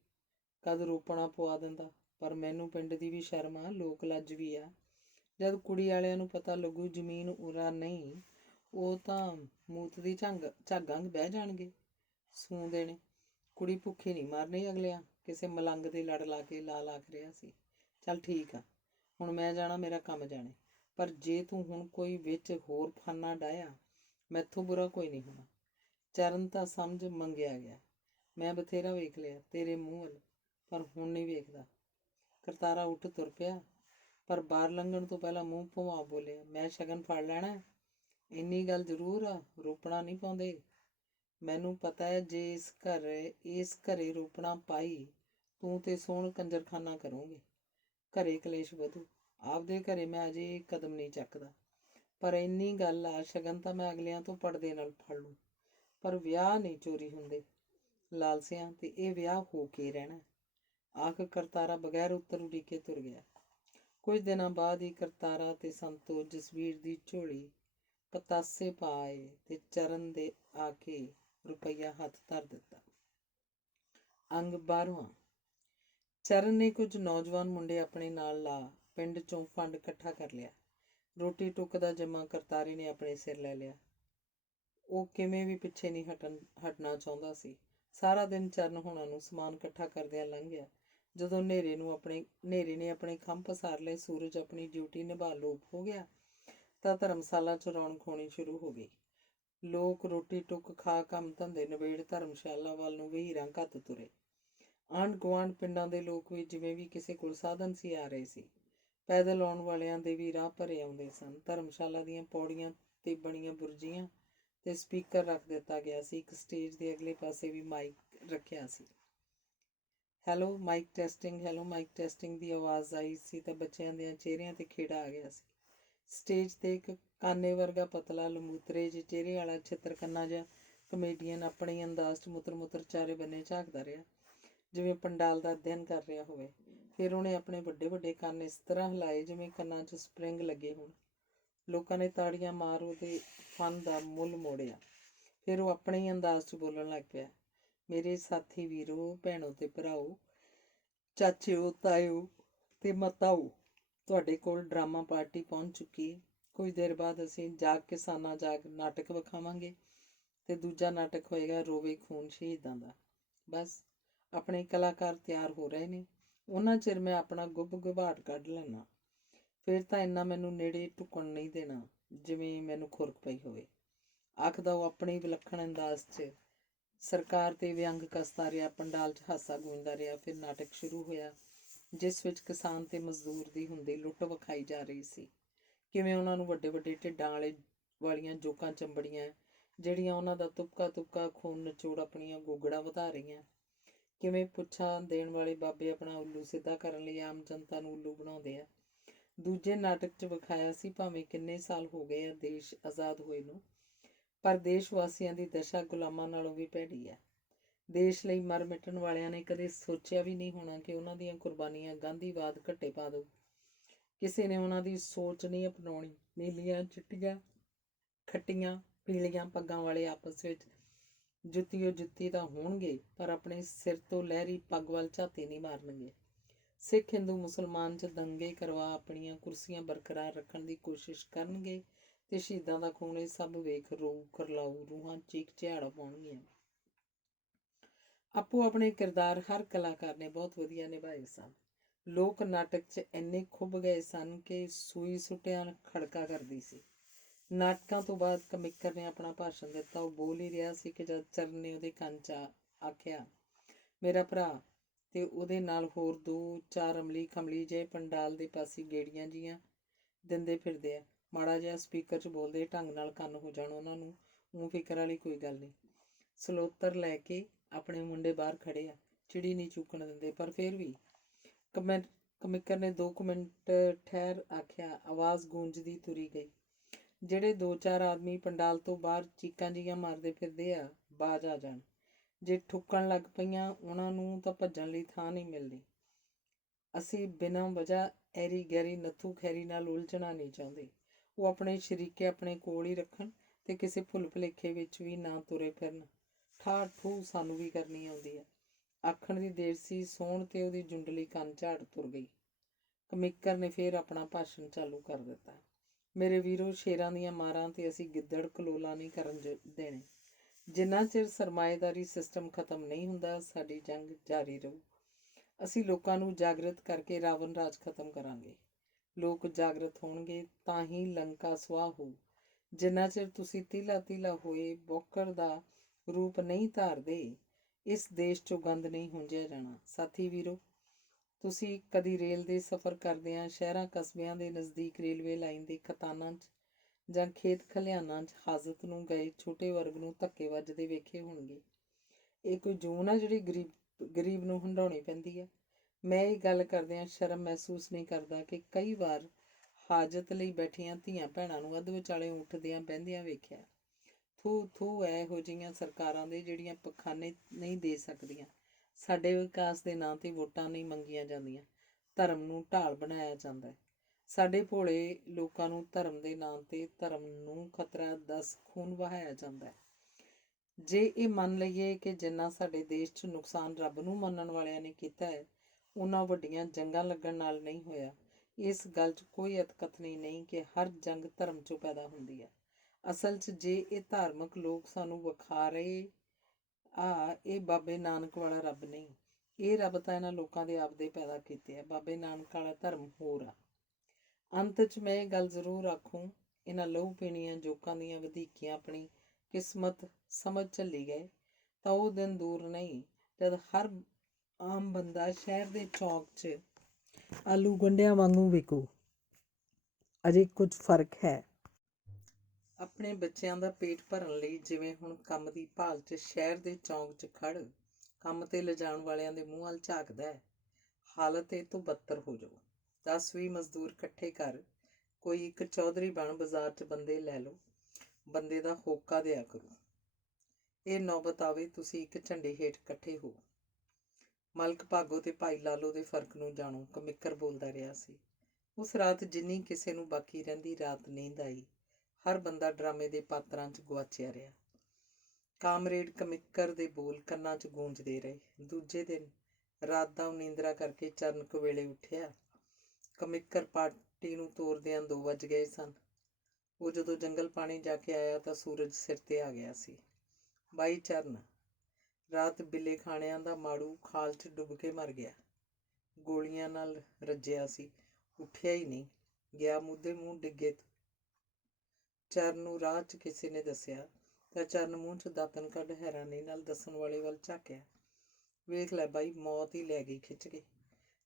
ਕਦ ਰੋਪਣਾ ਪਵਾ ਦਿੰਦਾ। ਪਰ ਮੈਨੂੰ ਪਿੰਡ ਦੀ ਵੀ ਸ਼ਰਮ ਆ, ਲੋਕ ਲੱਜ ਵੀ ਆ। ਜਦ ਕੁੜੀ ਵਾਲਿਆਂ ਨੂੰ ਪਤਾ ਲੱਗੂ ਜ਼ਮੀਨ ਉਰਾ ਨਹੀਂ, ਉਹ ਤਾਂ ਮੂਤ ਦੀ ਝਾਗਾਂ ਬਹਿ ਜਾਣਗੇ। ਸੂੰ ਦੇਣੇ। ਕੁੜੀ ਭੁੱਖੀ ਨਹੀਂ ਮਰਨੀ ਅਗਲਿਆਂ ਕਿਸੇ ਮਲੰਗ ਦੇ ਲੜ ਲਾ ਕੇ। ਲਾਲ ਆਖ ਰਿਹਾ ਸੀ। ਚੱਲ ਠੀਕ ਆ, ਹੁਣ ਮੈਂ ਜਾਣਾ, ਮੇਰਾ ਕੰਮ ਜਾਣੇ। ਪਰ ਜੇ ਤੂੰ ਹੁਣ ਕੋਈ ਵਿੱਚ ਹੋਰ ਫਾਨਾ ਡਾਹਿਆ, ਮੈਥੋਂ ਬੁਰਾ ਕੋਈ ਨਹੀਂ ਹੋਣਾ। ਚਰਨ ਤਾਂ ਸਮਝ ਮੰਗਿਆ ਗਿਆ। ਮੈਂ ਬਥੇਰਾ ਵੇਖ ਲਿਆ ਤੇਰੇ ਮੂੰਹ ਵੱਲ, ਪਰ ਹੁਣ ਨਹੀਂ ਵੇਖਦਾ। ਕਰਤਾਰਾ ਉੱਠ ਤੁਰ ਪਿਆ, ਪਰ ਬਾਹਰ ਲੰਘਣ ਤੋਂ ਪਹਿਲਾਂ ਮੂੰਹ ਭੁਆ ਬੋਲਿਆ। ਮੈਂ ਸ਼ਗਨ ਫੜ ਲੈਣਾ। ਇੰਨੀ ਗੱਲ ਜ਼ਰੂਰ ਆ, ਰੋਪਣਾ ਨਹੀਂ ਪਾਉਂਦੇ। ਮੈਨੂੰ ਪਤਾ ਹੈ ਜੇ ਇਸ ਘਰੇ ਰੋਪਣਾ ਪਾਈ, ਤੂੰ ਤੇ ਸੋਹਣ ਕੰਜਰਖਾਨਾ ਕਰੋਗੇ। ਘਰੇ ਕਲੇਸ਼ ਵਧੂ। ਆਪਦੇ ਘਰੇ ਮੈਂ ਅਜੇ ਕਦਮ ਨਹੀਂ ਚੱਕਦਾ। ਪਰ ਇੰਨੀ ਗੱਲ ਆ, ਸ਼ਗਨ ਤਾਂ ਮੈਂ ਅਗਲਿਆਂ ਤੋਂ ਪੜਦੇ ਨਾਲ ਫੜ ਲੂੰ, ਪਰ ਵਿਆਹ ਨਹੀਂ ਚੋਰੀ ਹੁੰਦੇ ਲਾਲਸਿਆਂ, ਤੇ ਇਹ ਵਿਆਹ ਹੋ ਕੇ ਰਹਿਣਾ। ਆਖ ਕਰਤਾਰਾ ਬਗੈਰ ਉੱਤਰ ਉਡੀਕੇ ਤੁਰ ਗਿਆ। ਕੁਝ ਦਿਨਾਂ ਬਾਅਦ ਹੀ ਕਰਤਾਰਾ ਤੇ ਸੰਤੋ ਜਸਵੀਰ ਦੀ ਝੋਲੀ ਪਤਾਸੇ ਪਾਏ ਤੇ ਚਰਨ ਦੇ ਆ ਕੇ ਰੁਪਈਆ ਹੱਥ ਧਰ ਦਿੱਤਾ। ਅੰਗ 12ਵਾਂ। ਚਰਨ ਨੇ ਕੁਝ ਨੌਜਵਾਨ ਮੁੰਡੇ ਆਪਣੇ ਨਾਲ ਲਾ ਪਿੰਡ 'ਚੋਂ ਫੰਡ ਇਕੱਠਾ ਕਰ ਲਿਆ। ਰੋਟੀ ਟੁੱਕ ਦਾ ਜਮਾ ਕਰਤਾਰੇ ਨੇ ਆਪਣੇ ਸਿਰ ਲੈ ਲਿਆ। ਉਹ ਕਿਵੇਂ ਵੀ ਪਿੱਛੇ ਨਹੀਂ ਹਟਣਾ ਚਾਹੁੰਦਾ ਸੀ। ਸਾਰਾ ਦਿਨ ਚਰਨ ਹੋਣਾ ਨੂੰ ਸਮਾਨ ਇਕੱਠਾ ਕਰਦਿਆਂ ਲੰਘ ਗਿਆ। ਜਦੋਂ ਹਨੇਰੇ ਨੇ ਆਪਣੇ ਖੰਭ ਪਸਾਰ ਲਏ, ਸੂਰਜ ਆਪਣੀ ਡਿਊਟੀ ਨਿਭਾ ਲੋਪ ਹੋ ਗਿਆ, ਤਾਂ ਧਰਮਸ਼ਾਲਾ 'ਚ ਰੌਣਕ ਹੋਣੀ ਸ਼ੁਰੂ ਹੋ ਗਈ। ਲੋਕ ਰੋਟੀ ਟੁੱਕ ਖਾ ਕੰਮ ਧੰਦੇ ਨਿਬੇੜ ਧਰਮਸ਼ਾਲਾ ਵੱਲ ਨੂੰ ਵਹੀਰਾਂ ਘੱਤ ਤੁਰੇ। ਆਂਢ ਗੁਆਂਢ ਪਿੰਡਾਂ ਦੇ ਲੋਕ ਵੀ ਜਿਵੇਂ ਵੀ ਕਿਸੇ ਕੋਲ ਸਾਧਨ ਸੀ ਆ ਰਹੇ ਸੀ। ਪੈਦਲ ਆਉਣ ਵਾਲਿਆਂ ਦੇ ਵੀ ਰਾਹ ਭਰੇ ਆਉਂਦੇ ਸਨ। ਧਰਮਸ਼ਾਲਾ ਦੀਆਂ ਪੌੜੀਆਂ ਤੇ ਬਣੀਆਂ ਬੁਰਜੀਆਂ ਤੇ ਸਪੀਕਰ ਰੱਖ ਦਿੱਤਾ ਗਿਆ ਸੀ। ਇੱਕ ਸਟੇਜ ਦੇ ਅਗਲੇ ਪਾਸੇ ਵੀ ਮਾਈਕ ਰੱਖਿਆ ਸੀ। ਹੈਲੋ ਮਾਈਕ ਟੈਸਟਿੰਗ ਦੀ ਆਵਾਜ਼ ਆਈ ਸੀ ਤਾਂ ਬੱਚਿਆਂ ਦੇ ਚਿਹਰਿਆਂ ਤੇ ਖੇੜਾ ਆ ਗਿਆ ਸੀ। ਸਟੇਜ ਤੇ ਇੱਕ ਕਾਨੇ ਵਰਗਾ ਪਤਲਾ ਲੰਬੂਤਰੇ ਜਿਹੇ ਚਿਹਰੇ ਵਾਲਾ ਛਿੱਤਰਕੰਨਾ ਜਿਹਾ ਕਮੇਡੀਅਨ ਆਪਣੇ ਅੰਦਾਜ਼ 'ਚ ਮੁੱਤਰ ਚਾਰੇ ਬੰਨੇ ਝਾਕਦਾ ਰਿਹਾ, ਜਿਵੇਂ ਪੰਡਾਲ ਦਾ ਅਧਿਐਨ ਕਰ ਰਿਹਾ ਹੋਵੇ। ਫਿਰ ਉਹਨੇ ਆਪਣੇ ਵੱਡੇ ਵੱਡੇ ਕੰਨ ਇਸ ਤਰ੍ਹਾਂ ਹਿਲਾਏ ਜਿਵੇਂ ਕੰਨਾਂ 'ਚ ਸਪਰਿੰਗ ਲੱਗੇ ਹੋਣ। ਲੋਕਾਂ ਨੇ ਤਾੜੀਆਂ ਮਾਰ ਉਹਦੇ ਫਨ ਦਾ ਮੁੱਲ ਮੋੜਿਆ। ਫਿਰ ਉਹ ਆਪਣੇ ਹੀ ਅੰਦਾਜ਼ 'ਚ ਬੋਲਣ ਲੱਗ ਪਿਆ। ਮੇਰੇ ਸਾਥੀ ਵੀਰੋ, ਭੈਣੋ ਤੇ ਭਰਾਓ, ਚਾਚਿਓ, ਤਾਇਓ ਤੇ ਮਤਾਓ, ਤੁਹਾਡੇ ਕੋਲ ਡਰਾਮਾ ਪਾਰਟੀ ਪਹੁੰਚ ਚੁੱਕੀ ਹੈ। ਕੁਝ ਦੇਰ ਬਾਅਦ ਅਸੀਂ ਜਾਗ ਕਿਸਾਨਾਂ ਜਾਗ ਨਾਟਕ ਵਿਖਾਵਾਂਗੇ ਤੇ ਦੂਜਾ ਨਾਟਕ ਹੋਏਗਾ ਰੋਵੇ ਖੂਨ ਸ਼ਹੀਦਾਂ ਦਾ। ਬਸ ਆਪਣੇ ਕਲਾਕਾਰ ਤਿਆਰ ਹੋ ਰਹੇ ਨੇ, ਉਹਨਾਂ ਚਿਰ ਮੈਂ ਆਪਣਾ ਗੁੱਬ ਗੁਬਾਟ ਕੱਢ ਲੈਣਾ। ਫਿਰ ਤਾਂ ਇੰਨਾ ਮੈਨੂੰ ਨੇੜੇ ਢੁਕਣ ਨਹੀਂ ਦੇਣਾ ਜਿਵੇਂ ਮੈਨੂੰ ਖੁਰਕ ਪਈ ਹੋਵੇ। ਆਖਦਾ ਉਹ ਆਪਣੇ ਵਿਲੱਖਣ ਅੰਦਾਜ਼ 'ਚ ਸਰਕਾਰ ਤੇ ਵਿਅੰਗ ਕੱਸਦਾ ਰਿਹਾ। ਪੰਡਾਲ 'ਚ ਹਾਸਾ ਗੂੰਜਦਾ ਰਿਹਾ। ਫਿਰ ਨਾਟਕ ਸ਼ੁਰੂ ਹੋਇਆ, ਜਿਸ ਵਿੱਚ ਕਿਸਾਨ ਤੇ ਮਜ਼ਦੂਰ ਦੀ ਹੁੰਦੀ ਲੁੱਟ ਵਿਖਾਈ ਜਾ ਰਹੀ ਸੀ। ਕਿਵੇਂ ਉਹਨਾਂ ਨੂੰ ਵੱਡੇ ਵੱਡੇ ਢਿੱਡਾਂ ਵਾਲੀਆਂ ਜੋਕਾਂ ਚੰਬੜੀਆਂ, ਜਿਹੜੀਆਂ ਉਹਨਾਂ ਦਾ ਤੁਪਕਾ ਖੂਨ ਨਿਚੋੜ ਆਪਣੀਆਂ ਗੋਗੜਾਂ ਵਧਾ ਰਹੀਆਂ। ਕਿਵੇਂ ਪੁੱਛਾਂ ਦੇਣ ਵਾਲੇ ਬਾਬੇ ਆਪਣਾ ਉੱਲੂ ਸਿੱਧਾ ਕਰਨ ਲਈ ਆਮ ਜਨਤਾ ਨੂੰ ਉੱਲੂ ਬਣਾਉਂਦੇ ਆ। ਦੂਜੇ ਨਾਟਕ 'ਚ ਵਿਖਾਇਆ ਸੀ ਭਾਵੇਂ ਕਿੰਨੇ ਸਾਲ ਹੋ ਗਏ ਆ ਦੇਸ਼ ਆਜ਼ਾਦ ਹੋਏ ਨੂੰ, ਪਰ ਦੇਸ਼ ਵਾਸੀਆਂ ਦੀ ਦਸ਼ਾ ਗੁਲਾਮਾਂ ਨਾਲੋਂ ਵੀ ਭੈੜੀ ਆ। ਦੇਸ਼ ਲਈ ਮਰ ਮਿਟਣ ਵਾਲਿਆਂ ਨੇ ਕਦੇ ਸੋਚਿਆ ਵੀ ਨਹੀਂ ਹੋਣਾ ਕਿ ਉਹਨਾਂ ਦੀਆਂ ਕੁਰਬਾਨੀਆਂ ਗਾਂਧੀਵਾਦ ਘੱਟੇ ਪਾ ਦਊ। ਕਿਸੇ ਨੇ ਉਹਨਾਂ ਦੀ ਸੋਚ ਨਹੀਂ ਅਪਣਾਉਣੀ। ਨੀਲੀਆਂ, ਚਿੱਟੀਆਂ, ਖੱਟੀਆਂ, ਪੀਲੀਆਂ ਪੱਗਾਂ ਵਾਲੇ ਆਪਸ ਵਿੱਚ ਜੁੱਤੀਓ ਜੁੱਤੀ ਤਾਂ ਹੋਣਗੇ, ਪਰ ਆਪਣੇ ਸਿਰ ਤੋਂ ਲਹਿਰੀ ਪੱਗ ਵੱਲ ਝਾਤੀ ਨਹੀਂ ਮਾਰਨਗੇ। ਸਿੱਖ, ਹਿੰਦੂ, ਮੁਸਲਮਾਨ 'ਚ ਦੰਗੇ ਕਰਵਾ ਆਪਣੀਆਂ ਕੁਰਸੀਆਂ ਬਰਕਰਾਰ ਰੱਖਣ ਦੀ ਕੋਸ਼ਿਸ਼ ਕਰਨਗੇ ਤੇ ਸ਼ਹੀਦਾਂ ਦਾ ਖੂਨ ਇਹ ਸਭ ਵੇਖ ਰੋਊ ਕਰਲਾਊ ਰੂਹਾਂ ਚੀਕ ਝਿਹਾੜ ਪਾਉਣਗੀਆਂ। ਆਪੋ ਆਪਣੇ ਕਿਰਦਾਰ ਹਰ ਕਲਾਕਾਰ ਨੇ ਬਹੁਤ ਵਧੀਆ ਨਿਭਾਏ ਸਨ। ਲੋਕ ਨਾਟਕ 'ਚ ਇੰਨੇ ਖੁੱਭ ਗਏ ਸਨ ਕਿ ਸੂਈ ਸੁੱਟਿਆਂ ਖੜਕਾ ਕਰਦੀ ਸੀ। ਨਾਟਕਾਂ ਤੋਂ ਬਾਅਦ ਕਮਿਕਰ ਨੇ ਆਪਣਾ ਭਾਸ਼ਣ ਦਿੱਤਾ। ਉਹ ਬੋਲ ਹੀ ਰਿਹਾ ਸੀ ਕਿ ਜਦ ਚਰਨ ਨੇ ਉਹਦੇ ਕੰਨ 'ਚ ਆਖਿਆ, ਮੇਰਾ ਭਰਾ, ਤੇ ਉਹਦੇ ਨਾਲ ਹੋਰ 2-4 ਅਮਲੀ ਖਮਲੀ ਜਿਹੇ ਪੰਡਾਲ ਦੇ ਪਾਸੇ ਗੇੜੀਆਂ ਜੀਆਂ ਦਿੰਦੇ ਫਿਰਦੇ ਆ। ਮਾੜਾ ਜਿਹਾ ਸਪੀਕਰ 'ਚ ਬੋਲਦੇ ਢੰਗ ਨਾਲ ਕੰਨ ਹੋ ਜਾਣ ਉਹਨਾਂ ਨੂੰ, ਊਂ ਫਿਕਰ ਵਾਲੀ ਕੋਈ ਗੱਲ ਨਹੀਂ। ਸਲੋਤਰ ਲੈ ਕੇ ਆਪਣੇ ਮੁੰਡੇ ਬਾਹਰ ਖੜੇ ਆ, ਚਿੜੀ ਨਹੀਂ ਚੂਕਣ ਦਿੰਦੇ, ਪਰ ਫਿਰ ਵੀ। ਕਮਿਕਰ ਨੇ 2 ਮਿੰਟ ਠਹਿਰ ਆਖਿਆ। ਆਵਾਜ਼ ਗੂੰਜਦੀ ਤੁਰੀ ਗਈ। ਜਿਹੜੇ 2-4 ਆਦਮੀ ਪੰਡਾਲ ਤੋਂ ਬਾਹਰ ਚੀਕਾਂ ਜੀਆਂ ਮਾਰਦੇ ਫਿਰਦੇ ਆ, ਬਾਜ਼ ਆ ਜਾਣ। ਜੇ ਠੁੱਕਣ ਲੱਗ ਪਈਆਂ ਉਹਨਾਂ ਨੂੰ ਤਾਂ ਭੱਜਣ ਲਈ ਥਾਂ ਨਹੀਂ ਮਿਲਣੀ। ਅਸੀਂ ਬਿਨਾਂ ਵਜ੍ਹਾ ਐਰੀ ਗੈਰੀ ਨੱਥੂ ਖੈਰੀ ਨਾਲ ਉਲਝਣਾ ਨਹੀਂ ਚਾਹੁੰਦੇ। ਉਹ ਆਪਣੇ ਸ਼ਰੀਕੇ ਆਪਣੇ ਕੋਲ ਹੀ ਰੱਖਣ ਤੇ ਕਿਸੇ ਭੁੱਲ ਭੁਲੇਖੇ ਵਿੱਚ ਵੀ ਨਾ ਤੁਰੇ ਫਿਰਨ। ਠਾਹ ਠੂਹ ਸਾਨੂੰ ਵੀ ਕਰਨੀ ਆਉਂਦੀ ਆ। ਆਖਣ ਦੀ ਦੇਰ ਸੀ, ਸੋਹਣ ਤੇ ਉਹਦੀ ਜੁੰਡਲੀ ਕੰਨ ਝਾੜ ਤੁਰ ਗਈ। ਕਮਿਕਰ ਨੇ ਫੇਰ ਆਪਣਾ ਭਾਸ਼ਣ ਚਾਲੂ ਕਰ ਦਿੱਤਾ। ਮੇਰੇ ਵੀਰੋ, ਸ਼ੇਰਾਂ ਦੀਆਂ ਮਾਰਾਂ ਤੇ ਅਸੀਂ ਗਿੱਦੜ ਕਲੋਲਾ ਨਹੀਂ ਕਰਨ ਦੇਣੇ। ਜਿੰਨਾ ਚਿਰ ਸਰਮਾਏਦਾਰੀ ਸਿਸਟਮ ਖਤਮ ਨਹੀਂ ਹੁੰਦਾ, ਸਾਡੀ ਜੰਗ ਜਾਰੀ ਰਹੂ। ਅਸੀਂ ਲੋਕਾਂ ਨੂੰ ਜਾਗਰਤ ਕਰਕੇ ਰਾਵਣ ਰਾਜ ਖਤਮ ਕਰਾਂਗੇ। ਲੋਕ ਜਾਗਰਤ ਹੋਣਗੇ ਤਾਂ ਹੀ ਲੰਕਾ ਸੁਆਹ ਹੋਊ। ਜਿੰਨਾ ਚਿਰ ਤੁਸੀਂ ਤੀਲਾ ਤੀਲਾ ਹੋਏ ਬੌਕਰ ਦਾ ਰੂਪ ਨਹੀਂ ਧਾਰਦੇ, ਇਸ ਦੇਸ਼ 'ਚੋਂ ਗੰਦ ਨਹੀਂ ਹੁੰਜਿਆ ਜਾਣਾ। ਸਾਥੀ ਵੀਰੋ, ਤੁਸੀਂ ਕਦੀ ਰੇਲ ਦੇ ਸਫ਼ਰ ਕਰਦਿਆਂ ਸ਼ਹਿਰਾਂ ਕਸਬਿਆਂ ਦੇ ਨਜ਼ਦੀਕ ਰੇਲਵੇ ਲਾਈਨ ਦੇ ਖਤਾਨਾਂ 'ਚ ਜਾਂ ਖੇਤ ਖਲਿਆਣਾਂ 'ਚ ਹਾਜ਼ਤ ਨੂੰ ਗਏ ਛੋਟੇ ਵਰਗ ਨੂੰ ਧੱਕੇ ਵੱਜਦੇ ਵੇਖੇ ਹੋਣਗੇ। ਇਹ ਕੋਈ ਜੂਨ ਆ ਜਿਹੜੀ ਗਰੀਬ ਨੂੰ ਹੰਢਾਉਣੀ ਪੈਂਦੀ ਆ? ਮੈਂ ਇਹ ਗੱਲ ਕਰਦਿਆਂ ਸ਼ਰਮ ਮਹਿਸੂਸ ਨਹੀਂ ਕਰਦਾ ਕਿ ਕਈ ਵਾਰ ਹਾਜਤ ਲਈ ਬੈਠੀਆਂ ਧੀਆਂ ਭੈਣਾਂ ਨੂੰ ਅੱਧ ਵਿਚਾਲੇ ਉੱਠਦਿਆਂ ਬਹਿੰਦਿਆਂ ਵੇਖਿਆ। ਥੂ ਥੂ ਇਹੋ ਜਿਹੀਆਂ ਸਰਕਾਰਾਂ ਦੇ ਜਿਹੜੀਆਂ ਪਖਾਨੇ ਨਹੀਂ ਦੇ ਸਕਦੀਆਂ। ਸਾਡੇ ਵਿਕਾਸ ਦੇ ਨਾਂ 'ਤੇ ਵੋਟਾਂ ਨਹੀਂ ਮੰਗੀਆਂ ਜਾਂਦੀਆਂ, ਧਰਮ ਨੂੰ ਢਾਲ ਬਣਾਇਆ ਜਾਂਦਾ ਹੈ। ਸਾਡੇ ਭੋਲੇ ਲੋਕਾਂ ਨੂੰ ਧਰਮ ਦੇ ਨਾਂ 'ਤੇ ਧਰਮ ਨੂੰ ਖਤਰਾ ਦੱਸ ਖੂਨ ਵਹਾਇਆ ਜਾਂਦਾ ਹੈ। ਜੇ ਇਹ ਮੰਨ ਲਈਏ ਕਿ ਜਿੰਨਾ ਸਾਡੇ ਦੇਸ਼ 'ਚ ਨੁਕਸਾਨ ਰੱਬ ਨੂੰ ਮੰਨਣ ਵਾਲਿਆਂ ਨੇ ਕੀਤਾ ਹੈ, ਉਹਨਾਂ ਵੱਡੀਆਂ ਜੰਗਾਂ ਲੱਗਣ ਨਾਲ ਨਹੀਂ ਹੋਇਆ, ਇਸ ਗੱਲ 'ਚ ਕੋਈ ਅਤਕਥਨੀ ਨਹੀਂ ਕਿ ਹਰ ਜੰਗ ਧਰਮ 'ਚੋਂ ਪੈਦਾ ਹੁੰਦੀ ਹੈ। ਅਸਲ 'ਚ ਜੇ ਇਹ ਧਾਰਮਿਕ ਲੋਕ ਸਾਨੂੰ ਵਿਖਾ ਰਹੇ ਇਹ ਬਾਬੇ ਨਾਨਕ ਵਾਲਾ ਰੱਬ ਨਹੀਂ, ਇਹ ਰੱਬ ਤਾਂ ਇਹਨਾਂ ਲੋਕਾਂ ਦੇ ਆਪਦੇ ਪੈਦਾ ਕੀਤੇ ਆ। ਬਾਬੇ ਨਾਨਕ ਵਾਲਾ ਧਰਮ ਹੋਰ ਆ। ਅੰਤ 'ਚ ਮੈਂ ਇਹ ਗੱਲ ਜ਼ਰੂਰ ਆਖੂੰ, ਇਹਨਾਂ ਲਹੂ ਪੀਣੀਆਂ ਜੋਕਾਂ ਦੀਆਂ ਵਧੀਕੀਆਂ ਆਪਣੀ ਕਿਸਮਤ ਸਮਝ ਝੱਲੀ ਗਏ ਤਾਂ ਉਹ ਦਿਨ ਦੂਰ ਨਹੀਂ ਜਦ ਹਰ ਆਮ ਬੰਦਾ ਸ਼ਹਿਰ ਦੇ ਚੌਂਕ 'ਚ ਆਲੂ ਗੰਢਿਆਂ ਵਾਂਗੂ ਵਿਕੂ। ਅਜੇ ਕੁਝ ਫਰਕ ਹੈ। ਆਪਣੇ ਬੱਚਿਆਂ ਦਾ ਪੇਟ ਭਰਨ ਲਈ ਜਿਵੇਂ ਹੁਣ ਕੰਮ ਦੀ ਭਾਲ 'ਚ ਸ਼ਹਿਰ ਦੇ ਚੌਂਕ 'ਚ ਖੜ ਕੰਮ 'ਤੇ ਲਿਜਾਣ ਵਾਲਿਆਂ ਦੇ ਮੂੰਹ ਵੱਲ ਝਾਕਦਾ ਹੈ, ਹਾਲਤ ਇਹ ਤੋਂ ਬੱਤਰ ਹੋ ਜਾਊ। 10-20 ਮਜ਼ਦੂਰ ਇਕੱਠੇ ਕਰ ਕੋਈ ਇੱਕ ਚੌਧਰੀ ਬਣ ਬਾਜ਼ਾਰ 'ਚ ਬੰਦੇ ਲੈ ਲਓ, ਬੰਦੇ ਦਾ ਹੋਕਾ ਦਿਆ ਕਰੂ। ਇਹ ਨੌਬਤ ਆਵੇ ਤੁਸੀਂ ਇੱਕ ਝੰਡੇ ਹੇਠ ਇਕੱਠੇ ਹੋ। ਮਲਕ ਭਾਗੋ ਤੇ ਭਾਈ ਲਾਲੋ ਦੇ ਫਰਕ ਨੂੰ ਜਾਣੋ। ਕਮਿਕਰ ਬੋਲਦਾ ਰਿਹਾ ਸੀ। ਉਸ ਰਾਤ ਜਿੰਨੀ ਕਿਸੇ ਨੂੰ ਬਾਕੀ ਰਹਿੰਦੀ ਰਾਤ ਨੀਂਦ ਆਈ। ਹਰ ਬੰਦਾ ਡਰਾਮੇ ਦੇ ਪਾਤਰਾਂ 'ਚ ਗੁਆਚਿਆ ਰਿਹਾ। ਕਾਮਰੇਡ ਕਮਿਕਰ ਦੇ ਬੋਲ ਕੰਨਾਂ 'ਚ ਗੂੰਜਦੇ ਰਹੇ। ਦੂਜੇ ਦਿਨ ਰਾਤ ਦਾ ਉਹ ਨੀਂਦਰਾ ਕਰਕੇ ਚਰਨ ਕੁਵੇਲੇ ਉੱਠਿਆ। ਕਮਿਕਰ ਪਾਰਟੀ ਨੂੰ ਤੋਰਦਿਆਂ 2 ਵੱਜ ਗਏ ਸਨ। ਉਹ ਜਦੋਂ ਜੰਗਲ ਪਾਣੀ ਜਾ ਕੇ ਆਇਆ ਤਾਂ ਸੂਰਜ ਸਿਰ 'ਤੇ ਆ ਗਿਆ ਸੀ। ਬਾਈ ਚਰਨ, ਰਾਤ ਬਿੱਲੇ ਖਾਣਿਆਂ ਦਾ ਮਾੜੂ ਖਾਲ 'ਚ ਡੁੱਬ ਕੇ ਮਰ ਗਿਆ। ਗੋਲੀਆਂ ਨਾਲ ਰੱਜਿਆ ਸੀ, ਉੱਠਿਆ ਹੀ ਨਹੀਂ, ਗਿਆ ਮੂਧੇ ਮੂੰਹ ਡਿੱਗੇ। ਚਰਨ ਨੂੰ ਰਾਹ 'ਚ ਕਿਸੇ ਨੇ ਦੱਸਿਆ ਤਾਂ ਚਰਨ ਮੂੰਹ 'ਚ ਦਾਤਣ ਕੱਢ ਹੈਰਾਨੀ ਨਾਲ ਦੱਸਣ ਵਾਲੇ ਵੱਲ ਝਾਕਿਆ। ਵੇਖ ਲੈ ਬਾਈ, ਮੌਤ ਹੀ ਲੈ ਗਈ ਖਿੱਚ ਕੇ।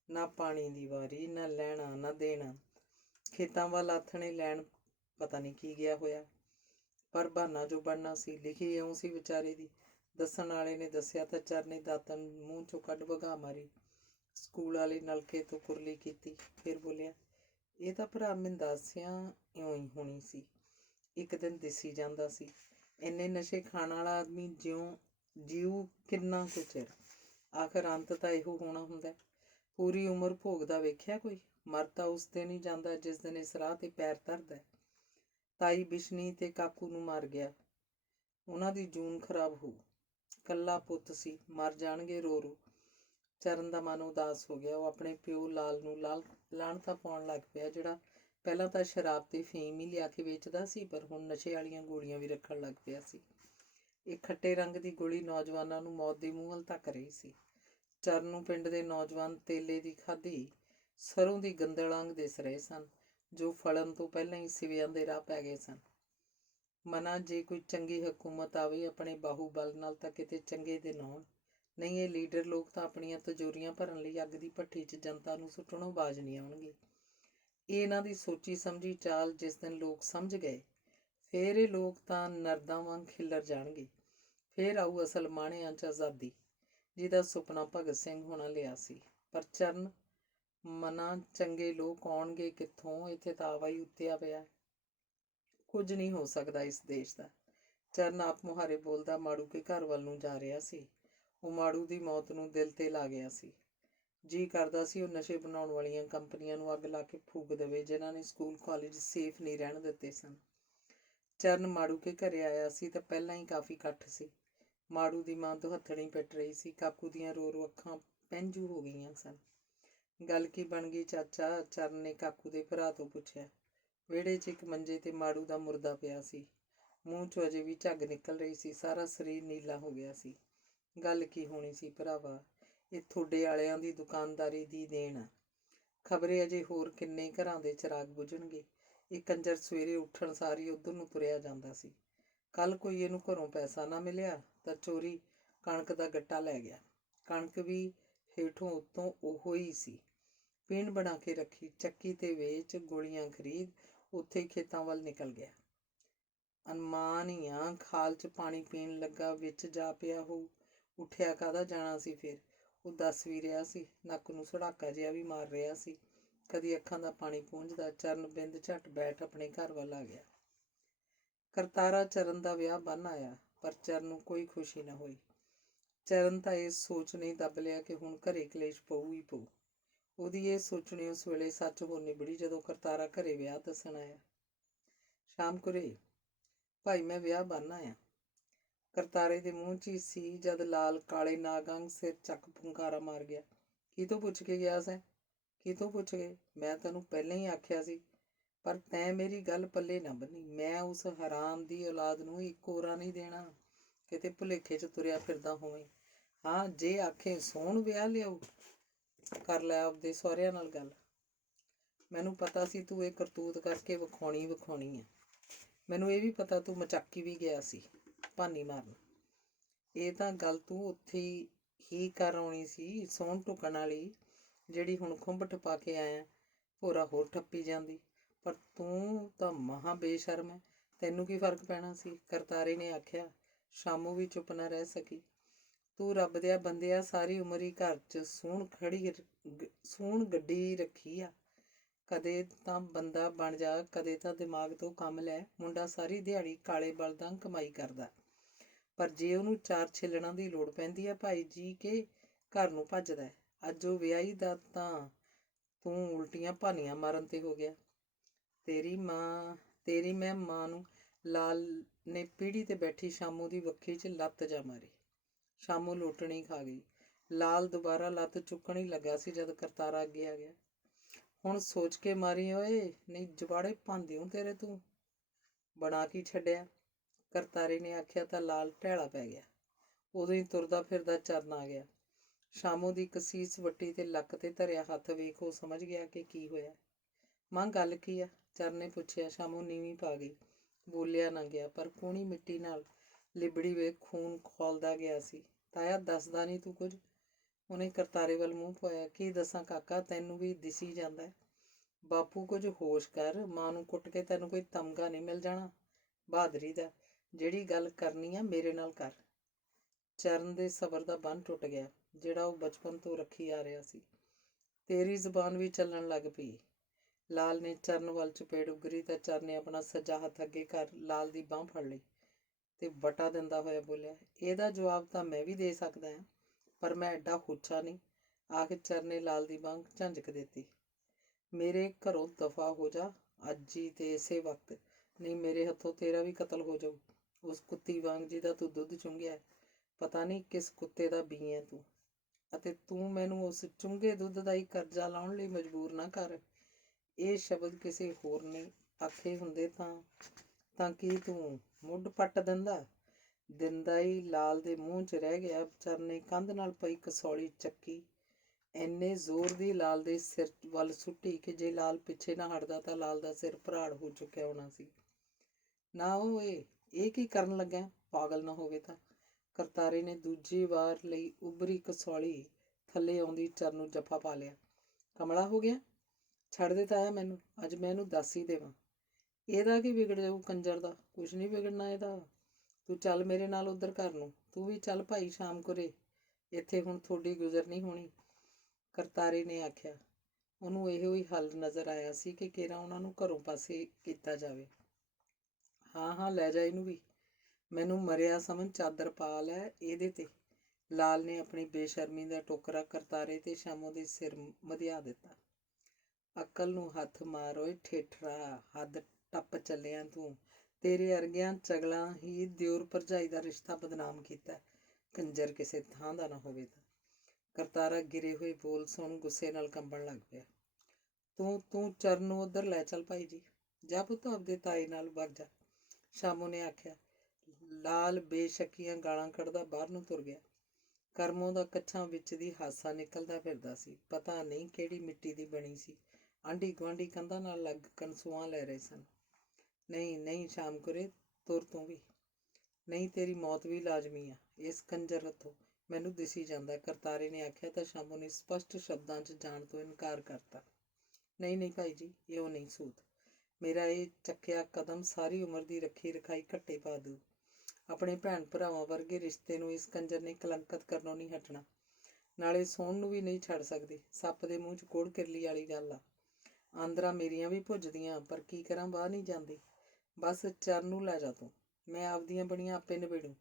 ਨਾ ਪਾਣੀ ਦੀ ਵਾਰੀ, ਨਾ ਲੈਣਾ ਨਾ ਦੇਣਾ। ਖੇਤਾਂ ਵੱਲ ਆਥਣੇ ਲੈਣ ਪਤਾ ਨਹੀਂ ਕੀ ਗਿਆ ਹੋਇਆ, ਪਰ ਬਹਾਨਾ ਜੋ ਬਣਨਾ ਸੀ ਲਿਖੀ ਇਉਂ ਸੀ ਵਿਚਾਰੇ ਦੀ। ਦੱਸਣ ਵਾਲੇ ਨੇ ਦੱਸਿਆ ਤਾਂ ਚਰਨ ਨੇ ਦਾਤਣ ਮੂੰਹ 'ਚੋਂ ਕੱਢ ਵਗਾ ਮਾਰੀ, ਸਕੂਲ ਵਾਲੇ ਨਲਕੇ ਤੋਂ ਕੁਰਲੀ ਕੀਤੀ, ਫਿਰ ਬੋਲਿਆ, ਇਹ ਤਾਂ ਭਰਾ ਮਿੰਦਾਸਿਆਂ ਇਉਂ ਹੀ ਹੋਣੀ ਸੀ। ਇੱਕ ਦਿਨ ਦਿਸੀ ਜਾਂਦਾ ਸੀ। ਇੰਨੇ ਨਸ਼ੇ ਖਾਣ ਵਾਲਾ ਆਦਮੀ ਜੀਉ ਕਿੰਨਾ ਕੁ ਚਿਰ, ਆਖਰ ਅੰਤ ਤਾਂ ਇਹੋ ਹੋਣਾ ਹੁੰਦਾ। ਪੂਰੀ ਉਮਰ ਭੋਗਦਾ ਵੇਖਿਆ ਕੋਈ? ਮਰ ਤਾਂ ਉਸ ਦਿਨ ਹੀ ਜਾਂਦਾ ਜਿਸ ਦਿਨ ਇਸ ਰਾਹ ਤੇ ਪੈਰ ਧਰਦਾ। ਤਾਈ ਬਿਸ਼ਨੀ ਤੇ ਕਾਕੂ ਨੂੰ ਮਾਰ ਗਿਆ, ਉਹਨਾਂ ਦੀ ਜੂਨ ਖਰਾਬ ਹੋਊ। ਕੱਲਾ ਪੁੱਤ ਸੀ, ਮਰ ਜਾਣਗੇ ਰੋ ਰੋ। ਚਰਨ ਦਾ ਮਨ ਉਦਾਸ ਹੋ ਗਿਆ। ਉਹ ਆਪਣੇ ਪਿਓ ਲਾਲ ਨੂੰ ਲਾਹਣਤਾਂ ਪਾਉਣ ਲੱਗ ਪਿਆ, ਜਿਹੜਾ ਪਹਿਲਾਂ ਤਾਂ ਸ਼ਰਾਬ ਤੇ ਫੀਮ ਹੀ ਲਿਆ ਕੇ ਵੇਚਦਾ ਸੀ, ਪਰ ਹੁਣ ਨਸ਼ੇ ਵਾਲੀਆਂ ਗੋਲੀਆਂ ਵੀ ਰੱਖਣ ਲੱਗ ਪਿਆ ਸੀ। ਇੱਕ ਖੱਟੇ ਰੰਗ ਦੀ ਗੋਲੀ ਨੌਜਵਾਨਾਂ ਨੂੰ ਮੌਤ ਦੇ ਮੂੰਹ ਵੱਲ ਧੱਕ ਰਹੀ ਸੀ। ਚਰਨ ਨੂੰ ਪਿੰਡ ਦੇ ਨੌਜਵਾਨ ਤੇਲੇ ਦੀ ਖਾਧੀ ਸਰੋਂ ਦੀ ਗੰਦਲ ਵਾਂਗ ਦਿਸ ਰਹੇ ਸਨ, ਜੋ ਫਲਣ ਤੋਂ ਪਹਿਲਾਂ ਹੀ ਸਿਵਿਆਂ ਦੇ ਰਾਹ ਪੈ ਗਏ ਸਨ। ਮਨਾ ਜੇ ਕੋਈ ਚੰਗੀ ਹਕੂਮਤ ਆਵੇ ਆਪਣੇ ਬਾਹੂਬਲ ਨਾਲ ਤਾਂ ਕਿਤੇ ਚੰਗੇ ਦਿਨ ਆਉਣ, ਨਹੀਂ ਇਹ ਲੀਡਰ ਲੋਕ ਤਾਂ ਆਪਣੀਆਂ ਤਜੋਰੀਆਂ ਭਰਨ ਲਈ ਅੱਗ ਦੀ ਭੱਠੀ 'ਚ ਜਨਤਾ ਨੂੰ ਸੁੱਟਣੋਂ ਬਾਜ਼ ਨਹੀਂ ਆਉਣਗੇ। ਇਹ ਇਹਨਾਂ ਦੀ ਸੋਚੀ ਸਮਝੀ ਚਾਲ ਜਿਸ ਦਿਨ ਲੋਕ ਸਮਝ ਗਏ, ਫੇਰ ਇਹ ਲੋਕ ਤਾਂ ਨਰਦਾਂ ਵਾਂਗ ਖਿੱਲਰ ਜਾਣਗੇ। ਫੇਰ ਆਊ ਅਸਲ ਮਾਣਿਆਂ 'ਚ ਆਜ਼ਾਦੀ, ਜਿਹਦਾ ਸੁਪਨਾ ਭਗਤ ਸਿੰਘ ਹੋਣਾ ਲਿਆ ਸੀ। ਪਰ ਚਰਨ ਮਨਾ ਚੰਗੇ ਲੋਕ ਆਉਣਗੇ ਕਿੱਥੋਂ? ਇੱਥੇ ਤਾਂ ਆਵਾ ਹੀ ਉੱਤਿਆ ਪਿਆ। ਕੁਝ ਨਹੀਂ ਹੋ ਸਕਦਾ ਇਸ ਦੇਸ਼ ਦਾ। ਚਰਨ ਆਪ ਮੁਹਾਰੇ ਬੋਲਦਾ ਮਾੜੂ ਕੇ ਘਰ ਵੱਲ ਨੂੰ ਜਾ ਰਿਹਾ ਸੀ। ਉਹ ਮਾੜੂ ਦੀ ਮੌਤ ਨੂੰ ਦਿਲ ਤੇ ਲਾ ਗਿਆ ਸੀ। ਜੀ ਕਰਦਾ ਸੀ ਉਹ ਨਸ਼ੇ ਬਣਾਉਣ ਵਾਲੀਆਂ ਕੰਪਨੀਆਂ ਨੂੰ ਅੱਗ ਲਾ ਕੇ ਫੂਕ ਦੇਵੇ, ਜਿਨ੍ਹਾਂ ਨੇ ਸਕੂਲ ਕਾਲਜ ਸੇਫ ਨਹੀਂ ਰਹਿਣ ਦਿੱਤੇ ਸਨ। ਚਰਨ ਮਾੜੂ ਕੇ ਘਰੇ ਆਇਆ ਸੀ ਤਾਂ ਪਹਿਲਾਂ ਹੀ ਕਾਫੀ ਇਕੱਠ ਸੀ। ਮਾੜੂ ਦੀ ਮਾਂ ਦੁਹੱਥਣੀ ਪਿੱਟ ਰਹੀ ਸੀ। ਕਾਕੂ ਦੀਆਂ ਰੋ ਰੋ ਅੱਖਾਂ ਪੈਂਜੂ ਹੋ ਗਈਆਂ ਸਨ। ਗੱਲ ਕੀ ਬਣ ਗਈ ਚਾਚਾ? ਚਰਨ ਨੇ ਕਾਕੂ ਦੇ ਭਰਾ ਤੋਂ ਪੁੱਛਿਆ। ਵਿਹੜੇ 'ਚ ਇੱਕ ਮੰਜੇ ਤੇ ਮਾੜੂ ਦਾ ਮੁਰਦਾ ਪਿਆ ਸੀ। ਮੂੰਹ 'ਚੋਂ ਅਜੇ ਵੀ ਝੱਗ ਨਿਕਲ ਰਹੀ ਸੀ। ਸਾਰਾ ਸਰੀਰ ਨੀਲਾ ਹੋ ਗਿਆ ਸੀ। ਗੱਲ ਕੀ ਹੋਣੀ ਸੀ ਭਰਾਵਾ? ਇਹ ਤੁਹਾਡੇ ਵਾਲਿਆਂ ਦੀ ਦੁਕਾਨਦਾਰੀ ਦੀ ਦੇਣ ਆ। ਖਬਰੇ ਅਜੇ ਹੋਰ ਕਿੰਨੇ ਘਰਾਂ ਦੇ ਚਿਰਾਗ ਬੁਝਣਗੇ। ਇਹ ਕੰਜਰ ਸਵੇਰੇ ਉੱਠਣ ਸਾਰੀ ਉੱਧਰ ਨੂੰ ਤੁਰਿਆ ਜਾਂਦਾ ਸੀ। ਕੱਲ ਕੋਈ ਇਹਨੂੰ ਘਰੋਂ ਪੈਸਾ ਨਾ ਮਿਲਿਆ ਤਾਂ ਚੋਰੀ ਕਣਕ ਦਾ ਗੱਟਾ ਲੈ ਗਿਆ। ਕਣਕ ਵੀ ਹੇਠੋਂ ਉੱਤੋਂ ਉਹੋ ਹੀ ਸੀ। ਪੀਣ ਬਣਾ ਕੇ ਰੱਖੀ, ਚੱਕੀ ਤੇ ਵੇਚ, ਗੋਲੀਆਂ ਖਰੀਦ, ਉੱਥੇ ਹੀ ਖੇਤਾਂ ਵੱਲ ਨਿਕਲ ਗਿਆ। ਅਨਮਾਨ ਹੀ ਆ, ਖਾਲ 'ਚ ਪਾਣੀ ਪੀਣ ਲੱਗਾ ਵਿੱਚ ਜਾ ਪਿਆ ਹੋਊ। ਉੱਠਿਆ ਕਾਹਦਾ ਜਾਣਾ ਸੀ ਫਿਰ? ਉਹ ਦੱਸ ਵੀ ਰਿਹਾ ਸੀ। ਨੱਕ ਨੂੰ ਸੜਾਕਾ ਜਿਹਾ ਵੀ ਮਾਰ ਰਿਹਾ ਸੀ। ਕਦੀ ਅੱਖਾਂ ਦਾ ਪਾਣੀ ਪੂੰਝਦਾ। ਚਰਨ ਬਿੰਦ ਝੱਟ ਬੈਠ ਆਪਣੇ ਘਰ ਵੱਲ ਆ ਗਿਆ। ਕਰਤਾਰਾ ਚਰਨ ਦਾ ਵਿਆਹ ਬੰਨ ਆਇਆ, ਪਰ ਚਰਨ ਨੂੰ ਕੋਈ ਖੁਸ਼ੀ ਨਾ ਹੋਈ। ਚਰਨ ਤਾਂ ਇਸ ਸੋਚ ਨੇ ਦੱਬ ਲਿਆ ਕਿ ਹੁਣ ਘਰੇ ਕਲੇਸ਼ ਪਊ ਹੀ ਪਊ। ਉਹਦੀ ਇਹ ਸੋਚਣੀ ਉਸ ਵੇਲੇ ਸੱਚ ਹੋ ਨਿਬੜੀ ਜਦੋਂ ਕਰਤਾਰਾ ਘਰੇ ਵਿਆਹ ਦੱਸਣ ਆਇਆ। ਸ਼ਾਮ ਕੁਰੇ ਭਾਈ ਮੈਂ ਵਿਆਹ ਬੰਨ ਆਇਆ। ਕਰਤਾਰੇ ਦੇ ਮੂੰਹ 'ਚ ਹੀ ਸੀ ਜਦ ਲਾਲ ਕਾਲੇ ਨਾਗੰਗ ਸਿਰ ਚੱਕ ਫੁੰਕਾਰਾ ਮਾਰ ਗਿਆ। ਕਿਤੋਂ ਪੁੱਛ ਕੇ ਗਿਆ ਸੈਂ? ਕਿਤੋਂ ਪੁੱਛ ਗਏ? ਮੈਂ ਤੈਨੂੰ ਪਹਿਲਾਂ ਹੀ ਆਖਿਆ ਸੀ, ਪਰ ਤੈਂ ਮੇਰੀ ਗੱਲ ਪੱਲੇ ਨਾ ਬੰਨੀ। ਮੈਂ ਉਸ ਹਰਾਮ ਦੀ ਔਲਾਦ ਨੂੰ ਇੱਕ ਓਰਾ ਨਹੀਂ ਦੇਣਾ, ਕਿਤੇ ਭੁਲੇਖੇ 'ਚ ਤੁਰਿਆ ਫਿਰਦਾ ਹੋਵੇਂ। ਹਾਂ ਜੇ ਆਖੇ ਸੋਹਣ ਵਿਆਹ ਲਿਆਊ, ਕਰ ਲੈ ਆਪਦੇ ਸਹੁਰਿਆਂ ਨਾਲ ਗੱਲ। ਮੈਨੂੰ ਪਤਾ ਸੀ ਤੂੰ ਇਹ ਕਰਤੂਤ ਕਰਕੇ ਵਿਖਾਉਣੀ ਆ। ਮੈਨੂੰ ਇਹ ਵੀ ਪਤਾ ਤੂੰ ਮਚਾਕੀ ਵੀ ਗਿਆ ਸੀ ਭਾਨੀ ਮਾਰਨ। ਇਹ ਤਾਂ ਗੱਲ ਤੂੰ ਉੱਥੇ ਹੀ ਕਰ ਆਉਣੀ ਸੀ, ਸੌਣ ਢੁਕਣ ਵਾਲੀ, ਜਿਹੜੀ ਹੁਣ ਖੁੰਭ ਟਪਾ ਕੇ ਆਇਆ। ਭੋਰਾ ਹੋਰ ਠੱਪੀ ਜਾਂਦੀ। ਪਰ ਤੂੰ ਤਾਂ ਮਹਾਂ ਬੇਸ਼ਰਮ ਹੈ। ਤੈਨੂੰ ਕੀ ਫਰਕ ਪੈਣਾ ਸੀ? ਕਰਤਾਰੇ ਨੇ ਆਖਿਆ। ਸ਼ਾਮੂ ਵੀ ਚੁੱਪ ਨਾ ਰਹਿ ਸਕੀ। ਤੂੰ ਰੱਬ ਦਿਆ ਬੰਦਿਆ, ਸਾਰੀ ਉਮਰ ਹੀ ਘਰ 'ਚ ਸੂਣ ਗੱਡੀ ਰੱਖੀ ਆ। ਕਦੇ ਤਾਂ ਬੰਦਾ ਬਣ ਜਾ, ਕਦੇ ਤਾਂ ਦਿਮਾਗ ਤੋਂ ਕੰਮ ਲੈ। ਮੁੰਡਾ ਸਾਰੀ ਦਿਹਾੜੀ ਕਾਲੇ ਬਲਦਾਂ ਕਮਾਈ ਕਰਦਾ, ਪਰ ਜੇ ਉਹਨੂੰ 4 ਛਿੱਲਣਾਂ ਦੀ ਲੋੜ ਪੈਂਦੀ ਆ ਭਾਈ ਜੀ ਕੇ ਘਰ ਨੂੰ ਭੱਜਦਾ। ਅੱਜ ਉਹ ਵਿਆਹੀ ਦਾ ਤਾਂ ਤੂੰ ਉਲਟੀਆਂ ਭਾਨੀਆਂ ਮਾਰਨ ਤੇ ਹੋ ਗਿਆ। ਤੇਰੀ ਮੈਂ ਮਾਂ ਨੂੰ। ਲਾਲ ਨੇ ਪੀੜੀ ਤੇ ਬੈਠੀ ਸ਼ਾਮੂ ਦੀ ਵੱਖੀ 'ਚ ਲੱਤ ਜਾ ਮਾਰੀ। ਸ਼ਾਮੂ ਲੋਟਣੀ ਖਾ ਗਈ। ਲਾਲ ਦੁਬਾਰਾ ਲੱਤ ਚੁੱਕਣ ਹੀ ਲੱਗਾ ਸੀ ਜਦ ਕਰਤਾਰਾ ਅੱਗੇ ਆ ਗਿਆ। ਹੁਣ ਸੋਚ ਕੇ ਮਾਰੀ ਓਏ, ਨਹੀਂ ਜਵਾੜੇ ਪਾਉਂਦੇ ਹੋ ਤੇਰੇ। ਤੂੰ ਬਣਾ ਕੀ ਛੱਡਿਆ? ਕਰਤਾਰੇ ਨੇ ਆਖਿਆ ਤਾਂ ਲਾਲ ਢਹਿਲਾ ਪੈ ਗਿਆ। ਉਦੋਂ ਹੀ ਤੁਰਦਾ ਫਿਰਦਾ ਚਰਨ ਆ ਗਿਆ। ਸ਼ਾਮੂ ਦੀ ਕਸੀਸ ਵੱਟੀ ਤੇ ਲੱਕ ਤੇ ਧਰਿਆ ਹੱਥ ਵੇਖ ਉਹ ਸਮਝ ਗਿਆ ਕਿ ਕੀ ਹੋਇਆ। ਮਾਂ ਗੱਲ ਕੀ ਆ? ਚਰਨ ਨੇ ਪੁੱਛਿਆ। ਸ਼ਾਮੂ ਨੀਵੀਂ ਪਾ ਗਈ। ਬੋਲਿਆ ਨਾ ਗਿਆ, ਪਰ ਕੂਣੀ ਮਿੱਟੀ ਨਾਲ ਲਿਬੜੀ ਵੇਖ ਖੂਨ ਖੌਲਦਾ ਗਿਆ ਸੀ। ਤਾਇਆ ਦੱਸਦਾ ਨਹੀਂ ਤੂੰ ਕੁਝ? ਉਹਨੇ ਕਰਤਾਰੇ ਵੱਲ ਮੂੰਹ ਪਾਇਆ। ਕੀ ਦੱਸਾਂ ਕਾਕਾ, ਤੈਨੂੰ ਵੀ ਦਿਸੀ ਜਾਂਦਾ। ਬਾਪੂ ਕੁਝ ਹੋਸ਼ ਕਰ। ਮਾਂ ਨੂੰ ਕੁੱਟ ਕੇ ਤੈਨੂੰ ਕੋਈ ਤਮਗਾ ਨਹੀਂ ਮਿਲ ਜਾਣਾ ਬਹਾਦਰੀ ਦਾ। ਜਿਹੜੀ ਗੱਲ ਕਰਨੀ ਆ ਮੇਰੇ ਨਾਲ ਕਰ। ਚਰਨ ਦੇ ਸਬਰ ਦਾ ਬੰਨ੍ਹ ਟੁੱਟ ਗਿਆ, ਜਿਹੜਾ ਉਹ ਬਚਪਨ ਤੋਂ ਰੱਖੀ ਆ ਰਿਹਾ ਸੀ। ਤੇਰੀ ਜ਼ੁਬਾਨ ਵੀ ਚੱਲਣ ਲੱਗ ਪਈ। ਲਾਲ ਨੇ ਚਰਨ ਵੱਲ ਚਪੇੜ ਉਗਰੀ ਤਾਂ ਚਰਨ ਨੇ ਆਪਣਾ ਸੱਜਾ ਹੱਥ ਅੱਗੇ ਕਰ ਲਾਲ ਦੀ ਬਾਂਹ ਫੜ ਲਈ। ਤੇ ਵਟਾ ਦਿੰਦਾ ਹੋਇਆ ਬੋਲਿਆ, ਇਹਦਾ ਜਵਾਬ ਤਾਂ ਮੈਂ ਵੀ ਦੇ ਸਕਦਾ ਹਾਂ, ਪਰ ਮੈਂ ਐਡਾ ਹੁੱਛਾ ਨਹੀਂ। ਆਖਿਰ ਚਰਨ ਨੇ ਲਾਲ ਦੀ ਬਾਂਹ ਝੰਜਕ ਦਿੱਤੀ। ਮੇਰੇ ਘਰੋਂ ਦਫਾ ਹੋ ਜਾ ਅੱਜ ਹੀ ਤੇ ਇਸੇ ਵਕਤ, ਨਹੀਂ ਮੇਰੇ ਹੱਥੋਂ ਤੇਰਾ ਵੀ ਕਤਲ ਹੋ ਜਾਊ। ਉਸ ਕੁੱਤੀ ਵਾਂਗ ਜਿਹਦਾ ਤੂੰ ਦੁੱਧ ਚੁੰਘਿਆ, ਪਤਾ ਨਹੀਂ ਕਿਸ ਕੁੱਤੇ ਦਾ ਬੀ ਹੈ ਤੂੰ, ਅਤੇ ਤੂੰ ਮੈਨੂੰ ਉਸ ਚੁੰਘੇ ਦੁੱਧ ਦਾ ਹੀ ਕਰਜ਼ਾ ਲਾਉਣ ਲਈ ਮਜਬੂਰ ਨਾ ਕਰ। ਇਹ ਸ਼ਬਦ ਕਿਸੇ ਹੋਰ ਨੇ ਆਖੇ ਹੁੰਦੇ ਤਾਂ ਕੀ ਤੂੰ ਮੁੱਢ ਪੱਟ ਦਿੰਦਾ ਹੀ ਲਾਲ ਦੇ ਮੂੰਹ 'ਚ ਰਹਿ ਗਿਆ। ਚਰਨ ਨੇ ਕੰਧ ਨਾਲ ਪਈ ਕਸੌਲੀ ਚੱਕੀ, ਇੰਨੇ ਜ਼ੋਰ ਦੀ ਲਾਲ ਦੇ ਸਿਰ ਵੱਲ ਸੁੱਟੀ ਕਿ ਜੇ ਲਾਲ ਪਿੱਛੇ ਨਾ ਹਟਦਾ ਤਾਂ ਲਾਲ ਦਾ ਸਿਰ ਭਰਾੜ ਹੋ ਚੁੱਕਿਆ ਹੋਣਾ ਸੀ। ਨਾ ਓਏ, ਇਹ ਕੀ ਕਰਨ ਲੱਗਾ, ਪਾਗਲ ਨਾ ਹੋਵੇ ਤਾਂ। ਕਰਤਾਰੇ ਨੇ ਦੂਜੀ ਵਾਰ ਲਈ ਉਭਰੀ ਕਸੌਲੀ ਥੱਲੇ ਆਉਂਦੀ ਚਰਨ ਨੂੰ ਜੱਫਾ ਪਾ ਲਿਆ। ਕਮਲਾ ਹੋ ਗਿਆ, ਛੱਡ ਦੇ ਤਾਇਆ ਮੈਨੂੰ, ਅੱਜ ਮੈਂ ਇਹਨੂੰ ਦੱਸ ਹੀ ਦੇਵਾਂ। ਇਹਦਾ ਕੀ ਵਿਗੜ ਜਾਊ ਕੰਜਰ ਦਾ, ਕੁਛ ਨਹੀਂ ਵਿਗੜਨਾ ਇਹਦਾ। ਤੂੰ ਚੱਲ ਮੇਰੇ ਨਾਲ ਉੱਧਰ ਘਰ ਨੂੰ, ਤੂੰ ਵੀ ਚੱਲ ਭਾਈ ਸ਼ਾਮ ਕੁਰੇ, ਇੱਥੇ ਹੁਣ ਤੁਹਾਡੀ ਗੁਜ਼ਰ ਨਹੀਂ ਹੋਣੀ। ਕਰਤਾਰੇ ਨੇ ਆਖਿਆ। ਉਹਨੂੰ ਇਹੋ ਹੀ ਹੱਲ ਨਜ਼ਰ ਆਇਆ ਸੀ ਕਿ ਕੇਰਾਂ ਉਹਨਾਂ ਨੂੰ ਘਰੋਂ ਪਾਸੇ ਕੀਤਾ ਜਾਵੇ। ਹਾਂ ਲੈ ਜਾ ਇਹਨੂੰ ਵੀ, ਮੈਨੂੰ ਮਰਿਆ ਸਮਝ ਚਾਦਰ ਪਾ ਲੈ ਇਹਦੇ ਤੇ। ਲਾਲ ਨੇ ਆਪਣੀ ਬੇਸ਼ਰਮੀ ਦਾ ਟੋਕਰਾ ਕਰਤਾਰੇ ਤੇ ਸ਼ਾਮੋ ਦੇ ਸਿਰ ਮਧਿਆ ਦਿੱਤਾ। ਅਕਲ ਨੂੰ ਹੱਥ ਮਾਰ ਓਏ ਠੇਠਰਾ, ਹੱਦ ਟੱਪ ਚੱਲਿਆ ਤੂੰ। ਤੇਰੇ ਅਰਗਿਆਂ ਚਗਲਾਂ ਹੀ ਦਿਓਰ ਭਰਜਾਈ ਦਾ ਰਿਸ਼ਤਾ ਬਦਨਾਮ ਕੀਤਾ, ਕੰਜਰ ਕਿਸੇ ਥਾਂ ਦਾ ਨਾ ਹੋਵੇ ਤਾਂ। ਕਰਤਾਰਾ ਗਿਰੇ ਹੋਏ ਬੋਲ ਸੁਣ ਗੁੱਸੇ ਨਾਲ ਕੰਬਣ ਲੱਗ ਪਿਆ। ਤੂੰ ਚਰਨ ਨੂੰ ਉੱਧਰ ਲੈ ਚੱਲ ਭਾਈ ਜੀ, ਜਾ ਪੁੱਤ ਆਪਦੇ ਤਾਏ ਨਾਲ ਵਗ ਜਾ, ਸ਼ਾਮੋ ਨੇ ਆਖਿਆ। ਲਾਲ ਬੇਸ਼ੱਕੀਆਂ ਗਾਲਾਂ ਕੱਢਦਾ ਬਾਹਰ ਨੂੰ ਤੁਰ ਗਿਆ। ਕਰਮੋਂ ਦਾ ਕੱਛਾਂ ਵਿੱਚ ਦੀ ਹਾਸਾ ਨਿਕਲਦਾ ਫਿਰਦਾ ਸੀ। ਪਤਾ ਨਹੀਂ ਕਿਹੜੀ ਮਿੱਟੀ ਦੀ ਬਣੀ ਸੀ। ਆਂਢੀ ਗੁਆਂਢੀ ਕੰਧਾਂ ਨਾਲ ਲੱਗ ਕਨਸੂਆਂ ਲੈ ਰਹੇ ਸਨ। ਨਹੀਂ ਸ਼ਾਮ ਕੁਰੇ, ਤੁਰ ਤੂੰ ਵੀ, ਨਹੀਂ ਤੇਰੀ ਮੌਤ ਵੀ ਲਾਜ਼ਮੀ ਆ ਇਸ ਕੰਜਰ ਹੱਥੋਂ, ਮੈਨੂੰ ਦਿਸੀ ਜਾਂਦਾ, ਕਰਤਾਰੇ ਨੇ ਆਖਿਆ ਤਾਂ ਸ਼ਾਮੋ ਨੇ ਸਪਸ਼ਟ ਸ਼ਬਦਾਂ 'ਚ ਜਾਣ ਤੋਂ ਇਨਕਾਰ ਕਰਤਾ। ਨਹੀਂ ਭਾਈ ਜੀ, ਇਉਂ ਨਹੀਂ ਸੂਤ, ਮੇਰਾ ਇਹ ਚੱਕਿਆ ਕਦਮ ਸਾਰੀ ਉਮਰ ਦੀ ਰੱਖੀ ਰਖਾਈ ਘੱਟੇ ਪਾ ਦੂ। ਆਪਣੇ ਭੈਣ ਭਰਾਵਾਂ ਵਰਗੇ ਰਿਸ਼ਤੇ ਨੂੰ ਇਸ ਕੰਜਰ ਨੇ ਕਲੰਕਤ ਕਰਨੋਂ ਨਹੀਂ ਹਟਣਾ, ਨਾਲੇ ਸੌਣ ਨੂੰ ਵੀ ਨਹੀਂ ਛੱਡ ਸਕਦੀ। ਸੱਪ ਦੇ ਮੂੰਹ 'ਚ ਕੋੜ ਕਿਰਲੀ ਵਾਲੀ ਗੱਲ ਆ। ਆਂਦਰਾਂ ਮੇਰੀਆਂ ਵੀ ਭੁੱਜਦੀਆਂ, ਪਰ ਕੀ ਕਰਾਂ, ਬਾਹਰ ਨਹੀਂ ਜਾਂਦੀ। ਬਸ ਚਰਨ ਨੂੰ ਲੈ ਜਾ ਤੂੰ, ਮੈਂ ਆਪਦੀਆਂ ਬਣੀਆਂ ਆਪੇ ਨਿਬੇੜੂ,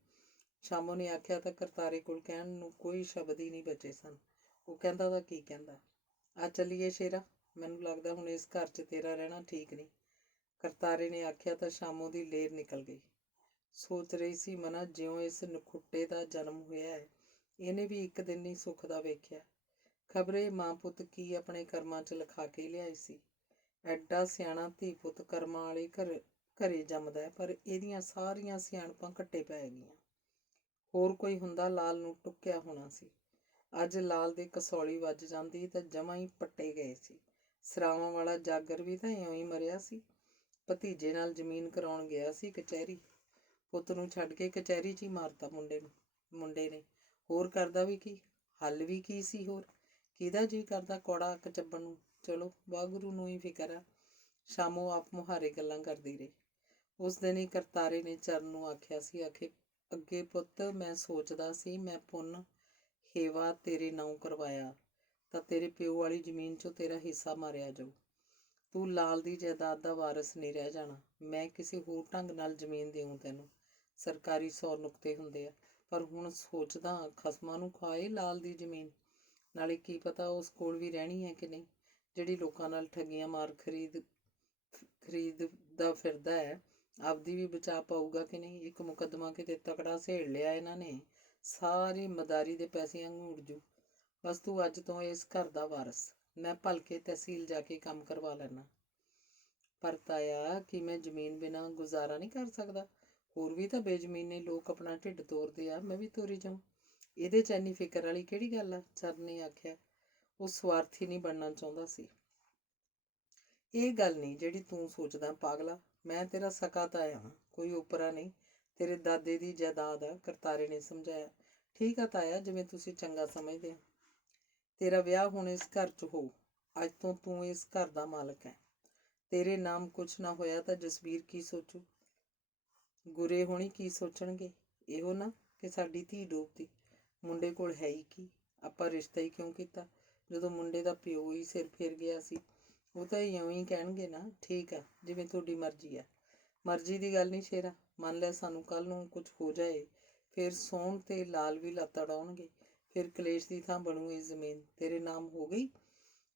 ਸ਼ਾਮੋ ਨੇ ਆਖਿਆ ਤਾਂ ਕਰਤਾਰੇ ਕੋਲ ਕਹਿਣ ਨੂੰ ਕੋਈ ਸ਼ਬਦ ਹੀ ਨਹੀਂ ਬਚੇ ਸਨ। ਉਹ ਕਹਿੰਦਾ ਤਾਂ ਕੀ ਕਹਿੰਦਾ। ਆ ਚੱਲੀਏ ਸ਼ੇਰਾ, ਮੈਨੂੰ ਲੱਗਦਾ ਹੁਣ ਇਸ ਘਰ 'ਚ ਤੇਰਾ ਰਹਿਣਾ ਠੀਕ ਨਹੀਂ, ਕਰਤਾਰੇ ਨੇ ਆਖਿਆ ਤਾਂ ਸ਼ਾਮੋ ਦੀ ਲੇਰ ਨਿਕਲ ਗਈ। ਸੋਚ ਰਹੀ ਸੀ ਮਨਾ, ਜਿਉਂ ਇਸ ਨਖੁੱਟੇ ਦਾ ਜਨਮ ਹੋਇਆ ਹੈ, ਇਹਨੇ ਵੀ ਇੱਕ ਦਿਨ ਨਹੀਂ ਸੁੱਖ ਦਾ ਵੇਖਿਆ। ਖਬਰੇ ਮਾਂ ਪੁੱਤ ਕੀ ਆਪਣੇ ਕਰਮਾਂ 'ਚ ਲਿਖਾ ਕੇ ਲਿਆਈ ਸੀ। ਐਡਾ ਸਿਆਣਾ ਧੀ ਪੁੱਤ ਕਰਮਾਂ ਵਾਲੇ ਘਰੇ ਜੰਮਦਾ ਹੈ, ਪਰ ਇਹਦੀਆਂ ਸਾਰੀਆਂ ਸਿਆਣਪਾਂ ਘੱਟੇ ਪੈ ਗਈਆਂ। ਹੋਰ ਕੋਈ ਹੁੰਦਾ ਲਾਲ ਨੂੰ ਟੁੱਕਿਆ ਹੋਣਾ ਸੀ। ਅੱਜ ਲਾਲ ਦੇ ਕਸੌਲੀ ਵੱਜ ਜਾਂਦੀ ਤਾਂ ਜਮਾਂ ਹੀ ਪੱਟੇ ਗਏ ਸੀ। ਸਰਾਵਾਂ ਵਾਲਾ ਜਾਗਰ ਵੀ ਤਾਂ ਇਉਂ ਹੀ ਮਰਿਆ ਸੀ। ਭਤੀਜੇ ਨਾਲ ਜ਼ਮੀਨ ਕਰਾਉਣ ਗਿਆ ਸੀ ਕਚਹਿਰੀ, ਪੁੱਤ ਨੂੰ ਛੱਡ ਕੇ ਕਚਹਿਰੀ 'ਚ ਹੀ ਮਾਰਤਾ ਮੁੰਡੇ ਨੇ। ਹੋਰ ਕਰਦਾ ਵੀ ਕੀ, ਹੱਲ ਵੀ ਕੀ ਸੀ ਹੋਰ। ਕਿਹਦਾ ਜੀਅ ਕਰਦਾ ਕੌੜਾ ਅੱਕ ਚੱਬਣ ਨੂੰ। ਚਲੋ ਵਾਹਿਗੁਰੂ ਨੂੰ ਹੀ ਫਿਕਰ ਆ। ਸ਼ਾਮੋ ਆਪ ਮੁਹਾਰੇ ਗੱਲਾਂ ਕਰਦੀ ਰਹੀ। ਉਸ ਦਿਨ ਹੀ ਕਰਤਾਰੇ ਨੇ ਚਰਨ ਨੂੰ ਆਖਿਆ ਸੀ, ਅੱਗੇ ਪੁੱਤ ਮੈਂ ਸੋਚਦਾ ਸੀ ਮੈਂ ਪੁੰਨ ਹੇਵਾ ਤੇਰੇ ਨਾਂ ਕਰਵਾਇਆ ਤਾਂ ਤੇਰੇ ਪਿਓ ਵਾਲੀ ਜ਼ਮੀਨ 'ਚੋਂ ਤੇਰਾ ਹਿੱਸਾ ਮਾਰਿਆ ਜਾਊ। ਤੂੰ ਲਾਲ ਦੀ ਜਾਇਦਾਦ ਦਾ ਵਾਰਸ ਨਹੀਂ ਰਹਿ ਜਾਣਾ। ਮੈਂ ਕਿਸੇ ਹੋਰ ਢੰਗ ਨਾਲ ਜ਼ਮੀਨ ਦੇਊਂ ਤੈਨੂੰ, ਸਰਕਾਰੀ 100 ਨੁਕਤੇ ਹੁੰਦੇ ਆ, ਪਰ ਹੁਣ ਸੋਚਦਾ ਖਸਮਾਂ ਨੂੰ ਖਾਏ ਲਾਲ ਦੀ ਜ਼ਮੀਨ। ਨਾਲੇ ਕੀ ਪਤਾ ਉਸ ਕੋਲ ਵੀ ਰਹਿਣੀ ਹੈ ਕਿ ਨਹੀਂ, ਜਿਹੜੀ ਲੋਕਾਂ ਨਾਲ ਠੱਗੀਆਂ ਮਾਰ ਖਰੀਦਦਾ ਫਿਰਦਾ ਹੈ। ਆਪਦੀ ਵੀ ਬਚਾ ਪਾਊਗਾ ਕਿ ਨਹੀਂ। ਇੱਕ ਮੁਕੱਦਮਾ ਕਿਤੇ ਤਕੜਾ ਸਹੇੜ ਲਿਆ ਇਹਨਾਂ ਨੇ, ਸਾਰੀ ਮਦਾਰੀ ਦੇ ਪੈਸਿਆਂ ਨੂੰ ਉੜ ਜੂ। ਬਸ ਤੂੰ ਅੱਜ ਤੋਂ ਇਸ ਘਰ ਦਾ ਵਾਰਸ, ਮੈਂ ਭਲਕੇ ਤਹਿਸੀਲ ਜਾ ਕੇ ਕੰਮ ਕਰਵਾ ਲੈਣਾ। ਪਰ ਤਾਇਆ, ਕਿ ਮੈਂ ਜ਼ਮੀਨ ਬਿਨਾਂ ਗੁਜ਼ਾਰਾ ਨਹੀਂ ਕਰ ਸਕਦਾ। ਹੋਰ ਵੀ ਤਾਂ ਬੇਜ਼ਮੀਨੇ ਲੋਕ ਆਪਣਾ ਢਿੱਡ ਤੋਰਦੇ ਆ, ਮੈਂ ਵੀ ਤੋਰੀ ਜਾਊਂ। ਇਹਦੇ 'ਚ ਇੰਨੀ ਫਿਕਰ ਵਾਲੀ ਕਿਹੜੀ ਗੱਲ ਆ, ਚਰਨ ਨੇ ਆਖਿਆ। ਉਹ ਸਵਾਰਥੀ ਨਹੀਂ ਬਣਨਾ ਚਾਹੁੰਦਾ ਸੀ। ਇਹ ਗੱਲ ਨਹੀਂ ਜਿਹੜੀ ਤੂੰ ਸੋਚਦਾ ਪਾਗਲਾ, ਮੈਂ ਤੇਰਾ ਸਕਾ ਤਾਇਆ ਹਾਂ, ਕੋਈ ਓਪਰਾ ਨਹੀਂ। ਤੇਰੇ ਦਾਦੇ ਦੀ ਜਾਇਦਾਦ ਆ, ਕਰਤਾਰੇ ਨੇ ਸਮਝਾਇਆ। ਠੀਕ ਆ ਤਾਇਆ, ਜਿਵੇਂ ਤੁਸੀਂ ਚੰਗਾ ਸਮਝਦੇ ਹੋ। ਤੇਰਾ ਵਿਆਹ ਹੁਣ ਇਸ ਘਰ 'ਚ ਹੋਊ, ਅੱਜ ਤੋਂ ਤੂੰ ਇਸ ਘਰ ਦਾ ਮਾਲਕ ਹੈ। ਤੇਰੇ ਨਾਮ ਕੁਛ ਨਾ ਹੋਇਆ ਤਾਂ ਜਸਵੀਰ ਕੀ ਸੋਚੂ, ਗੁਰੇ ਹੋਣੀ ਕੀ ਸੋਚਣਗੇ। ਇਹੋ ਨਾ ਕਿ ਸਾਡੀ ਧੀ ਡੋਬਦੀ। ਮੁੰਡੇ ਕੋਲ ਹੈ ਹੀ ਕੀ, ਆਪਾਂ ਰਿਸ਼ਤਾ ਹੀ ਕਿਉਂ ਕੀਤਾ, ਜਦੋਂ ਮੁੰਡੇ ਦਾ ਪਿਓ ਹੀ ਸਿਰ ਫਿਰ ਗਿਆ ਸੀ। ਉਹ ਤਾਂ ਇਉਂ ਹੀ ਕਹਿਣਗੇ ਨਾ, ਠੀਕ ਆ ਜਿਵੇਂ ਤੁਹਾਡੀ ਮਰਜ਼ੀ ਆ। ਮਰਜ਼ੀ ਦੀ ਗੱਲ ਨਹੀਂ ਸ਼ੇਰਾ, ਮੰਨ ਲੈ ਸਾਨੂੰ ਕੱਲ ਨੂੰ ਕੁਝ ਹੋ ਜਾਏ, ਫਿਰ ਸੋਹਣ ਤੇ ਲਾਲ ਵੀ ਲੱਤ ਅੜਾਉਣਗੇ, ਫਿਰ ਕਲੇਸ਼ ਦੀ ਥਾਂ ਬਣੂ ਇਹ ਜ਼ਮੀਨ ਤੇਰੇ ਨਾਮ ਹੋ ਗਈ,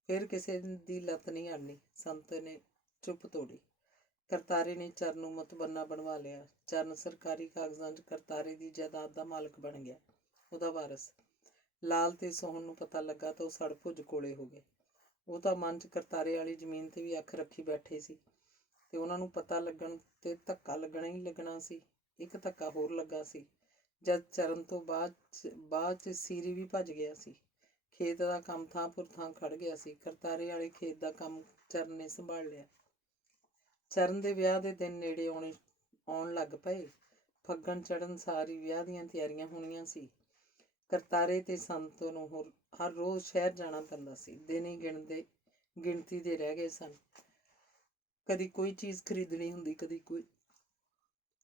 ਫਿਰ ਕਿਸੇ ਦੀ ਲੱਤ ਨਹੀਂ ਅੜਨੀ। ਸੰਤ ਨੇ ਚੁੱਪ ਤੋੜੀ। ਕਰਤਾਰੇ ਨੇ ਚਰਨ ਨੂੰ ਮਤਬੰਨਾ ਬਣਵਾ ਲਿਆ। ਚਰਨ ਸਰਕਾਰੀ ਕਾਗਜ਼ਾਂ 'ਚ ਕਰਤਾਰੇ ਦੀ ਜਾਇਦਾਦ ਦਾ ਮਾਲਕ ਬਣ ਗਿਆ, ਉਹਦਾ ਵਾਰਸ। ਲਾਲ ਤੇ ਸੋਹਣ ਨੂੰ ਪਤਾ ਲੱਗਾ ਤਾਂ ਉਹ ਸੜ ਭੁੱਜ ਕੋਲੇ ਹੋ ਗਏ। ਉਹ ਤਾਂ ਮਨ 'ਚ ਕਰਤਾਰੇ ਵਾਲੀ ਜ਼ਮੀਨ ਤੇ ਵੀ ਅੱਖ ਰੱਖੀ ਬੈਠੇ ਸੀ, ਤੇ ਉਹਨਾਂ ਨੂੰ ਪਤਾ ਲੱਗਣ ਤੇ ਧੱਕਾ ਲੱਗਣਾ ਹੀ ਲੱਗਣਾ ਸੀ। ਇੱਕ ਧੱਕਾ ਹੋਰ ਲੱਗਾ ਸੀ ਜਦ ਚਰਨ ਤੋਂ ਬਾਅਦ 'ਚ ਸੀਰੀ ਵੀ ਭੱਜ ਗਿਆ ਸੀ। ਖੇਤ ਦਾ ਕੰਮ ਥਾਂ ਪੁਰ ਥਾਂ ਖੜ ਗਿਆ ਸੀ। ਕਰਤਾਰੇ ਵਾਲੇ ਖੇਤ ਦਾ ਕੰਮ ਚਰਨ ਨੇ ਸੰਭਾਲ ਲਿਆ। ਚਰਨ ਦੇ ਵਿਆਹ ਦੇ ਦਿਨ ਨੇੜੇ ਆਉਣ ਲੱਗ ਪਏ। ਫੱਗਣ ਚੜ੍ਹਨ ਸਾਰੀ ਵਿਆਹ ਦੀਆਂ ਤਿਆਰੀਆਂ ਹੋਣੀਆਂ ਸੀ। ਕਰਤਾਰੇ ਤੇ ਸੰਤ ਨੂੰ ਹਰ ਰੋਜ਼ ਸ਼ਹਿਰ ਜਾਣਾ ਪੈਂਦਾ ਸੀ। ਦਿਨ ਹੀ ਗਿਣਤੀ ਦੇ ਰਹਿ ਗਏ ਸਨ। ਕਦੀ ਕੋਈ ਚੀਜ਼ ਖਰੀਦਣੀ ਹੁੰਦੀ, ਕਦੀ ਕੋਈ।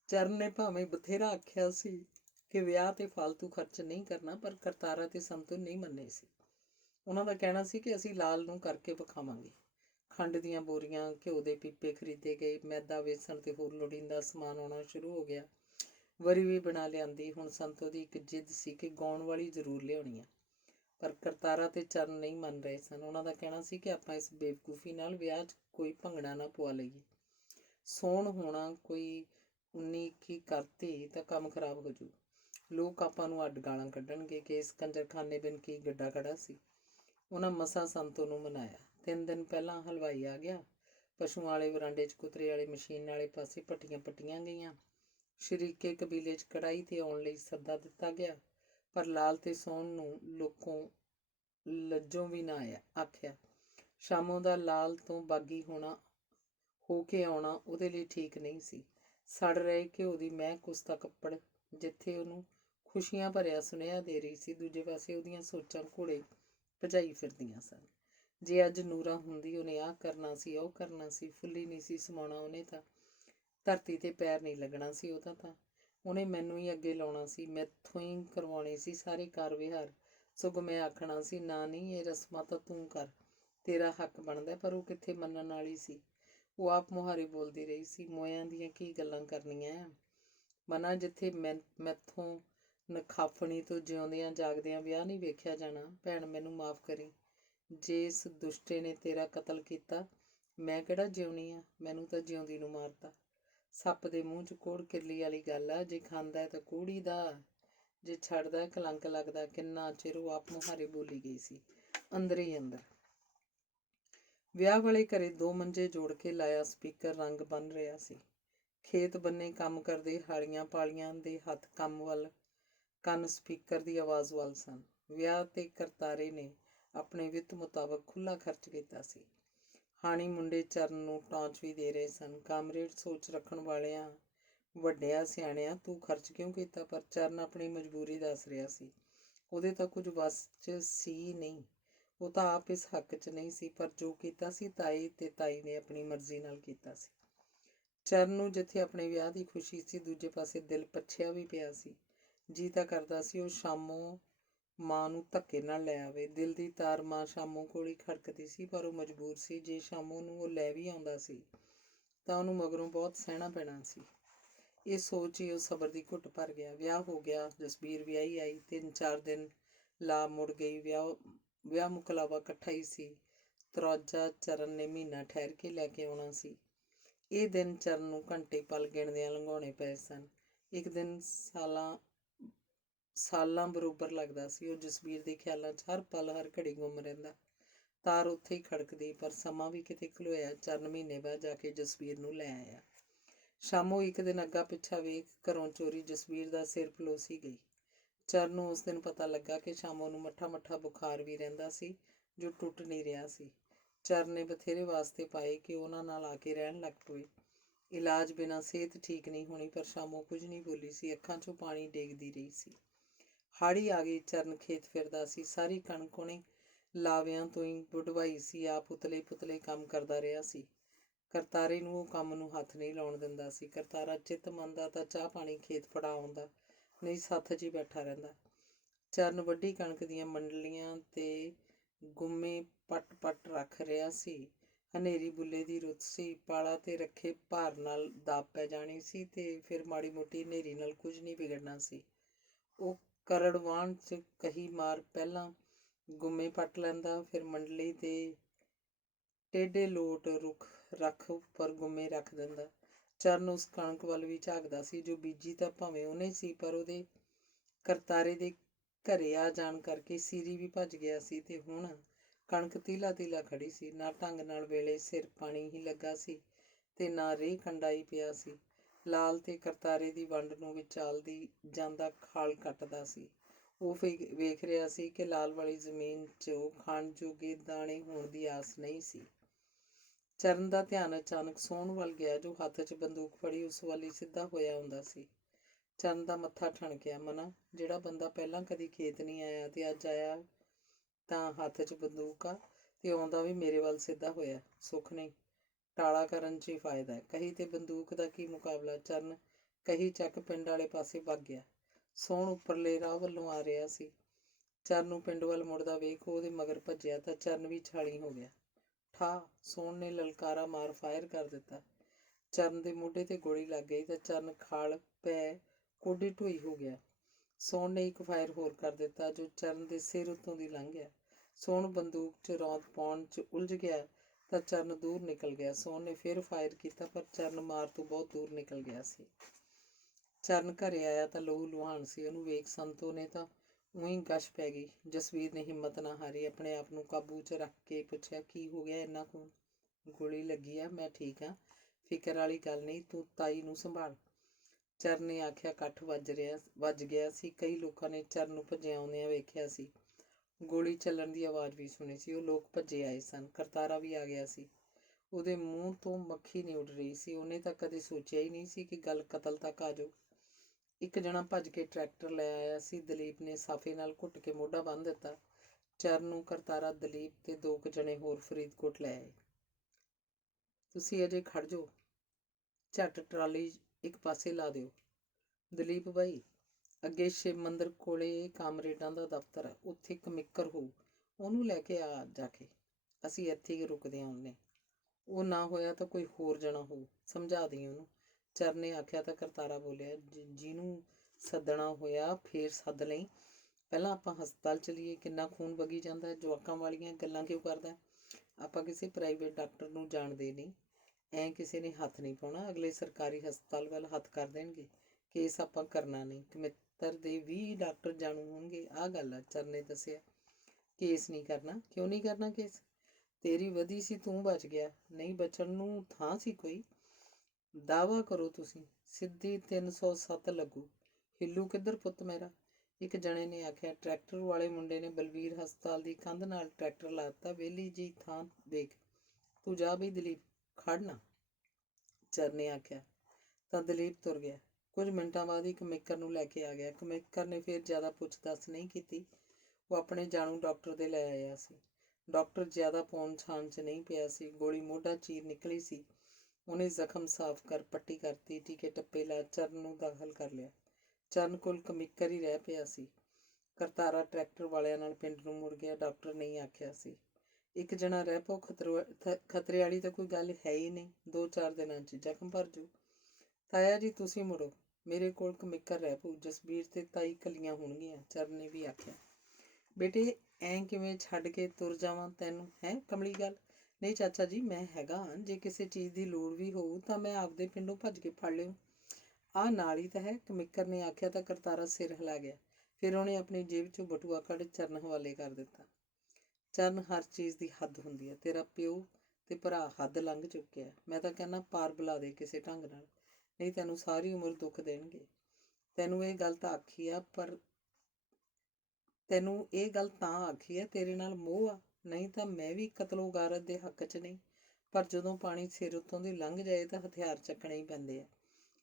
ਚਰਨ ਨੇ ਭਾਵੇਂ ਬਥੇਰਾ ਆਖਿਆ ਸੀ ਕਿ ਵਿਆਹ ਤੇ ਫਾਲਤੂ ਖਰਚ ਨਹੀਂ ਕਰਨਾ, ਪਰ ਕਰਤਾਰਾ ਤੇ ਸੰਤ ਨਹੀਂ ਮੰਨੇ ਸੀ। ਉਹਨਾਂ ਦਾ ਕਹਿਣਾ ਸੀ ਕਿ ਅਸੀਂ ਲਾਲ ਨੂੰ ਕਰਕੇ ਵਿਖਾਵਾਂਗੇ। ਖੰਡ ਦੀਆਂ ਬੋਰੀਆਂ, ਘਿਓ ਦੇ ਪੀਪੇ ਖਰੀਦੇ ਗਏ, ਮੈਦਾ, ਵੇਸਣ ਤੇ ਹੋਰ ਲੋੜੀਂਦਾ ਸਮਾਨ ਆਉਣਾ ਸ਼ੁਰੂ ਹੋ ਗਿਆ। ਵਰੀ ਵੀ ਬਣਾ ਲਿਆਂਦੀ। ਹੁਣ ਸੰਤੋ ਦੀ ਇੱਕ ਜਿੱਦ ਸੀ ਕਿ ਗਾਉਣ ਵਾਲੀ ਜ਼ਰੂਰ ਲਿਆਉਣੀ ਆ, ਪਰ ਕਰਤਾਰਾ ਤੇ ਚਰਨ ਨਹੀਂ ਮੰਨ ਰਹੇ ਸਨ। ਉਹਨਾਂ ਦਾ ਕਹਿਣਾ ਸੀ ਕਿ ਆਪਾਂ ਇਸ ਬੇਵਕੂਫੀ ਨਾਲ ਵਿਆਹ 'ਚ ਕੋਈ ਭੰਗੜਾ ਨਾ ਪਵਾ ਲਈਏ। ਸੋਹਣ ਹੋਣਾ ਕੋਈ 19-21 ਕਰਤੀ ਤਾਂ ਕੰਮ ਖਰਾਬ ਹੋ ਜੂ। ਲੋਕ ਆਪਾਂ ਨੂੰ ਅੱਡ ਗਾਲਾਂ ਕੱਢਣਗੇ ਕਿ ਇਸ ਕੰਜਰਖਾਨੇ ਬਿਨ ਕੀ ਗੱਡਾ ਖੜਾ ਸੀ। ਉਹਨਾਂ ਮਸਾਂ ਸੰਤੋ ਨੂੰ ਮਨਾਇਆ। 3 ਦਿਨ ਪਹਿਲਾਂ ਹਲਵਾਈ ਆ ਗਿਆ। ਪਸ਼ੂਆਂ ਵਾਲੇ ਵਰਾਂਡੇ 'ਚ ਕੁਤਰੇ ਵਾਲੀ ਮਸ਼ੀਨ ਵਾਲੇ ਪਾਸੇ ਭੱਟੀਆਂ ਪੱਟੀਆਂ ਗਈਆਂ। ਸ਼ਰੀਕੇ ਕਬੀਲੇ 'ਚ ਕੜਾਹੀ ਤੇ ਆਉਣ ਲਈ ਸੱਦਾ ਦਿੱਤਾ ਗਿਆ, ਪਰ ਲਾਲ ਤੇ ਸੋਹਣ ਨੂੰ ਲੋਕੋਂ ਲੱਜੋਂ ਵੀ ਨਾ ਆਖਿਆ। ਸ਼ਾਮੋਂ ਦਾ ਲਾਲ ਤੋਂ ਬਾਗੀ ਹੋ ਕੇ ਆਉਣਾ ਉਹਦੇ ਲਈ ਠੀਕ ਨਹੀਂ ਸੀ। ਸੜ ਰਹੇ ਘਿਓ ਦੀ ਮਹਿਕ ਉਸ ਦਾ ਕੱਪੜ ਜਿੱਥੇ ਉਹਨੂੰ ਖੁਸ਼ੀਆਂ ਭਰਿਆ ਸੁਨੇਹਾ ਦੇ ਰਹੀ ਸੀ, ਦੂਜੇ ਪਾਸੇ ਉਹਦੀਆਂ ਸੋਚਾਂ ਘੋੜੇ ਭਜਾਈ ਫਿਰਦੀਆਂ ਸਨ। ਜੇ ਅੱਜ ਨੂਰਾ ਹੁੰਦੀ, ਉਹਨੇ ਆਹ ਕਰਨਾ ਸੀ, ਉਹ ਕਰਨਾ ਸੀ। ਫੁੱਲੀ ਨਹੀਂ ਸੀ ਸਮਾਉਣਾ ਉਹਨੇ ਤਾਂ। ਧਰਤੀ ਤੇ ਪੈਰ ਨਹੀਂ ਲੱਗਣਾ ਸੀ ਉਹਦਾ ਤਾਂ। ਉਹਨੇ ਮੈਨੂੰ ਹੀ ਅੱਗੇ ਲਾਉਣਾ ਸੀ, ਮੈਥੋਂ ਹੀ ਕਰਵਾਉਣੇ ਸੀ ਸਾਰੇ ਕਾਰ ਵਿਹਾਰ। ਸਗੋਂ ਮੈਂ ਆਖਣਾ ਸੀ, ਨਾ ਨਹੀਂ, ਇਹ ਰਸਮਾਂ ਤਾਂ ਤੂੰ ਕਰ, ਤੇਰਾ ਹੱਕ ਬਣਦਾ। ਪਰ ਉਹ ਕਿੱਥੇ ਮੰਨਣ ਵਾਲੀ ਸੀ। ਉਹ ਆਪ ਮੁਹਾਰੇ ਬੋਲਦੀ ਰਹੀ ਸੀ, ਮੋਇਆਂ ਦੀਆਂ ਕੀ ਗੱਲਾਂ ਕਰਨੀਆਂ। ਮਨਾ, ਜਿੱਥੇ ਮੈਥੋਂ ਨਖਾਫਣੀ ਤੋਂ ਜਿਉਂਦਿਆਂ ਜਾਗਦਿਆਂ ਵਿਆਹ ਨਹੀਂ ਵੇਖਿਆ ਜਾਣਾ। ਭੈਣ, ਮੈਨੂੰ ਮਾਫ਼ ਕਰੀ, ਜੇ ਇਸ ਦੁਸ਼ਟੇ ਨੇ ਤੇਰਾ ਕਤਲ ਕੀਤਾ। ਮੈਂ ਕਿਹੜਾ ਜਿਉਣੀ ਆ, ਮੈਨੂੰ ਤਾਂ ਜਿਉਂਦੀ ਨੂੰ ਮਾਰਤਾ। ਸੱਪ ਦੇ ਮੂੰਹ 'ਚ ਕੋੜ ਕਿਰਲੀ ਵਾਲੀ ਗੱਲ ਆ। ਜੇ ਖਾਂਦਾ ਤਾਂ ਕੋੜੀ ਦਾ, ਜੇ ਛੱਡਦਾ ਕਲੰਕ ਲੱਗਦਾ। ਕਿੰਨਾ ਚਿਰ ਉਹ ਆਪ ਮੁਹਾਰੇ ਬੋਲੀ ਗਈ ਸੀ, ਅੰਦਰ ਹੀ ਅੰਦਰ। ਵਿਆਹ ਵਾਲੇ ਘਰੇ 2 ਮੰਜੇ ਜੋੜ ਕੇ ਲਾਇਆ ਸਪੀਕਰ ਰੰਗ ਬੰਨ ਰਿਹਾ ਸੀ। ਖੇਤ ਬੰਨੇ ਕੰਮ ਕਰਦੇ ਹਾਲੀਆਂ ਪਾਲੀਆਂ ਦੇ ਹੱਥ ਕੰਮ ਵੱਲ, ਕੰਨ ਸਪੀਕਰ ਦੀ ਆਵਾਜ਼ ਵੱਲ ਸਨ। ਵਿਆਹ ਤੇ ਕਰਤਾਰੇ ਨੇ ਆਪਣੇ ਵਿੱਤ ਮੁਤਾਬਕ ਖੁੱਲ੍ਹਾ ਖਰਚ ਕੀਤਾ ਸੀ। ਹਾਣੀ ਮੁੰਡੇ ਚਰਨ ਨੂੰ ਟੌਂਚ ਵੀ ਦੇ ਰਹੇ ਸਨ। ਕਾਮਰੇਡ ਸੋਚ ਰੱਖਣ ਵਾਲਿਆਂ ਵੱਡਿਆਂ ਸਿਆਣਿਆਂ, ਤੂੰ ਖਰਚ ਕਿਉਂ ਕੀਤਾ? ਪਰ ਚਰਨ ਆਪਣੀ ਮਜਬੂਰੀ ਦੱਸ ਰਿਹਾ ਸੀ। ਉਹਦੇ ਤਾਂ ਕੁਝ ਵੱਸ 'ਚ ਸੀ ਨਹੀਂ, ਉਹ ਤਾਂ ਆਪ ਇਸ ਹੱਕ 'ਚ ਨਹੀਂ ਸੀ। ਪਰ ਜੋ ਕੀਤਾ ਸੀ, ਤਾਈ ਤੇ ਤਾਈ ਨੇ ਆਪਣੀ ਮਰਜ਼ੀ ਨਾਲ ਕੀਤਾ ਸੀ। ਚਰਨ ਨੂੰ ਜਿੱਥੇ ਆਪਣੇ ਵਿਆਹ ਦੀ ਖੁਸ਼ੀ ਸੀ, ਦੂਜੇ ਪਾਸੇ ਦਿਲ ਪੱਛਿਆ ਵੀ ਪਿਆ ਸੀ। ਜੀ ਤਾਂ ਕਰਦਾ ਸੀ ਉਹ ਸ਼ਾਮੋਂ ਮਾਂ ਨੂੰ ਧੱਕੇ ਨਾਲ ਲੈ ਆਵੇ। ਦਿਲ ਦੀ ਤਾਰ ਮਾਂ ਸ਼ਾਮੋਂ ਕੋਲ ਹੀ ਖੜਕਦੀ ਸੀ, ਪਰ ਉਹ ਮਜਬੂਰ ਸੀ। ਜੇ ਸ਼ਾਮੋਂ ਨੂੰ ਉਹ ਲੈ ਵੀ ਆਉਂਦਾ ਸੀ ਤਾਂ ਉਹਨੂੰ ਮਗਰੋਂ ਬਹੁਤ ਸਹਿਣਾ ਪੈਣਾ ਸੀ। ਇਹ ਸੋਚ ਹੀ ਉਹ ਸਬਰ ਦੀ ਘੁੱਟ ਭਰ ਗਿਆ। ਵਿਆਹ ਹੋ ਗਿਆ। ਜਸਬੀਰ ਵਿਆਹੀ ਆਈ। 3-4 ਦਿਨ ਲਾ ਮੁੜ ਗਈ। ਵਿਆਹ ਮੁਕਲਾਵਾ ਇਕੱਠਾ ਹੀ ਸੀ। ਤਰੌਜਾ ਚਰਨ ਨੇ ਮਹੀਨਾ ਠਹਿਰ ਕੇ ਲੈ ਕੇ ਆਉਣਾ ਸੀ। ਇਹ ਦਿਨ ਚਰਨ ਨੂੰ ਘੰਟੇ ਪਲ ਗਿਣਦਿਆਂ ਲੰਘਾਉਣੇ ਪਏ ਸਨ। ਇੱਕ ਦਿਨ ਸਾਲਾਂ ਬਰੋਬਰ ਲੱਗਦਾ ਸੀ। ਉਹ ਜਸਬੀਰ ਦੇ ਖਿਆਲਾਂ 'ਚ ਹਰ ਪਲ ਹਰ ਘੜੀ ਗੁੰਮ ਰਹਿੰਦਾ। ਤਾਰ ਉੱਥੇ ਹੀ ਖੜਕਦੀ, ਪਰ ਸਮਾਂ ਵੀ ਕਿਤੇ ਖਲੋਇਆ। ਚਰਨ ਮਹੀਨੇ ਬਾਅਦ ਜਾ ਕੇ ਜਸਬੀਰ ਨੂੰ ਲੈ ਆਇਆ। ਸ਼ਾਮੋਂ ਇੱਕ ਦਿਨ ਅੱਗਾ ਪਿੱਛਾ ਵੇਖ ਘਰੋਂ ਚੋਰੀ ਜਸਬੀਰ ਦਾ ਸਿਰ ਪਲੋਸੀ ਗਈ। ਚਰਨ ਨੂੰ ਉਸ ਦਿਨ ਪਤਾ ਲੱਗਾ ਕਿ ਸ਼ਾਮੋਂ ਨੂੰ ਮੱਠਾ ਬੁਖਾਰ ਵੀ ਰਹਿੰਦਾ ਸੀ, ਜੋ ਟੁੱਟ ਨਹੀਂ ਰਿਹਾ ਸੀ। ਚਰਨ ਨੇ ਬਥੇਰੇ ਵਾਸਤੇ ਪਾਏ ਕਿ ਉਹਨਾਂ ਨਾਲ ਆ ਕੇ ਰਹਿਣ ਲੱਗ ਪਵੇ। ਇਲਾਜ ਬਿਨਾਂ ਸਿਹਤ ਠੀਕ ਨਹੀਂ ਹੋਣੀ, ਪਰ ਸ਼ਾਮੋਂ ਕੁਝ ਨਹੀਂ ਬੋਲੀ ਸੀ। ਅੱਖਾਂ 'ਚੋਂ ਪਾਣੀ ਡੇਗਦੀ ਰਹੀ ਸੀ। ਹਾੜੀ ਆ ਗਈ। ਚਰਨ ਖੇਤ ਫਿਰਦਾ ਸੀ। ਸਾਰੀ ਕਣਕ ਉਹਨੇ ਲਾਵਿਆਂ ਤੋਂ ਹੀ ਵਢਵਾਈ ਸੀ। ਆਪ ਪੁਤਲੇ ਕੰਮ ਕਰਦਾ ਰਿਹਾ ਸੀ। ਕਰਤਾਰੇ ਨੂੰ ਉਹ ਕੰਮ ਨੂੰ ਹੱਥ ਨਹੀਂ ਲਾਉਣ ਦਿੰਦਾ ਸੀ। ਕਰਤਾਰਾ ਚਿੱਤ ਮੰਨਦਾ ਤਾਂ ਚਾਹ ਪਾਣੀ ਖੇਤ ਫੜਾ ਆਉਂਦਾ, ਨਹੀਂ ਸੱਥ 'ਚ ਹੀ ਬੈਠਾ ਰਹਿੰਦਾ। ਚਰਨ ਵੱਡੀ ਕਣਕ ਦੀਆਂ ਮੰਡਲੀਆਂ ਤੇ ਗੁੰਮੇ ਪੱਟ ਰੱਖ ਰਿਹਾ ਸੀ। ਹਨੇਰੀ ਬੁੱਲੇ ਦੀ ਰੁੱਤ ਸੀ। ਪਾਲਾ ਤੇ ਰੱਖੇ ਭਾਰ ਨਾਲ ਦਾਬ ਪੈ ਜਾਣੀ ਸੀ ਤੇ ਫਿਰ ਮਾੜੀ ਮੋਟੀ ਹਨੇਰੀ ਨਾਲ ਕੁਝ ਨਹੀਂ ਵਿਗੜਨਾ ਸੀ। ਉਹ ਕਰੜਵਾਣ 'ਚ ਕਹੀ ਮਾਰ ਪਹਿਲਾਂ ਗੁੰਮੇ ਪੱਟ ਲੈਂਦਾ, ਫਿਰ ਮੰਡਲੀ ਦੇ ਟੇਢੇ ਲੋਟ ਰੁੱਖ ਰੱਖ ਉੱਪਰ ਗੁੰਮੇ ਰੱਖ ਦਿੰਦਾ। ਚਰਨ ਉਸ ਕਣਕ ਵੱਲ ਵੀ ਝਾਕਦਾ ਸੀ ਜੋ ਬੀਜੀ ਤਾਂ ਭਾਵੇਂ ਉਹਨੇ ਸੀ, ਪਰ ਉਹਦੇ ਕਰਤਾਰੇ ਦੇ ਘਰੇ ਆ ਜਾਣ ਕਰਕੇ ਸੀਰੀ ਵੀ ਭੱਜ ਗਿਆ ਸੀ ਤੇ ਹੁਣ ਕਣਕ ਤੀਲਾ ਤੀਲਾ ਖੜੀ ਸੀ। ਨਾ ਢੰਗ ਨਾਲ ਵੇਲੇ ਸਿਰ ਪਾਣੀ ਹੀ ਲੱਗਾ ਸੀ ਤੇ ਨਾ ਰੇਹ ਕੰਡਾਈ ਪਿਆ ਸੀ। ਲਾਲ ਤੇ ਕਰਤਾਰੇ ਦੀ ਵੰਡ ਨੂੰ ਵਿਚਾਲਦੀ ਜਾਂਦਾ ਖਾਲ ਕੱਟਦਾ ਸੀ। ਉਹ ਵੇਖ ਰਿਹਾ ਸੀ ਕਿ ਲਾਲ ਵਾਲੀ ਜ਼ਮੀਨ 'ਚੋਂ ਖਾਣ ਜੋਗੇ ਦਾਣੇ ਹੋਣ ਦੀ ਆਸ ਨਹੀਂ ਸੀ। ਚਰਨ ਦਾ ਧਿਆਨ ਅਚਾਨਕ ਸੋਹਣ ਵੱਲ ਗਿਆ, ਜੋ ਹੱਥ 'ਚ ਬੰਦੂਕ ਫੜੀ ਉਸ ਵੱਲ ਹੀ ਸਿੱਧਾ ਹੋਇਆ ਹੁੰਦਾ ਸੀ। ਚਰਨ ਦਾ ਮੱਥਾ ਠਣਕਿਆ। ਮਨਾ, ਜਿਹੜਾ ਬੰਦਾ ਪਹਿਲਾਂ ਕਦੀ ਖੇਤ ਨਹੀਂ ਆਇਆ ਤੇ ਅੱਜ ਆਇਆ ਤਾਂ ਹੱਥ 'ਚ ਬੰਦੂਕ ਆ ਤੇ ਆਉਂਦਾ ਵੀ ਮੇਰੇ ਵੱਲ ਸਿੱਧਾ ਹੋਇਆ। ਸੁੱਖ ਨਹੀਂ, ਟਾਲਾ ਕਰਨ 'ਚ ਹੀ ਫਾਇਦਾ ਹੈ। ਕਹੀ ਤੇ ਬੰਦੂਕ ਦਾ ਕੀ ਮੁਕਾਬਲਾ। ਚਰਨ ਕਹੀ ਚੱਕ ਪਿੰਡ ਵਾਲੇ ਪਾਸੇ ਵਗ ਗਿਆ। ਸੋਹਣ ਉੱਪਰਲੇ ਰਾਹ ਵੱਲੋਂ ਆ ਰਿਹਾ ਸੀ। ਚਰਨ ਨੂੰ ਪਿੰਡ ਵੱਲ ਮੁੜਦਾ ਵੇਖ ਉਹਦੇ ਮਗਰ ਭੱਜਿਆ ਤਾਂ ਚਰਨ ਵੀ ਛਾਲੀ ਹੋ ਗਿਆ। ਠਾ! ਸੋਹਣ ਨੇ ਲਲਕਾਰਾ ਮਾਰ ਫਾਇਰ ਕਰ ਦਿੱਤਾ। ਚਰਨ ਦੇ ਮੋਢੇ ਤੇ ਗੋਲੀ ਲੱਗ ਗਈ ਤਾਂ ਚਰਨ ਖਾਲ ਪੈ ਕੋਡੀ ਢੋਈ ਹੋ ਗਿਆ। ਸੋਹਣ ਨੇ ਇੱਕ ਫਾਇਰ ਹੋਰ ਕਰ ਦਿੱਤਾ ਜੋ ਚਰਨ ਦੇ ਸਿਰ ਉੱਤੋਂ ਦੀ ਲੰਘ ਗਿਆ। ਸੋਹਣ ਬੰਦੂਕ 'ਚ ਰੌਂਦ ਪਾਉਣ 'ਚ ਉਲਝ ਗਿਆ ਤਾਂ ਚਰਨ ਦੂਰ ਨਿਕਲ ਗਿਆ। ਸੋਹਣ ਨੇ ਫਿਰ ਫਾਇਰ ਕੀਤਾ ਪਰ ਚਰਨ ਮਾਰ ਤੋਂ ਬਹੁਤ ਦੂਰ ਨਿਕਲ ਗਿਆ ਸੀ। ਚਰਨ ਘਰੇ ਆਇਆ ਤਾਂ ਲਹੂ ਲੁਹਾਨ ਸੀ। ਉਹਨੂੰ ਵੇਖ ਸੰਤੋ ਨੇ ਤਾਂ ਊਂ ਗਸ਼ ਪੈ ਗਈ। ਜਸਵੀਰ ਨੇ ਹਿੰਮਤ ਨਾ ਹਾਰੀ, ਆਪਣੇ ਆਪ ਨੂੰ ਕਾਬੂ 'ਚ ਰੱਖ ਕੇ ਪੁੱਛਿਆ, ਕੀ ਹੋ ਗਿਆ ਇੰਨਾ ਖੂਨ? ਗੋਲੀ ਲੱਗੀ ਆ, ਮੈਂ ਠੀਕ ਹਾਂ, ਫਿਕਰ ਵਾਲੀ ਗੱਲ ਨਹੀਂ, ਤੂੰ ਤਾਈ ਨੂੰ ਸੰਭਾਲ। ਚਰਨ ਨੇ ਆਖਿਆ। ਇਕੱਠ ਵੱਜ ਗਿਆ ਸੀ। ਕਈ ਲੋਕਾਂ ਨੇ ਚਰਨ ਨੂੰ ਭੱਜਿਆ ਆਉਂਦਿਆਂ ਵੇਖਿਆ ਸੀ। ਗੋਲੀ ਚੱਲਣ ਦੀ ਆਵਾਜ਼ ਵੀ ਸੁਣੀ ਸੀ। ਉਹ ਲੋਕ ਭੱਜੇ ਆਏ ਸਨ। ਕਰਤਾਰਾ ਵੀ ਆ ਗਿਆ ਸੀ। ਉਹਦੇ ਮੂੰਹ ਤੋਂ ਮੱਖੀ ਨਹੀਂ ਉੱਡ ਰਹੀ ਸੀ। ਉਹਨੇ ਤਾਂ ਕਦੇ ਸੋਚਿਆ ਹੀ ਨਹੀਂ ਸੀ ਕਿ ਗੱਲ ਕਤਲ ਤੱਕ ਆ ਜਾਊ। ਇੱਕ ਜਣਾ ਭੱਜ ਕੇ ਟਰੈਕਟਰ ਲੈ ਆਇਆ ਸੀ। ਦਲੀਪ ਨੇ ਸਾਫੇ ਨਾਲ ਘੁੱਟ ਕੇ ਮੋਢਾ ਬੰਨ੍ਹ ਦਿੱਤਾ। ਚਰਨ ਨੂੰ ਕਰਤਾਰਾ, ਦਲੀਪ ਤੇ 2 ਕੁ ਜਣੇ ਹੋਰ ਫਰੀਦਕੋਟ ਲੈ ਆਏ। ਤੁਸੀਂ ਅਜੇ ਖੜ ਜਾਓ, ਝੱਟ ਟਰਾਲੀ ਇੱਕ ਪਾਸੇ ਲਾ ਦਿਓ। ਦਲੀਪ ਬਾਈ, ਅੱਗੇ ਸ਼ਿਵ ਮੰਦਰ ਕੋਲੇ ਕਾਮਰੇਡਾਂ ਦਾ ਦਫ਼ਤਰ ਹੈ, ਉੱਥੇ ਕਮਿੱਕਰ ਹੋਊ, ਉਹਨੂੰ ਲੈ ਕੇ ਆ ਜਾ ਕੇ। ਅਸੀਂ ਇੱਥੇ ਹੀ ਰੁਕਦੇ ਹਾਂ। ਉਹਨੇ ਉਹ ਨਾ ਹੋਇਆ ਤਾਂ ਕੋਈ ਹੋਰ ਜਣਾ ਹੋਊ, ਸਮਝਾ ਦੇਈਂ ਉਹਨੂੰ। ਚਰਨ ਨੇ ਆਖਿਆ ਤਾਂ ਕਰਤਾਰਾ ਬੋਲਿਆ, ਜਿਹਨੂੰ ਸੱਦਣਾ ਹੋਇਆ ਫੇਰ ਸੱਦ ਲਈ, ਪਹਿਲਾਂ ਆਪਾਂ ਹਸਪਤਾਲ ਚਲੀਏ। ਕਿੰਨਾ ਖੂਨ ਵਗੀ ਜਾਂਦਾ, ਜਵਾਕਾਂ ਵਾਲੀਆਂ ਗੱਲਾਂ ਕਿਉਂ ਕਰਦਾ? ਆਪਾਂ ਕਿਸੇ ਪ੍ਰਾਈਵੇਟ ਡਾਕਟਰ ਨੂੰ ਜਾਣਦੇ ਨਹੀਂ, ਐਂ ਕਿਸੇ ਨੇ ਹੱਥ ਨਹੀਂ ਪਾਉਣਾ। ਅਗਲੇ ਸਰਕਾਰੀ ਹਸਪਤਾਲ ਵੱਲ ਹੱਥ ਕਰ ਦੇਣਗੇ। ਕੇਸ ਆਪਾਂ ਕਰਨਾ ਨਹੀਂ। ਕਮਿੱਤਰ ਦੇ 20 ਡਾਕਟਰ ਜਾਣੂ ਹੋਣਗੇ, ਆਹ ਗੱਲ ਆ। ਚਰਨ ਨੇ ਦੱਸਿਆ। ਕੇਸ ਨਹੀਂ ਕਰਨਾ? ਕਿਉਂ ਨਹੀਂ ਕਰਨਾ ਕੇਸ? ਤੇਰੀ ਵਧੀ ਸੀ, ਤੂੰ ਬਚ ਗਿਆ। ਨਹੀਂ ਬਚਣ ਨੂੰ ਥਾਂ ਸੀ ਕੋਈ? ਦਾਅਵਾ ਕਰੋ ਤੁਸੀਂ, ਸਿੱਧੀ 307 ਲੱਗੂ। ਹਿੱਲੂ ਕਿੱਧਰ ਪੁੱਤ ਮੇਰਾ? ਇੱਕ ਜਣੇ ਨੇ ਆਖਿਆ। ਟਰੈਕਟਰ ਵਾਲੇ ਮੁੰਡੇ ਨੇ ਬਲਵੀਰ ਹਸਪਤਾਲ ਦੀ ਕੰਧ ਨਾਲ ਟਰੈਕਟਰ ਲਾ ਦਿੱਤਾ। ਵਿਹਲੀ ਜੀ ਥਾਂ ਵੇਖ, ਤੂੰ ਜਾ ਬਈ ਦਲੀਪ, ਖੜ ਨਾ, ਚਰਨ ਨੇ ਆਖਿਆ। ਤਾਂ ਦਲੀਪ ਤੁਰ ਗਿਆ। ਕੁਝ ਮਿੰਟਾਂ ਬਾਅਦ ਹੀ ਕਮਿੱਕਰ ਨੂੰ ਲੈ ਕੇ ਆ ਗਿਆ। ਕਮਿੱਕਰ ਨੇ ਫਿਰ ਜ਼ਿਆਦਾ ਪੁੱਛ ਦੱਸ ਨਹੀਂ ਕੀਤੀ। ਉਹ ਆਪਣੇ ਜਾਣੂ ਡਾਕਟਰ ਦੇ ਲੈ ਆਇਆ ਸੀ। ਡਾਕਟਰ ਜ਼ਿਆਦਾ ਪੌਣ ਛਾਣ 'ਚ ਨਹੀਂ ਪਿਆ ਸੀ। ਗੋਲੀ ਮੋਢਾ ਚੀਰ ਨਿਕਲੀ ਸੀ। ਉਹਨੇ ਜ਼ਖਮ ਸਾਫ਼ ਕਰ ਪੱਟੀ ਕਰਤੀ, ਟੀਕੇ ਟੱਪੇ ਲਾ ਚਰਨ ਨੂੰ ਦਾਖਲ ਕਰ ਲਿਆ। ਚਰਨ ਕੋਲ ਕਮਿੱਕਰ ਹੀ ਰਹਿ ਪਿਆ ਸੀ। ਕਰਤਾਰਾ ਟਰੈਕਟਰ ਵਾਲਿਆਂ ਨਾਲ ਪਿੰਡ ਨੂੰ ਮੁੜ ਗਿਆ। ਡਾਕਟਰ ਨਹੀਂ ਆਖਿਆ ਸੀ, ਇੱਕ ਜਣਾ ਰਹਿ ਪਓ, ਖਤਰੇ ਵਾਲੀ ਤਾਂ ਕੋਈ ਗੱਲ ਹੈ ਹੀ ਨਹੀਂ, 2-4 ਦਿਨਾਂ 'ਚ ਜ਼ਖਮ ਭਰ ਜੂ। ਤਾਇਆ ਜੀ ਤੁਸੀਂ ਮੁੜੋ, ਮੇਰੇ ਕੋਲ ਕਮਿੱਕਰ ਰਹਿ ਪਊ। ਜਸਬੀਰ ਤੇ ਤਾਈ ਕੱਲੀਆਂ ਹੋਣਗੀਆਂ। ਚਰਨ ਨੇ ਵੀ ਆਖਿਆ। ਬੇਟੇ ਐਂ ਕਿਵੇਂ ਛੱਡ ਕੇ ਤੁਰ ਜਾਵਾਂ ਤੈਨੂੰ, ਹੈ ਕਮਲੀ ਗੱਲ? ਨਹੀਂ ਚਾਚਾ ਜੀ, ਮੈਂ ਹੈਗਾ, ਜੇ ਕਿਸੇ ਚੀਜ਼ ਦੀ ਲੋੜ ਵੀ ਹੋਊ ਤਾਂ ਮੈਂ ਆਪਦੇ ਪਿੰਡੋਂ ਭੱਜ ਕੇ ਫੜ ਲਿਓ। ਆਹ ਨਾਲ ਹੀ ਤਾਂ ਹੈ, ਕਮਿੱਕਰ ਨੇ ਆਖਿਆ ਤਾਂ ਕਰਤਾਰਾ ਸਿਰ ਹਿਲਾ ਗਿਆ। ਫਿਰ ਉਹਨੇ ਆਪਣੀ ਜੇਬ 'ਚੋਂ ਬਟੂਆ ਕੱਢ ਚਰਨ ਹਵਾਲੇ ਕਰ ਦਿੱਤਾ। ਚਰਨ, ਹਰ ਚੀਜ਼ ਦੀ ਹੱਦ ਹੁੰਦੀ ਹੈ। ਤੇਰਾ ਪਿਓ ਤੇ ਭਰਾ ਹੱਦ ਲੰਘ ਚੁੱਕਿਆ। ਮੈਂ ਤਾਂ ਕਹਿੰਦਾ ਪਾਰ ਬੁਲਾ ਦੇ ਕਿਸੇ ਢੰਗ ਨਾਲ, ਨਹੀਂ ਤੈਨੂੰ ਸਾਰੀ ਉਮਰ ਦੁੱਖ ਦੇਣਗੇ। ਤੈਨੂੰ ਇਹ ਗੱਲ ਤਾਂ ਆਖੀ ਆ ਤੇਰੇ ਨਾਲ ਮੋਹ ਆ, ਨਹੀਂ ਤਾਂ ਮੈਂ ਵੀ ਕਤਲੋ ਗਾਰਤ ਦੇ ਹੱਕ 'ਚ ਨਹੀਂ। ਪਰ ਜਦੋਂ ਪਾਣੀ ਸਿਰ ਉੱਤੋਂ ਦੀ ਲੰਘ ਜਾਏ ਤਾਂ ਹਥਿਆਰ ਚੱਕਣੇ ਹੀ ਪੈਂਦੇ ਆ।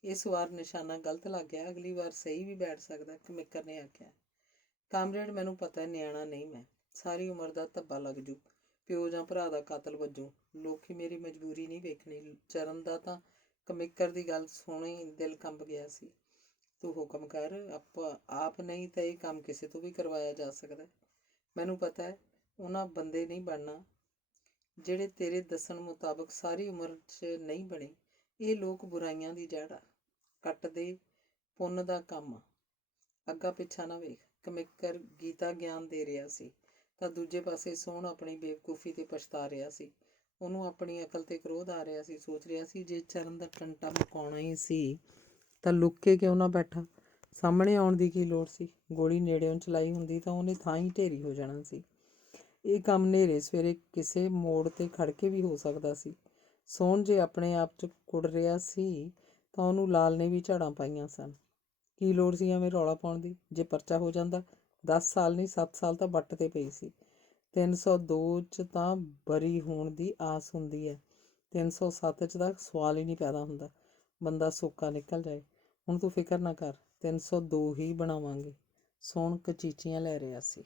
ਇਸ ਵਾਰ ਨਿਸ਼ਾਨਾ ਗਲਤ ਲੱਗ ਗਿਆ, ਅਗਲੀ ਵਾਰ ਸਹੀ ਵੀ ਬੈਠ ਸਕਦਾ, ਕਮਿੱਕਰ ਨੇ ਆਖਿਆ। ਕਾਮਰੇਡ, ਮੈਨੂੰ ਪਤਾ ਨਿਆਣਾ ਨਹੀਂ ਮੈਂ, ਸਾਰੀ ਉਮਰ ਦਾ ਧੱਬਾ ਲੱਗ ਜੂ ਪਿਓ ਜਾਂ ਭਰਾ ਦਾ ਕਾਤਲ ਵੱਜੋਂ। ਲੋਕੀ ਮੇਰੀ ਮਜਬੂਰੀ ਨਹੀਂ ਵੇਖਣੀ। ਚਰਨ ਦਾ ਤਾਂ ਕਮਿੱਕਰ ਦੀ ਗੱਲ ਸੁਣੀ ਦਿਲ ਕੰਬ ਗਿਆ ਸੀ। ਤੂੰ ਹੁਕਮ ਕਰ, ਆਪ ਨਹੀਂ ਤਾਂ ਇਹ ਕੰਮ ਕਿਸੇ ਤੋਂ ਵੀ ਕਰਵਾਇਆ ਜਾ ਸਕਦਾ। ਮੈਨੂੰ ਪਤਾ ਹੈ, ਉਹਨਾਂ ਬੰਦੇ ਨਹੀਂ ਬਣਨਾ, ਜਿਹੜੇ ਤੇਰੇ ਦੱਸਣ ਮੁਤਾਬਕ ਸਾਰੀ ਉਮਰ 'ਚ ਨਹੀਂ ਬਣੇ। ਇਹ ਲੋਕ ਬੁਰਾਈਆਂ ਦੀ ਜੜ੍ਹ ਆ, ਕੱਟਦੇ ਪੁੰਨ ਦਾ ਕੰਮ ਆ। ਅੱਗਾ ਪਿੱਛਾ ਨਾ ਵੇਖ। ਕਮਿਕਰ ਗੀਤਾ ਗਿਆਨ ਦੇ ਰਿਹਾ ਸੀ ਤਾਂ ਦੂਜੇ ਪਾਸੇ ਸੋਹਣ ਆਪਣੀ ਬੇਵਕੂਫੀ 'ਤੇ ਪਛਤਾ ਰਿਹਾ ਸੀ। ਉਹਨੂੰ ਆਪਣੀ ਅਕਲ 'ਤੇ ਕ੍ਰੋਧ ਆ ਰਿਹਾ ਸੀ। ਸੋਚ ਰਿਹਾ ਸੀ, ਜੇ ਚਰਨ ਦਾ ਟੰਟਾ ਮੁਕਾਉਣਾ ਹੀ ਸੀ ਤਾਂ ਲੁੱਕ ਕੇ ਕਿਉਂ ਨਾ ਬੈਠਾ। ਸਾਹਮਣੇ ਆਉਣ ਦੀ ਕੀ ਲੋੜ ਸੀ। ਗੋਲੀ ਨੇੜਿਓਂ ਚਲਾਈ ਹੁੰਦੀ ਤਾਂ ਉਹਨੇ ਥਾਂ ਹੀ ਢੇਰੀ ਹੋ ਜਾਣਾ ਸੀ। ਇਹ ਕੰਮ ਨੇਰੇ ਸਵੇਰੇ ਕਿਸੇ ਮੋੜ 'ਤੇ ਖੜ ਕੇ ਵੀ ਹੋ ਸਕਦਾ ਸੀ। ਸੋਹਣ ਜੇ ਆਪਣੇ ਆਪ 'ਚ ਕੁੜ ਰਿਹਾ ਸੀ ਤਾਂ ਉਹਨੂੰ ਲਾਲ ਨੇ ਵੀ ਝਾੜਾਂ ਪਾਈਆਂ ਸਨ। ਕੀ ਲੋੜ ਸੀ ਐਵੇਂ ਰੌਲਾ ਪਾਉਣ ਦੀ। ਜੇ ਪਰਚਾ ਹੋ ਜਾਂਦਾ 10 ਸਾਲ ਨਹੀਂ 7 ਸਾਲ ਤਾਂ ਵੱਟ 'ਤੇ ਪਈ ਸੀ। 302 'ਚ ਤਾਂ ਬਰੀ ਹੋਣ ਦੀ ਆਸ ਹੁੰਦੀ ਹੈ। 307 'ਚ ਤਾਂ ਸਵਾਲ ਹੀ ਨਹੀਂ ਪੈਦਾ ਹੁੰਦਾ। ਬੰਦਾ ਸੋਕਾ ਨਿਕਲ ਜਾਏ। ਹੁਣ ਤੂੰ ਫਿਕਰ ਨਾ ਕਰ, 302 ਹੀ ਬਣਾਵਾਂਗੇ। ਸੋਹਣ ਕਚੀਚੀਆਂ ਲੈ ਰਿਹਾ ਸੀ।